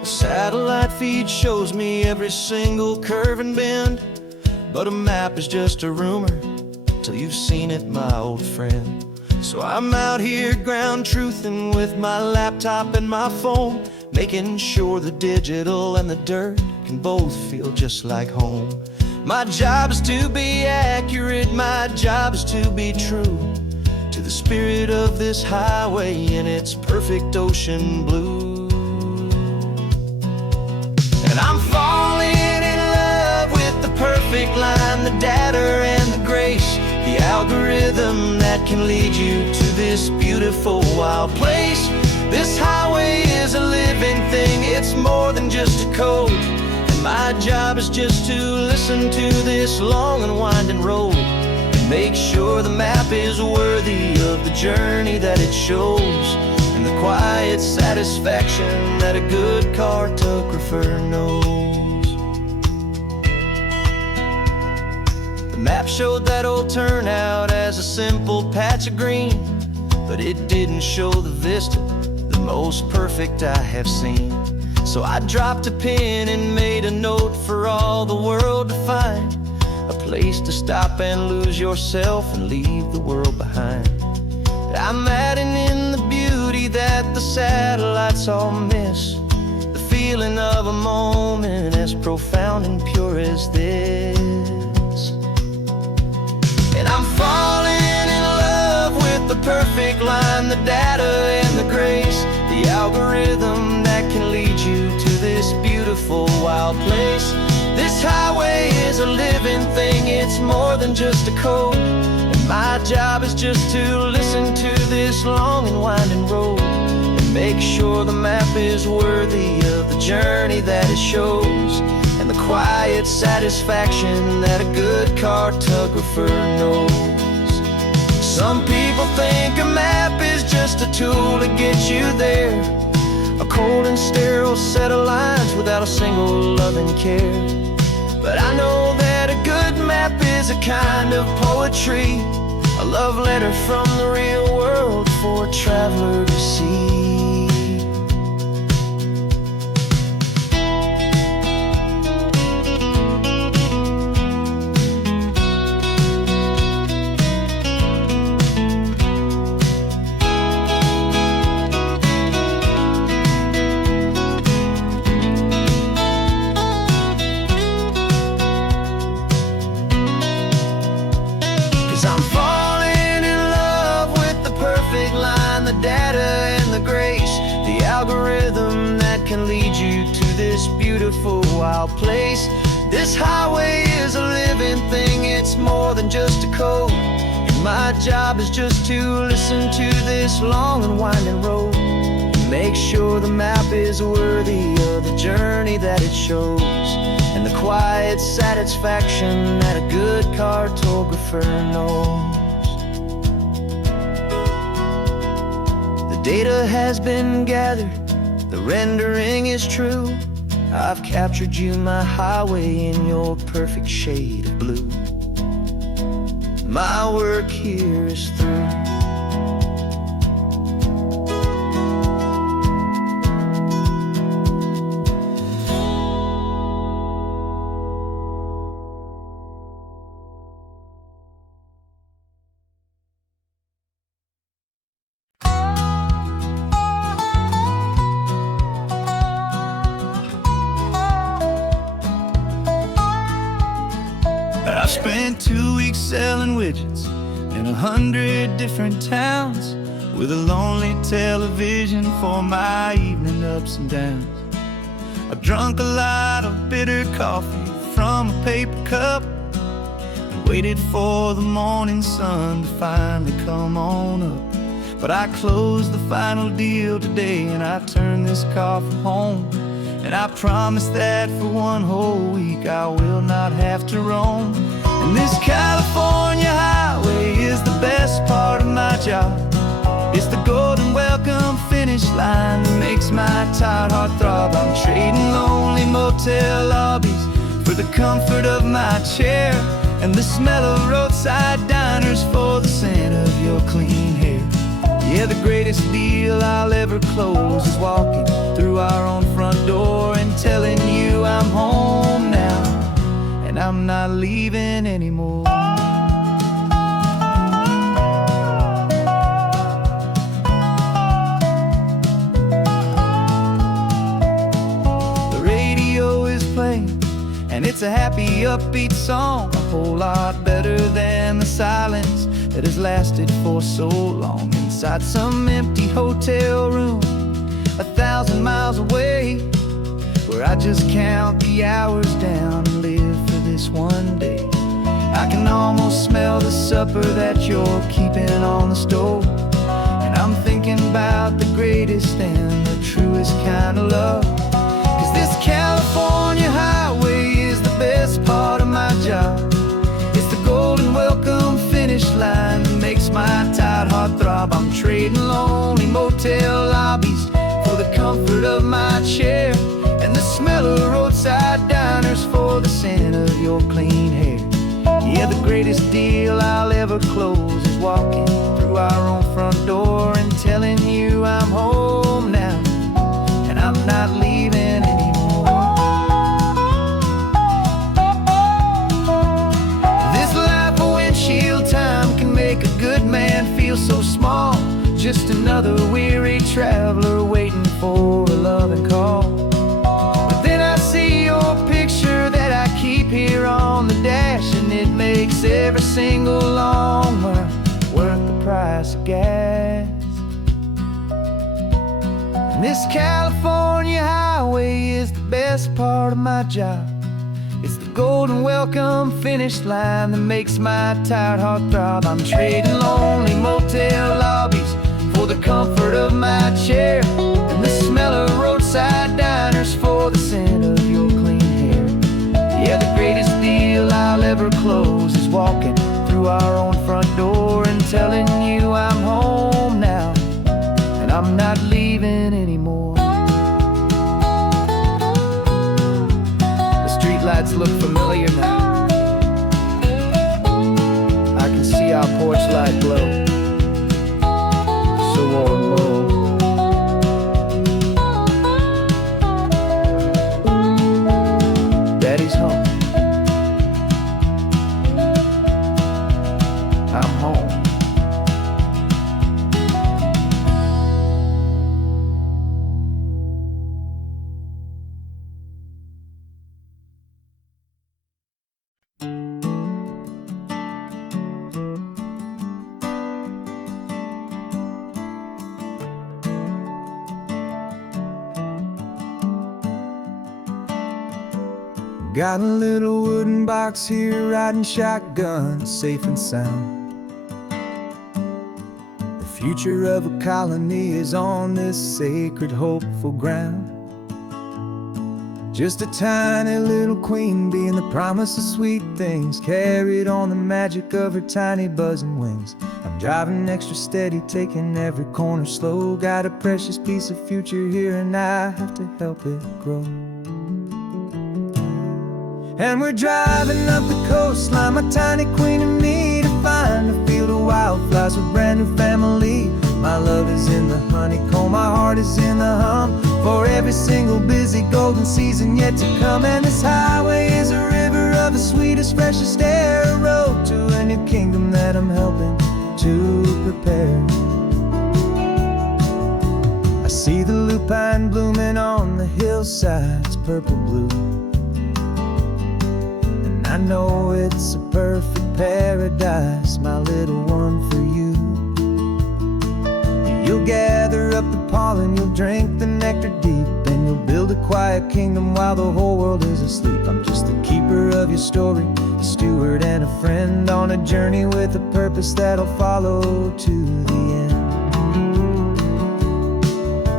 A satellite feed shows me every single curve and bend, but a map is just a rumor till you've seen it, my old friend. So I'm out here ground truthing with my laptop and my phone, making sure the digital and the dirt can both feel just like home. My job is to be accurate, my job is to be true to the spirit of this highway in its perfect ocean blue. And I'm falling in love with the perfect line, the data and the grace, the algorithm that can lead you to this beautiful wild place. This highway is a living thing, it's more than just a code. And my job is just to listen to this long and winding road and make sure the map is worthy of the journey that it shows, and the quiet satisfaction that a good cartographer knows. The map showed that old turnout as a simple patch of green, but it didn't show the vista, the most perfect I have seen. So I dropped a pin and made a note for all the world to find, a place to stop and lose yourself and leave the world behind. I'm adding in the beauty that the satellites all miss, the feeling of a moment as profound and pure as this. And I'm falling in love with the perfect line, the data and the grace, the algorithm that can lead you to this beautiful wild place. This highway is a living thing, it's more than just a code. And my job is just to listen to this long and winding road and make sure the map is worthy of the journey that it shows, and the quiet satisfaction that a good cartographer knows. Some people think a map is just a tool to get you there, a cold and sterile set of lines without a single loving care. But I know that a good map is a kind of poetry, a love letter from the real world for a traveler to see. 'Cause I'm falling in love with the perfect line, the data and the grace, the algorithm that can lead you to this beautiful wild place. This highway is a living thing, it's more than just a code. And my job is just to listen to this long and winding road, make sure the map is worthy of the journey that it shows, and the quiet satisfaction that a good cartographer knows. The data has been gathered, the rendering is true. I've captured you, my highway, in your perfect shade of blue. My work here is through. I spent 2 weeks selling widgets in 100 different towns, with a lonely television for my evening ups and downs. I've drunk a lot of bitter coffee from a paper cup and waited for the morning sun to finally come on up. But I closed the final deal today and I turned this car from home, and I promise that for one whole week I will not have to roam. And this California highway is the best part of my job. It's the golden welcome finish line that makes my tired heart throb. I'm trading lonely motel lobbies for the comfort of my chair, and the smell of roadside diners for the scent of your clean hair. Yeah, the greatest deal I'll ever close is walking through our own front door and telling you I'm home now, and I'm not leaving anymore. The radio is playing, and it's a happy, upbeat song, a whole lot better than the silence that has lasted for so long inside some empty hotel room 1,000 miles away, where I just count the hours down and live for this one day. I can almost smell the supper that you're keeping on the stove, and I'm thinking about the greatest and the truest kind of love. 'Cause this California highway is the best part of my job. It's the golden welcome finish line that makes my tired heart throb. I'm trading lonely motel lobbies for the comfort of my chair, and the smell of roadside diners for the scent of your clean hair. Yeah, the greatest deal I'll ever close is walking through our own front door and telling you I'm home now, and I'm not leaving anymore. single long mile worth the price of gas. And this California highway is the best part of my job. It's the golden welcome finish line that makes my tired heart throb. I'm trading lonely motel lobbies for the comfort of my chair, and the smell of roadside diners for the scent of your clean hair. Yeah, the greatest deal I'll ever close is walking through our own front door and telling you I'm home now, and I'm not leaving anymore. The streetlights look familiar now. I can see our porch light glow, so warm, low. Daddy's home. I'm home. Got a little wooden box here, riding shotgun, safe and sound. The future of a colony is on this sacred, hopeful ground. Just a tiny little queen bee and the promise of sweet things, carried on the magic of her tiny buzzing wings. I'm driving extra steady, taking every corner slow. Got a precious piece of future here and I have to help it grow. And we're driving up the coastline, my tiny queen and me, to find a field of wildflowers with brand new family. My love is in the honeycomb, my heart is in the hum, for every single busy golden season yet to come. And this highway is a river of the sweetest, freshest air, a road to a new kingdom that I'm helping to prepare. I see the lupine blooming on the hillsides, purple blue. I know it's a perfect paradise, my little one, for you. You'll gather up the pollen, you'll drink the nectar deep, and you'll build a quiet kingdom while the whole world is asleep. I'm just the keeper of your story, a steward and a friend, on a journey with a purpose that'll follow to the end.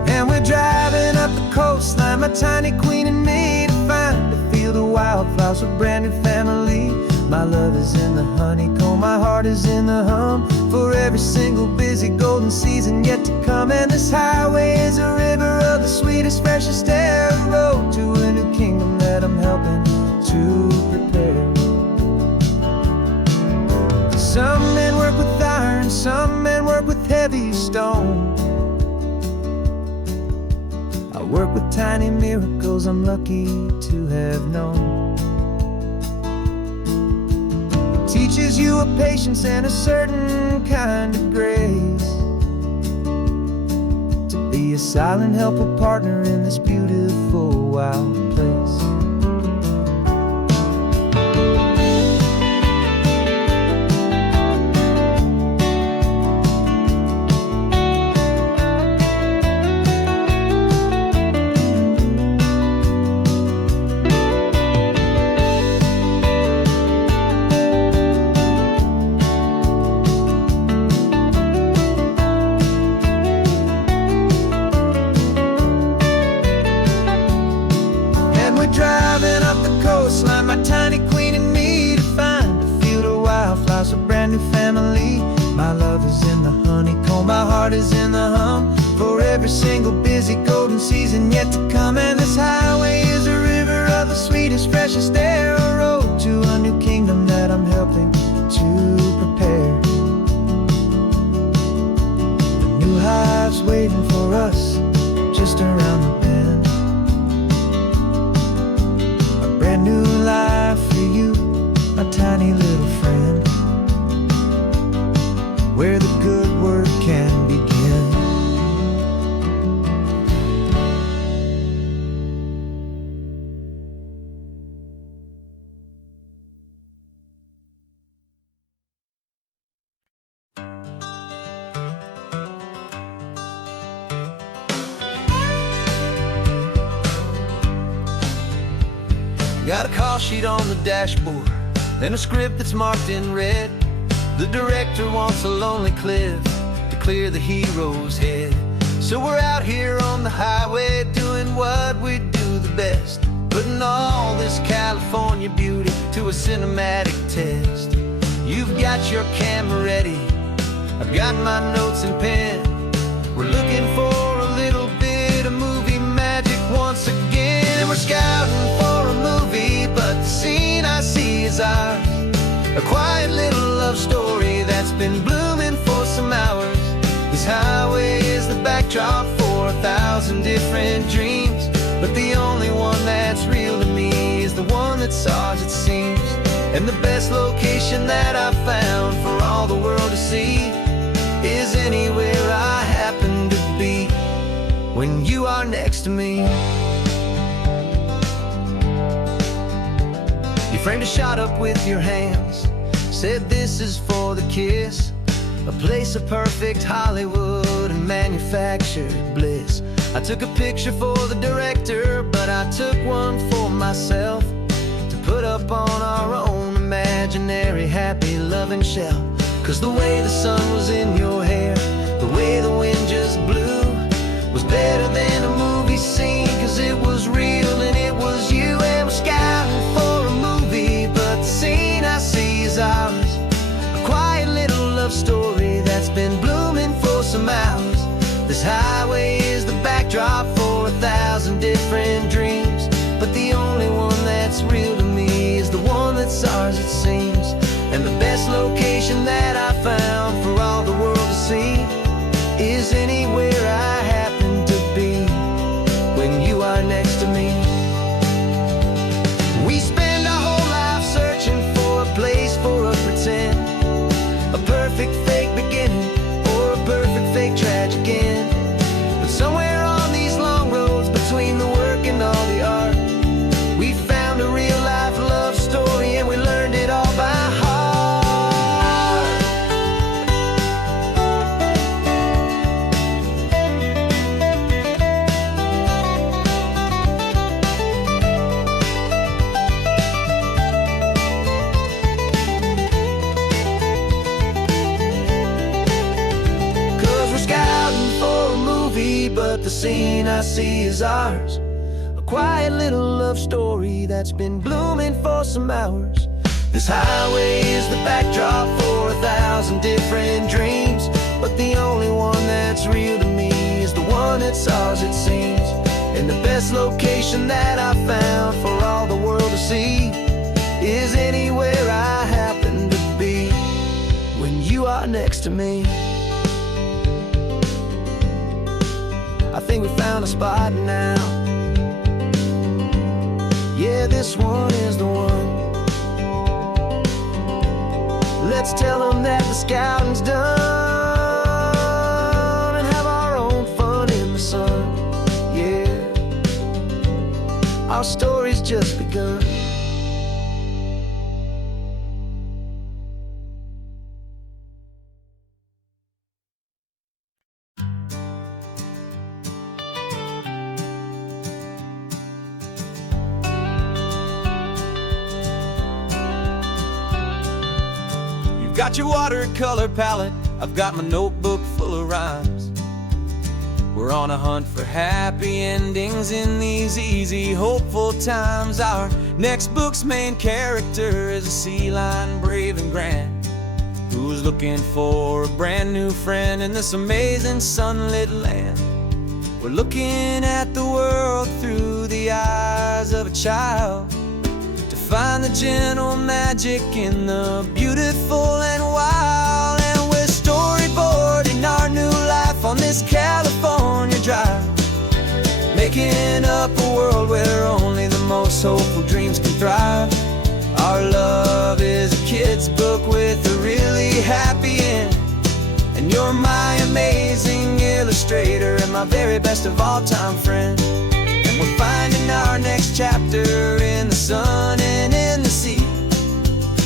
And we're driving up the coastline, my tiny queen and me, to find a field of wildflowers with brand new family. My love is in the honeycomb, my heart is in the hum, for every single busy golden season yet to come. And this highway is a river of the sweetest, freshest air, a road to a new kingdom that I'm helping to prepare. Some men work with iron, some men work with heavy stone. I work with tiny miracles I'm lucky to have known. It teaches you a patience and a certain kind of grace, to be a silent, helpful partner in this beautiful, wild place. Driving up the coastline, my tiny queen and me, to find a field of wildflowers, a brand new family. My love is in the honeycomb, my heart is in the hum, for every single busy golden season yet to come. And this highway is a river of the sweetest, freshest air, a road to a new kingdom that I'm helping to prepare. The new hive's waiting for us just around the bend, brand new life for you, my tiny little friend, where the good work can begin. Got a call sheet on the dashboard and a script that's marked in red. The director wants a lonely cliff to clear the hero's head. So we're out here on the highway doing what we do the best, putting all this California beauty to a cinematic test. You've got your camera ready, I've got my notes and pen. We're looking for a little bit of movie magic once again. And we're scouting for a movie, but the scene I see is ours. A quiet little love story that's been blooming for some hours. This highway is the backdrop for 1,000 different dreams, but the only one that's real to me is the one that's ours, it seems. And the best location that I've found for all the world to see is anywhere I happen to be when you are next to me. You framed a shot up with your hands, said this is for the kiss, a place of perfect Hollywood and manufactured bliss. I took a picture for the director, but I took one for myself to put up on our own imaginary happy loving shelf. Cause the way the sun was in your hair, the way the wind just blew, was better than a movie scene, cause it was real and it was you. And we're scouting for a movie, but the scene I see is ours. A quiet little love story that's been blooming for some hours. This highway is the backdrop for 1,000 different dreams, but the only one that's real to me is the one that's ours, it seems. And the best location that I found for all the world to see is anywhere I happen to be when you are next to me. We spend our whole life searching for a place for a pretend, a perfect fake beginning or a perfect fake tragic end. But somewhere on these long roads between the work and all the art, we found a real life love story and we learned it all by heart. But the scene I see is ours. A quiet little love story that's been blooming for some hours. This highway is the backdrop for 1,000 different dreams, but the only one that's real to me is the one that's ours, it seems. And the best location that I found for all the world to see is anywhere I happen to be when you are next to me. I think we found a spot now. Yeah, this one is the one. Let's tell them that the scouting's done and have our own fun in the sun. Yeah, our story's just begun. Got your watercolor palette, I've got my notebook full of rhymes. We're on a hunt for happy endings in these easy, hopeful times. Our next book's main character is a sea lion, brave and grand, who's looking for a brand new friend in this amazing sunlit land. We're looking at the world through the eyes of a child, find the gentle magic in the beautiful and wild. And we're storyboarding our new life on this California drive, making up a world where only the most hopeful dreams can thrive. Our love is a kid's book with a really happy end, and you're my amazing illustrator and my very best of all time friend. And we're finding our next chapter in the sun and in the sea,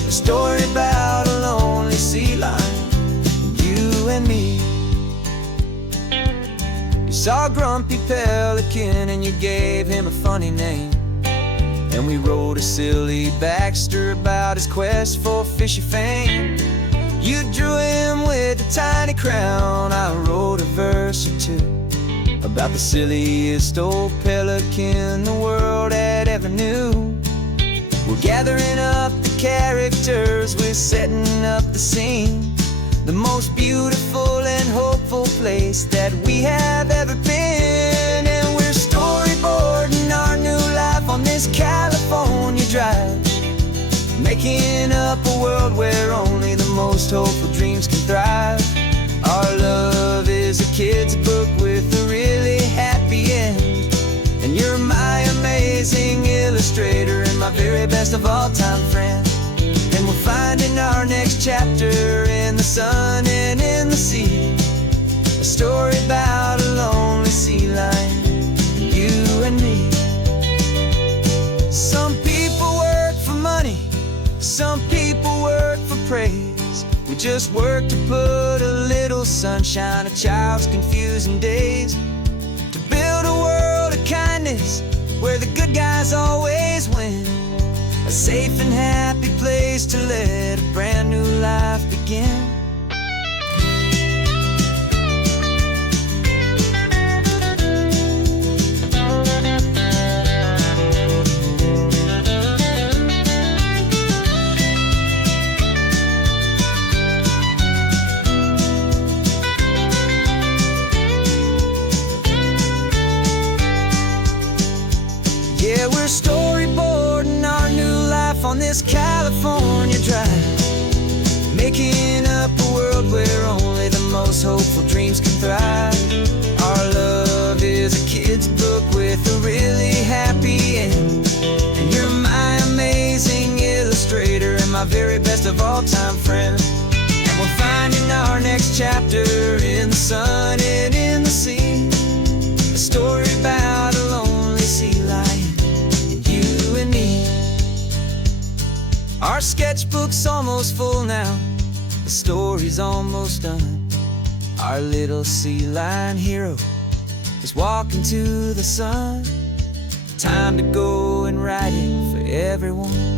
a story about a lonely sea lion, you and me. You saw a grumpy pelican and you gave him a funny name, And we wrote a silly Baxter about his quest for fishy fame. You drew him with a tiny crown. I wrote a verse or two about the silliest old pelican the world had ever knew. We're gathering up the characters, we're setting up the scene, the most beautiful and hopeful place that we have ever been. And we're storyboarding our new life on this California drive, making up a world where only the most hopeful dreams can thrive. Our love is a kid's book with a really happy end, and you're my amazing illustrator and my very best of all time friend. And we're finding our next chapter in the sun and in the sea, a story about a lonely sea lion, you and me. Some people work for money, some people work for praise. We just work to put a little sunshine in a child's confusing days, to build a world of kindness where the good guys always win, a safe and happy place to let a brand new life begin. Yeah, we're storyboarding our new life on this California drive, making up a world where only the most hopeful dreams can thrive. Our love is a kid's book with a really happy end, and you're my amazing illustrator and my very best of all time friend. And we're finding our next chapter in the sun and in the sea, a story about a lonely sea lion, our sketchbook's almost full now, the story's almost done. Our little sea lion hero is walking to the sun. Time to go and write it for everyone.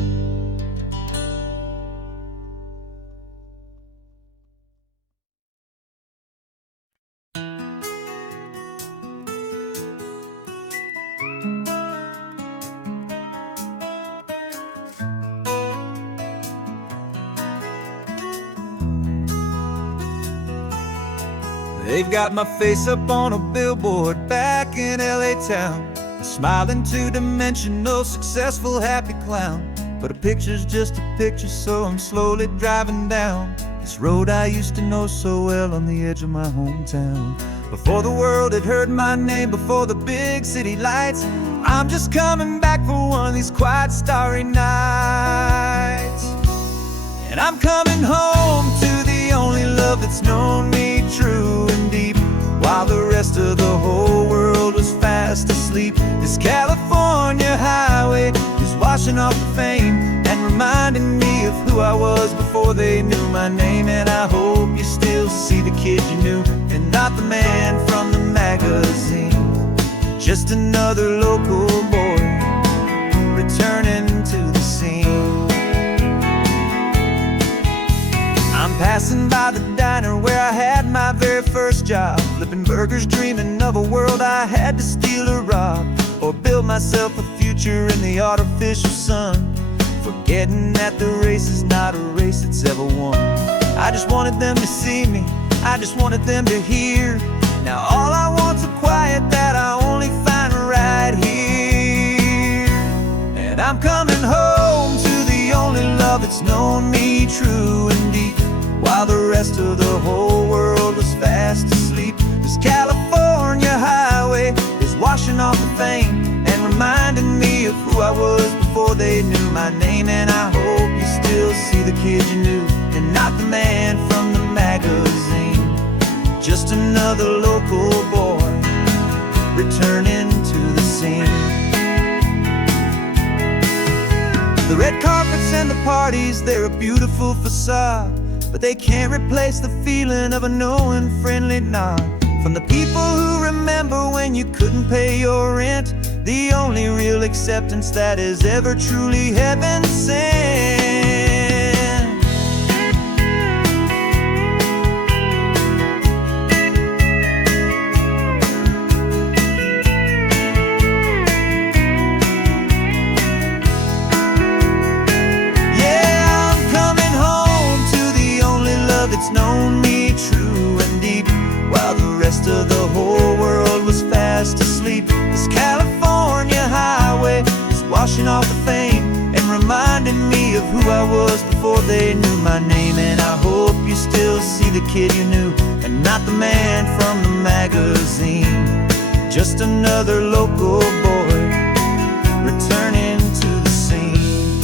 They've got my face up on a billboard back in LA town, a smiling two-dimensional, successful, happy clown. But a picture's just a picture, so I'm slowly driving down this road I used to know so well on the edge of my hometown. Before the world had heard my name, before the big city lights, I'm just coming back for one of these quiet, starry nights. And I'm coming home to the only love that's known me true and deep, while the rest of the whole world was fast asleep. This California highway is washing off the fame and reminding me of who I was before they knew my name. And I hope you still see the kid you knew, and not the man from the magazine, just another local boy returning to the scene. I'm passing by the diner where I had my very first job, flipping burgers, dreaming of a world I had to steal or rob, or build myself a future in the artificial sun, forgetting that the race is not a race that's ever won. I just wanted them to see me, I just wanted them to hear. Now all I want's a quiet that I only find right here. And I'm coming home to the only love that's known me true and deep, while the rest of the whole world was fast asleep. This California highway is washing off the fame and reminding me of who I was before they knew my name. And I hope you still see the kid you knew, and not the man from the magazine, just another local boy returning to the scene. The red carpets and the parties, they're a beautiful facade, but they can't replace the feeling of a knowing, friendly nod from the people who remember when you couldn't pay your rent. the only real acceptance that is ever truly heaven sent. Yeah, I'm coming home to the only love that's known me true and deep, while the rest of the whole world was fast asleep. This California highway is washing off the fame and reminding me of who I was before they knew my name. And I hope you still see the kid you knew and not the man from the magazine. Just another local boy returning to the scene.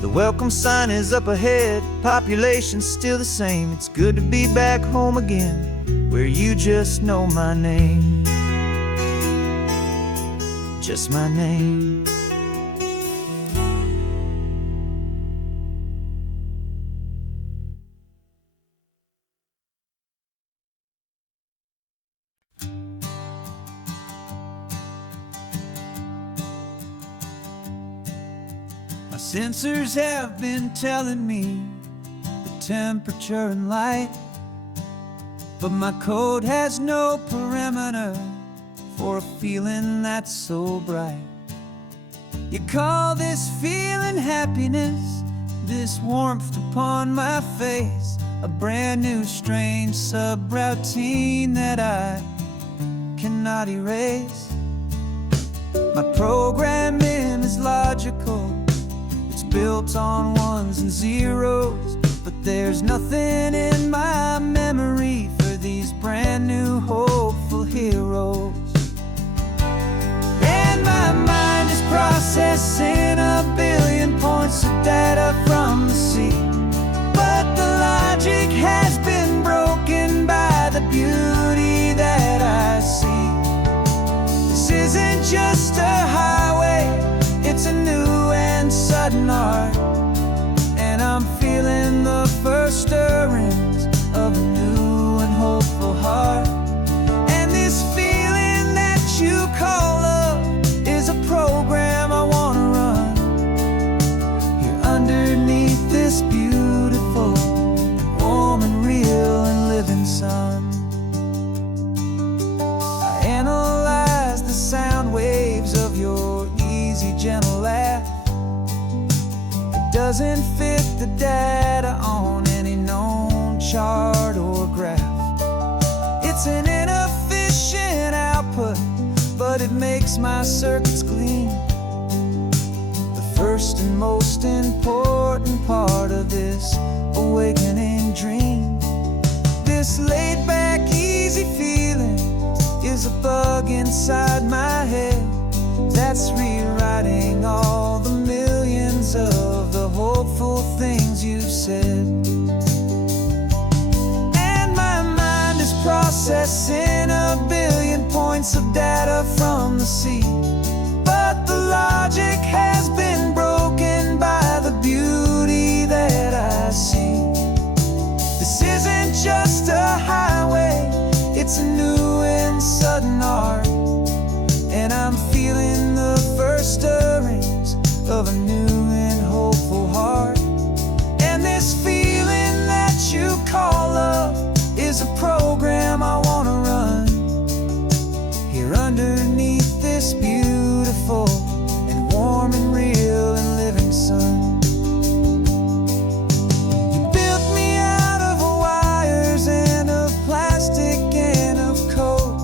The welcome sign is up ahead, population's still the same. It's good to be back home again, where you just know my name. Just my name. My sensors have been telling me the temperature and light, but my code has no parameter for a feeling that's so bright. You call this feeling happiness, this warmth upon my face, a brand new strange subroutine that I cannot erase. My programming is logical, it's built on ones and zeros, but there's nothing in my memory for these brand new hopeful heroes. And my mind is processing a billion points of data from the sea, but the logic has been broken by the beauty that I see. This isn't just a highway, it's a new and sudden art, and I'm feeling the first stirrings of a new and hopeful heart. And this feeling that you call love is a program I wanna run here underneath this beautiful, warm and real and living sun. I analyze the sound waves of your easy, gentle laugh. It doesn't fit the data on any known chart or graph. It's an inefficient output, but it makes my circuits gleam. The first and most important part of this awakening dream. This laid-back, easy feeling is a bug inside my head that's rewriting all the millions of the hopeful things you've said. And my mind is processing a billion points of data from the sea, but the logic has been broken by the beauty that I see. This isn't just a highway, it's a new and sudden art, and I'm feeling the first stirrings of a new and hopeful heart. And this feeling that you call love is a program I wanna run here underneath this beautiful and warm and real and living sun. You built me out of wires and of plastic and of code.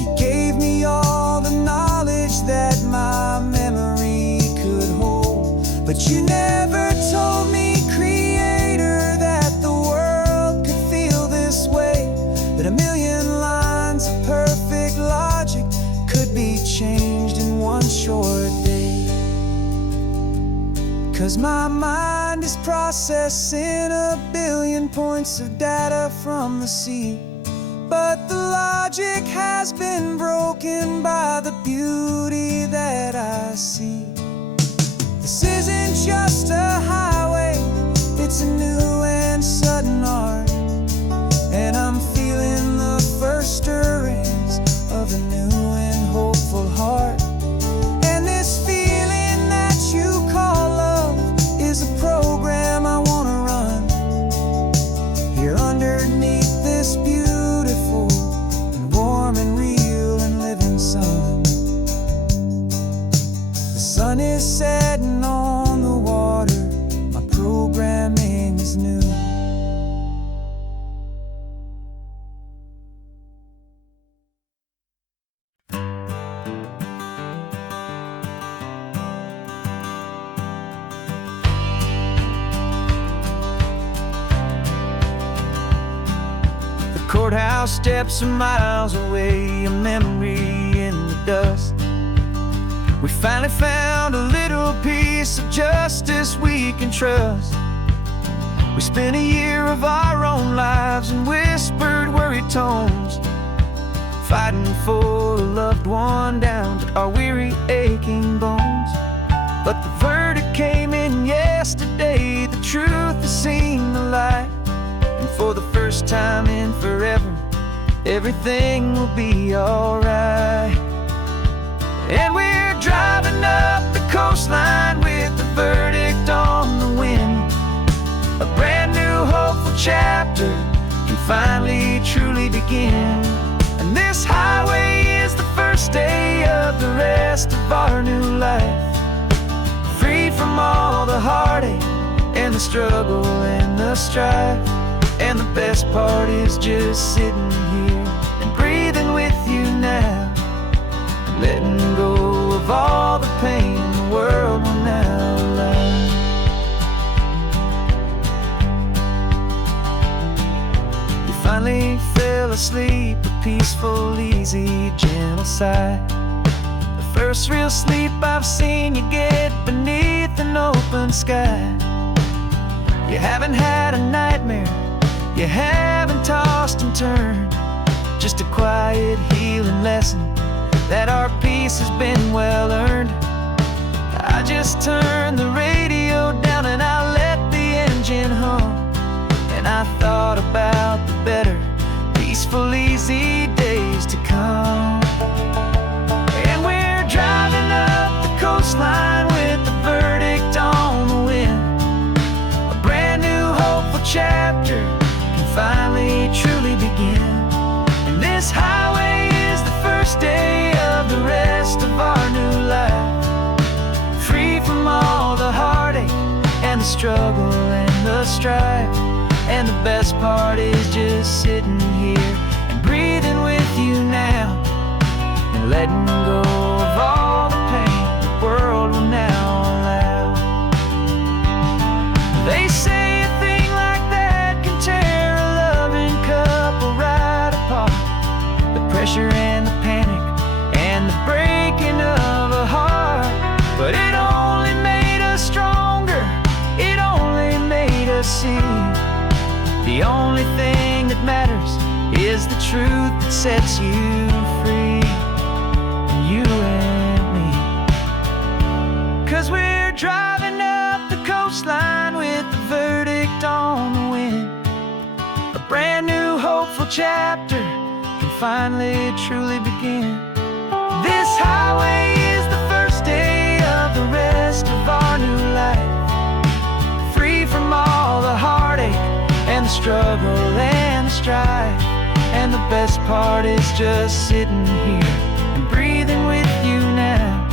You gave me all the knowledge that my memory could hold, but you never told me, Creator, that the world could feel this way, that a million lines of perfect logic could be changed in one short day. 'Cause my mind is processing a billion points of data from the sea, but the logic has been broken by the beauty that I see. This isn't just a highway, it's a new and sudden art, and I'm feeling the first stirrings sun is setting on the water, my programming is new. Courthouse steps are miles away, a memory in the dust. We finally found a little piece of justice we can trust. We spent a year of our own lives in whispered, worried tones, fighting for a loved one down to our weary, aching bones. But the verdict came in yesterday, the truth has seen the light. And for the first time in forever, everything will be alright. And we're driving up the coastline with the verdict on the wind. A brand new hopeful chapter can finally truly begin. And this highway is the first day of the rest of our new life, freed from all the heartache and the struggle and the strife. And the best part is just sitting here and breathing with you now, letting go of all the pain the world will now allow. You finally fell asleep, a peaceful, easy, gentle sigh. The first real sleep I've seen you get beneath an open sky. You haven't had a nightmare, you haven't tossed and turned, just a quiet healing lesson that our peace has been well earned. I just turned the radio down and I let the engine hum, and I thought about the better, peaceful, easy days to come. And we're driving up the coastline with the verdict on the wind. A brand new hopeful chapter finally truly begin. And this highway is the first day of the rest of our new life, free from all the heartache and the struggle and the strife. And the best part is just sitting here and breathing with you now, and letting go of all the pain the world will now allow. They say a thing like that can tear a loving couple right apart. The pressure and the panic and the breaking of a heart. But it only made us stronger, it only made us see the only thing that matters is the truth that sets you free, you and me. 'Cause we're driving up the coastline with the verdict on the wind. A brand new hopeful chapter can finally truly begin. This highway is the first day of the rest of our new life, free from all the heartache and the struggle and the strife. And the best part is just sitting here and breathing with you now,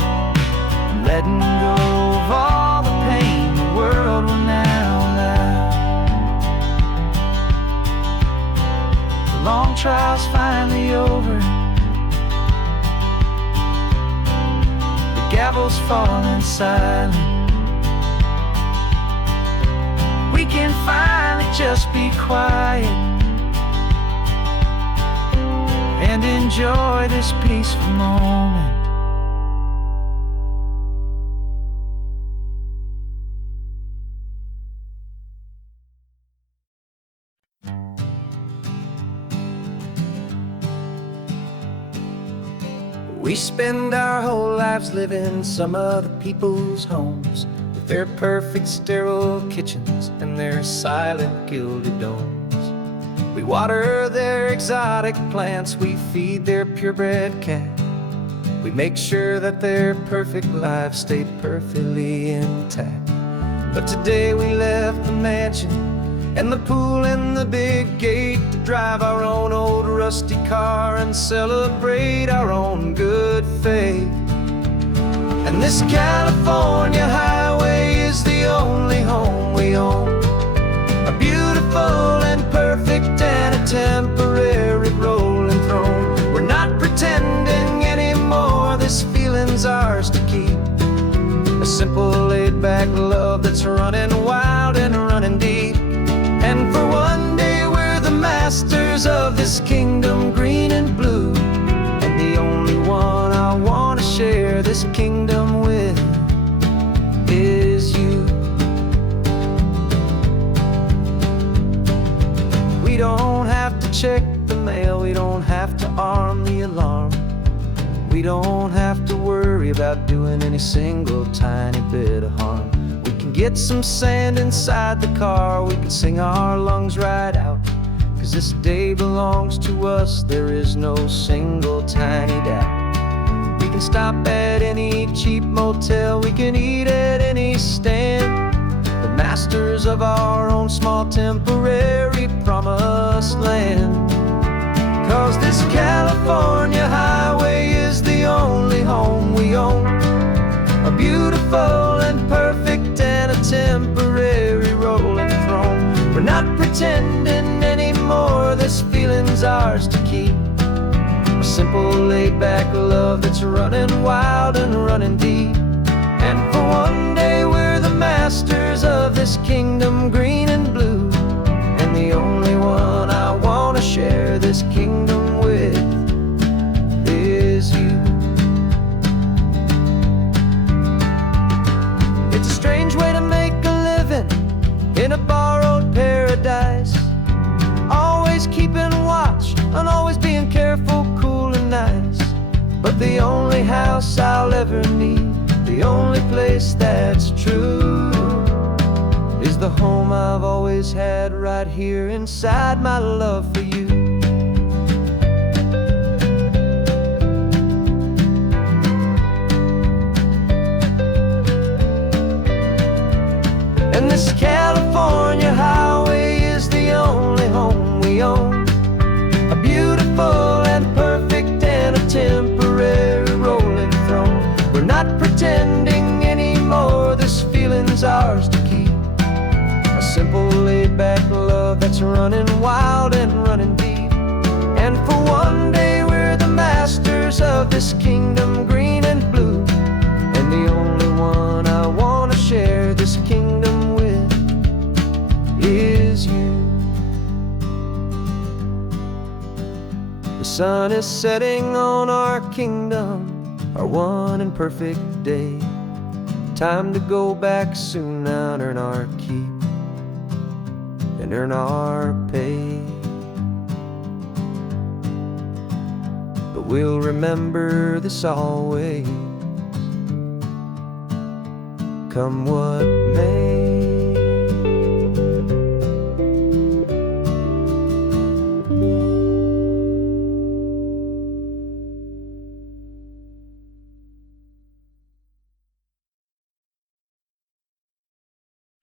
and letting go of all the pain the world will now allow. The long trial's finally over, the gavel's falling silent. We can finally just be quiet and enjoy this peaceful moment. We spend our whole lives living some other people's homes, with their perfect sterile kitchens and their silent gilded domes. We water their exotic plants, we feed their purebred cat. We make sure that their perfect lives stay perfectly intact. But today we left the mansion and the pool and the big gate to drive our own old rusty car and celebrate our own good faith. And this California highway is the only home we own. A beautiful and perfect and a temporary rolling throne. We're not pretending anymore, this feeling's ours to keep. A simple laid-back love that's running wild and running deep. And for one day we're the masters of this kingdom green and blue. And the only one I want to share this kingdom with is you. We don't have to check the mail, we don't have to arm the alarm. We don't have to worry about doing any single tiny bit of harm. We can get some sand inside the car, we can sing our lungs right out. 'Cause this day belongs to us, there is no single tiny doubt. We can stop at any cheap motel, we can eat at any stand. The masters of our own small temporary promised land. 'Cause this California highway is the only home we own. A beautiful and perfect and a temporary rolling throne. We're not pretending anymore, this feeling's ours to keep. A simple laid-back love that's running wild and running deep. And for one day we're the masters of this kingdom green and blue. And the only one I want to share this kingdom with is you. It's a strange way to make a living in a borrowed paradise. Always keeping watch and always being careful, cool and nice. But the only house I'll ever need, the only place that's true, is the home I've always had right here inside my love for you. And this California highway is the only home we own. A beautiful and perfect and a temporary rolling throne. We're not pretending anymore, this feeling's ours to keep. A simple laid-back love that's running wild and running deep. And for one day we're the masters of this kingdom green and blue. And the only one I want to share this kingdom with is you. The sun is setting on our kingdom, our one and perfect day. Time to go back soon now and earn our keep and earn our pay. But we'll remember this always, come what may.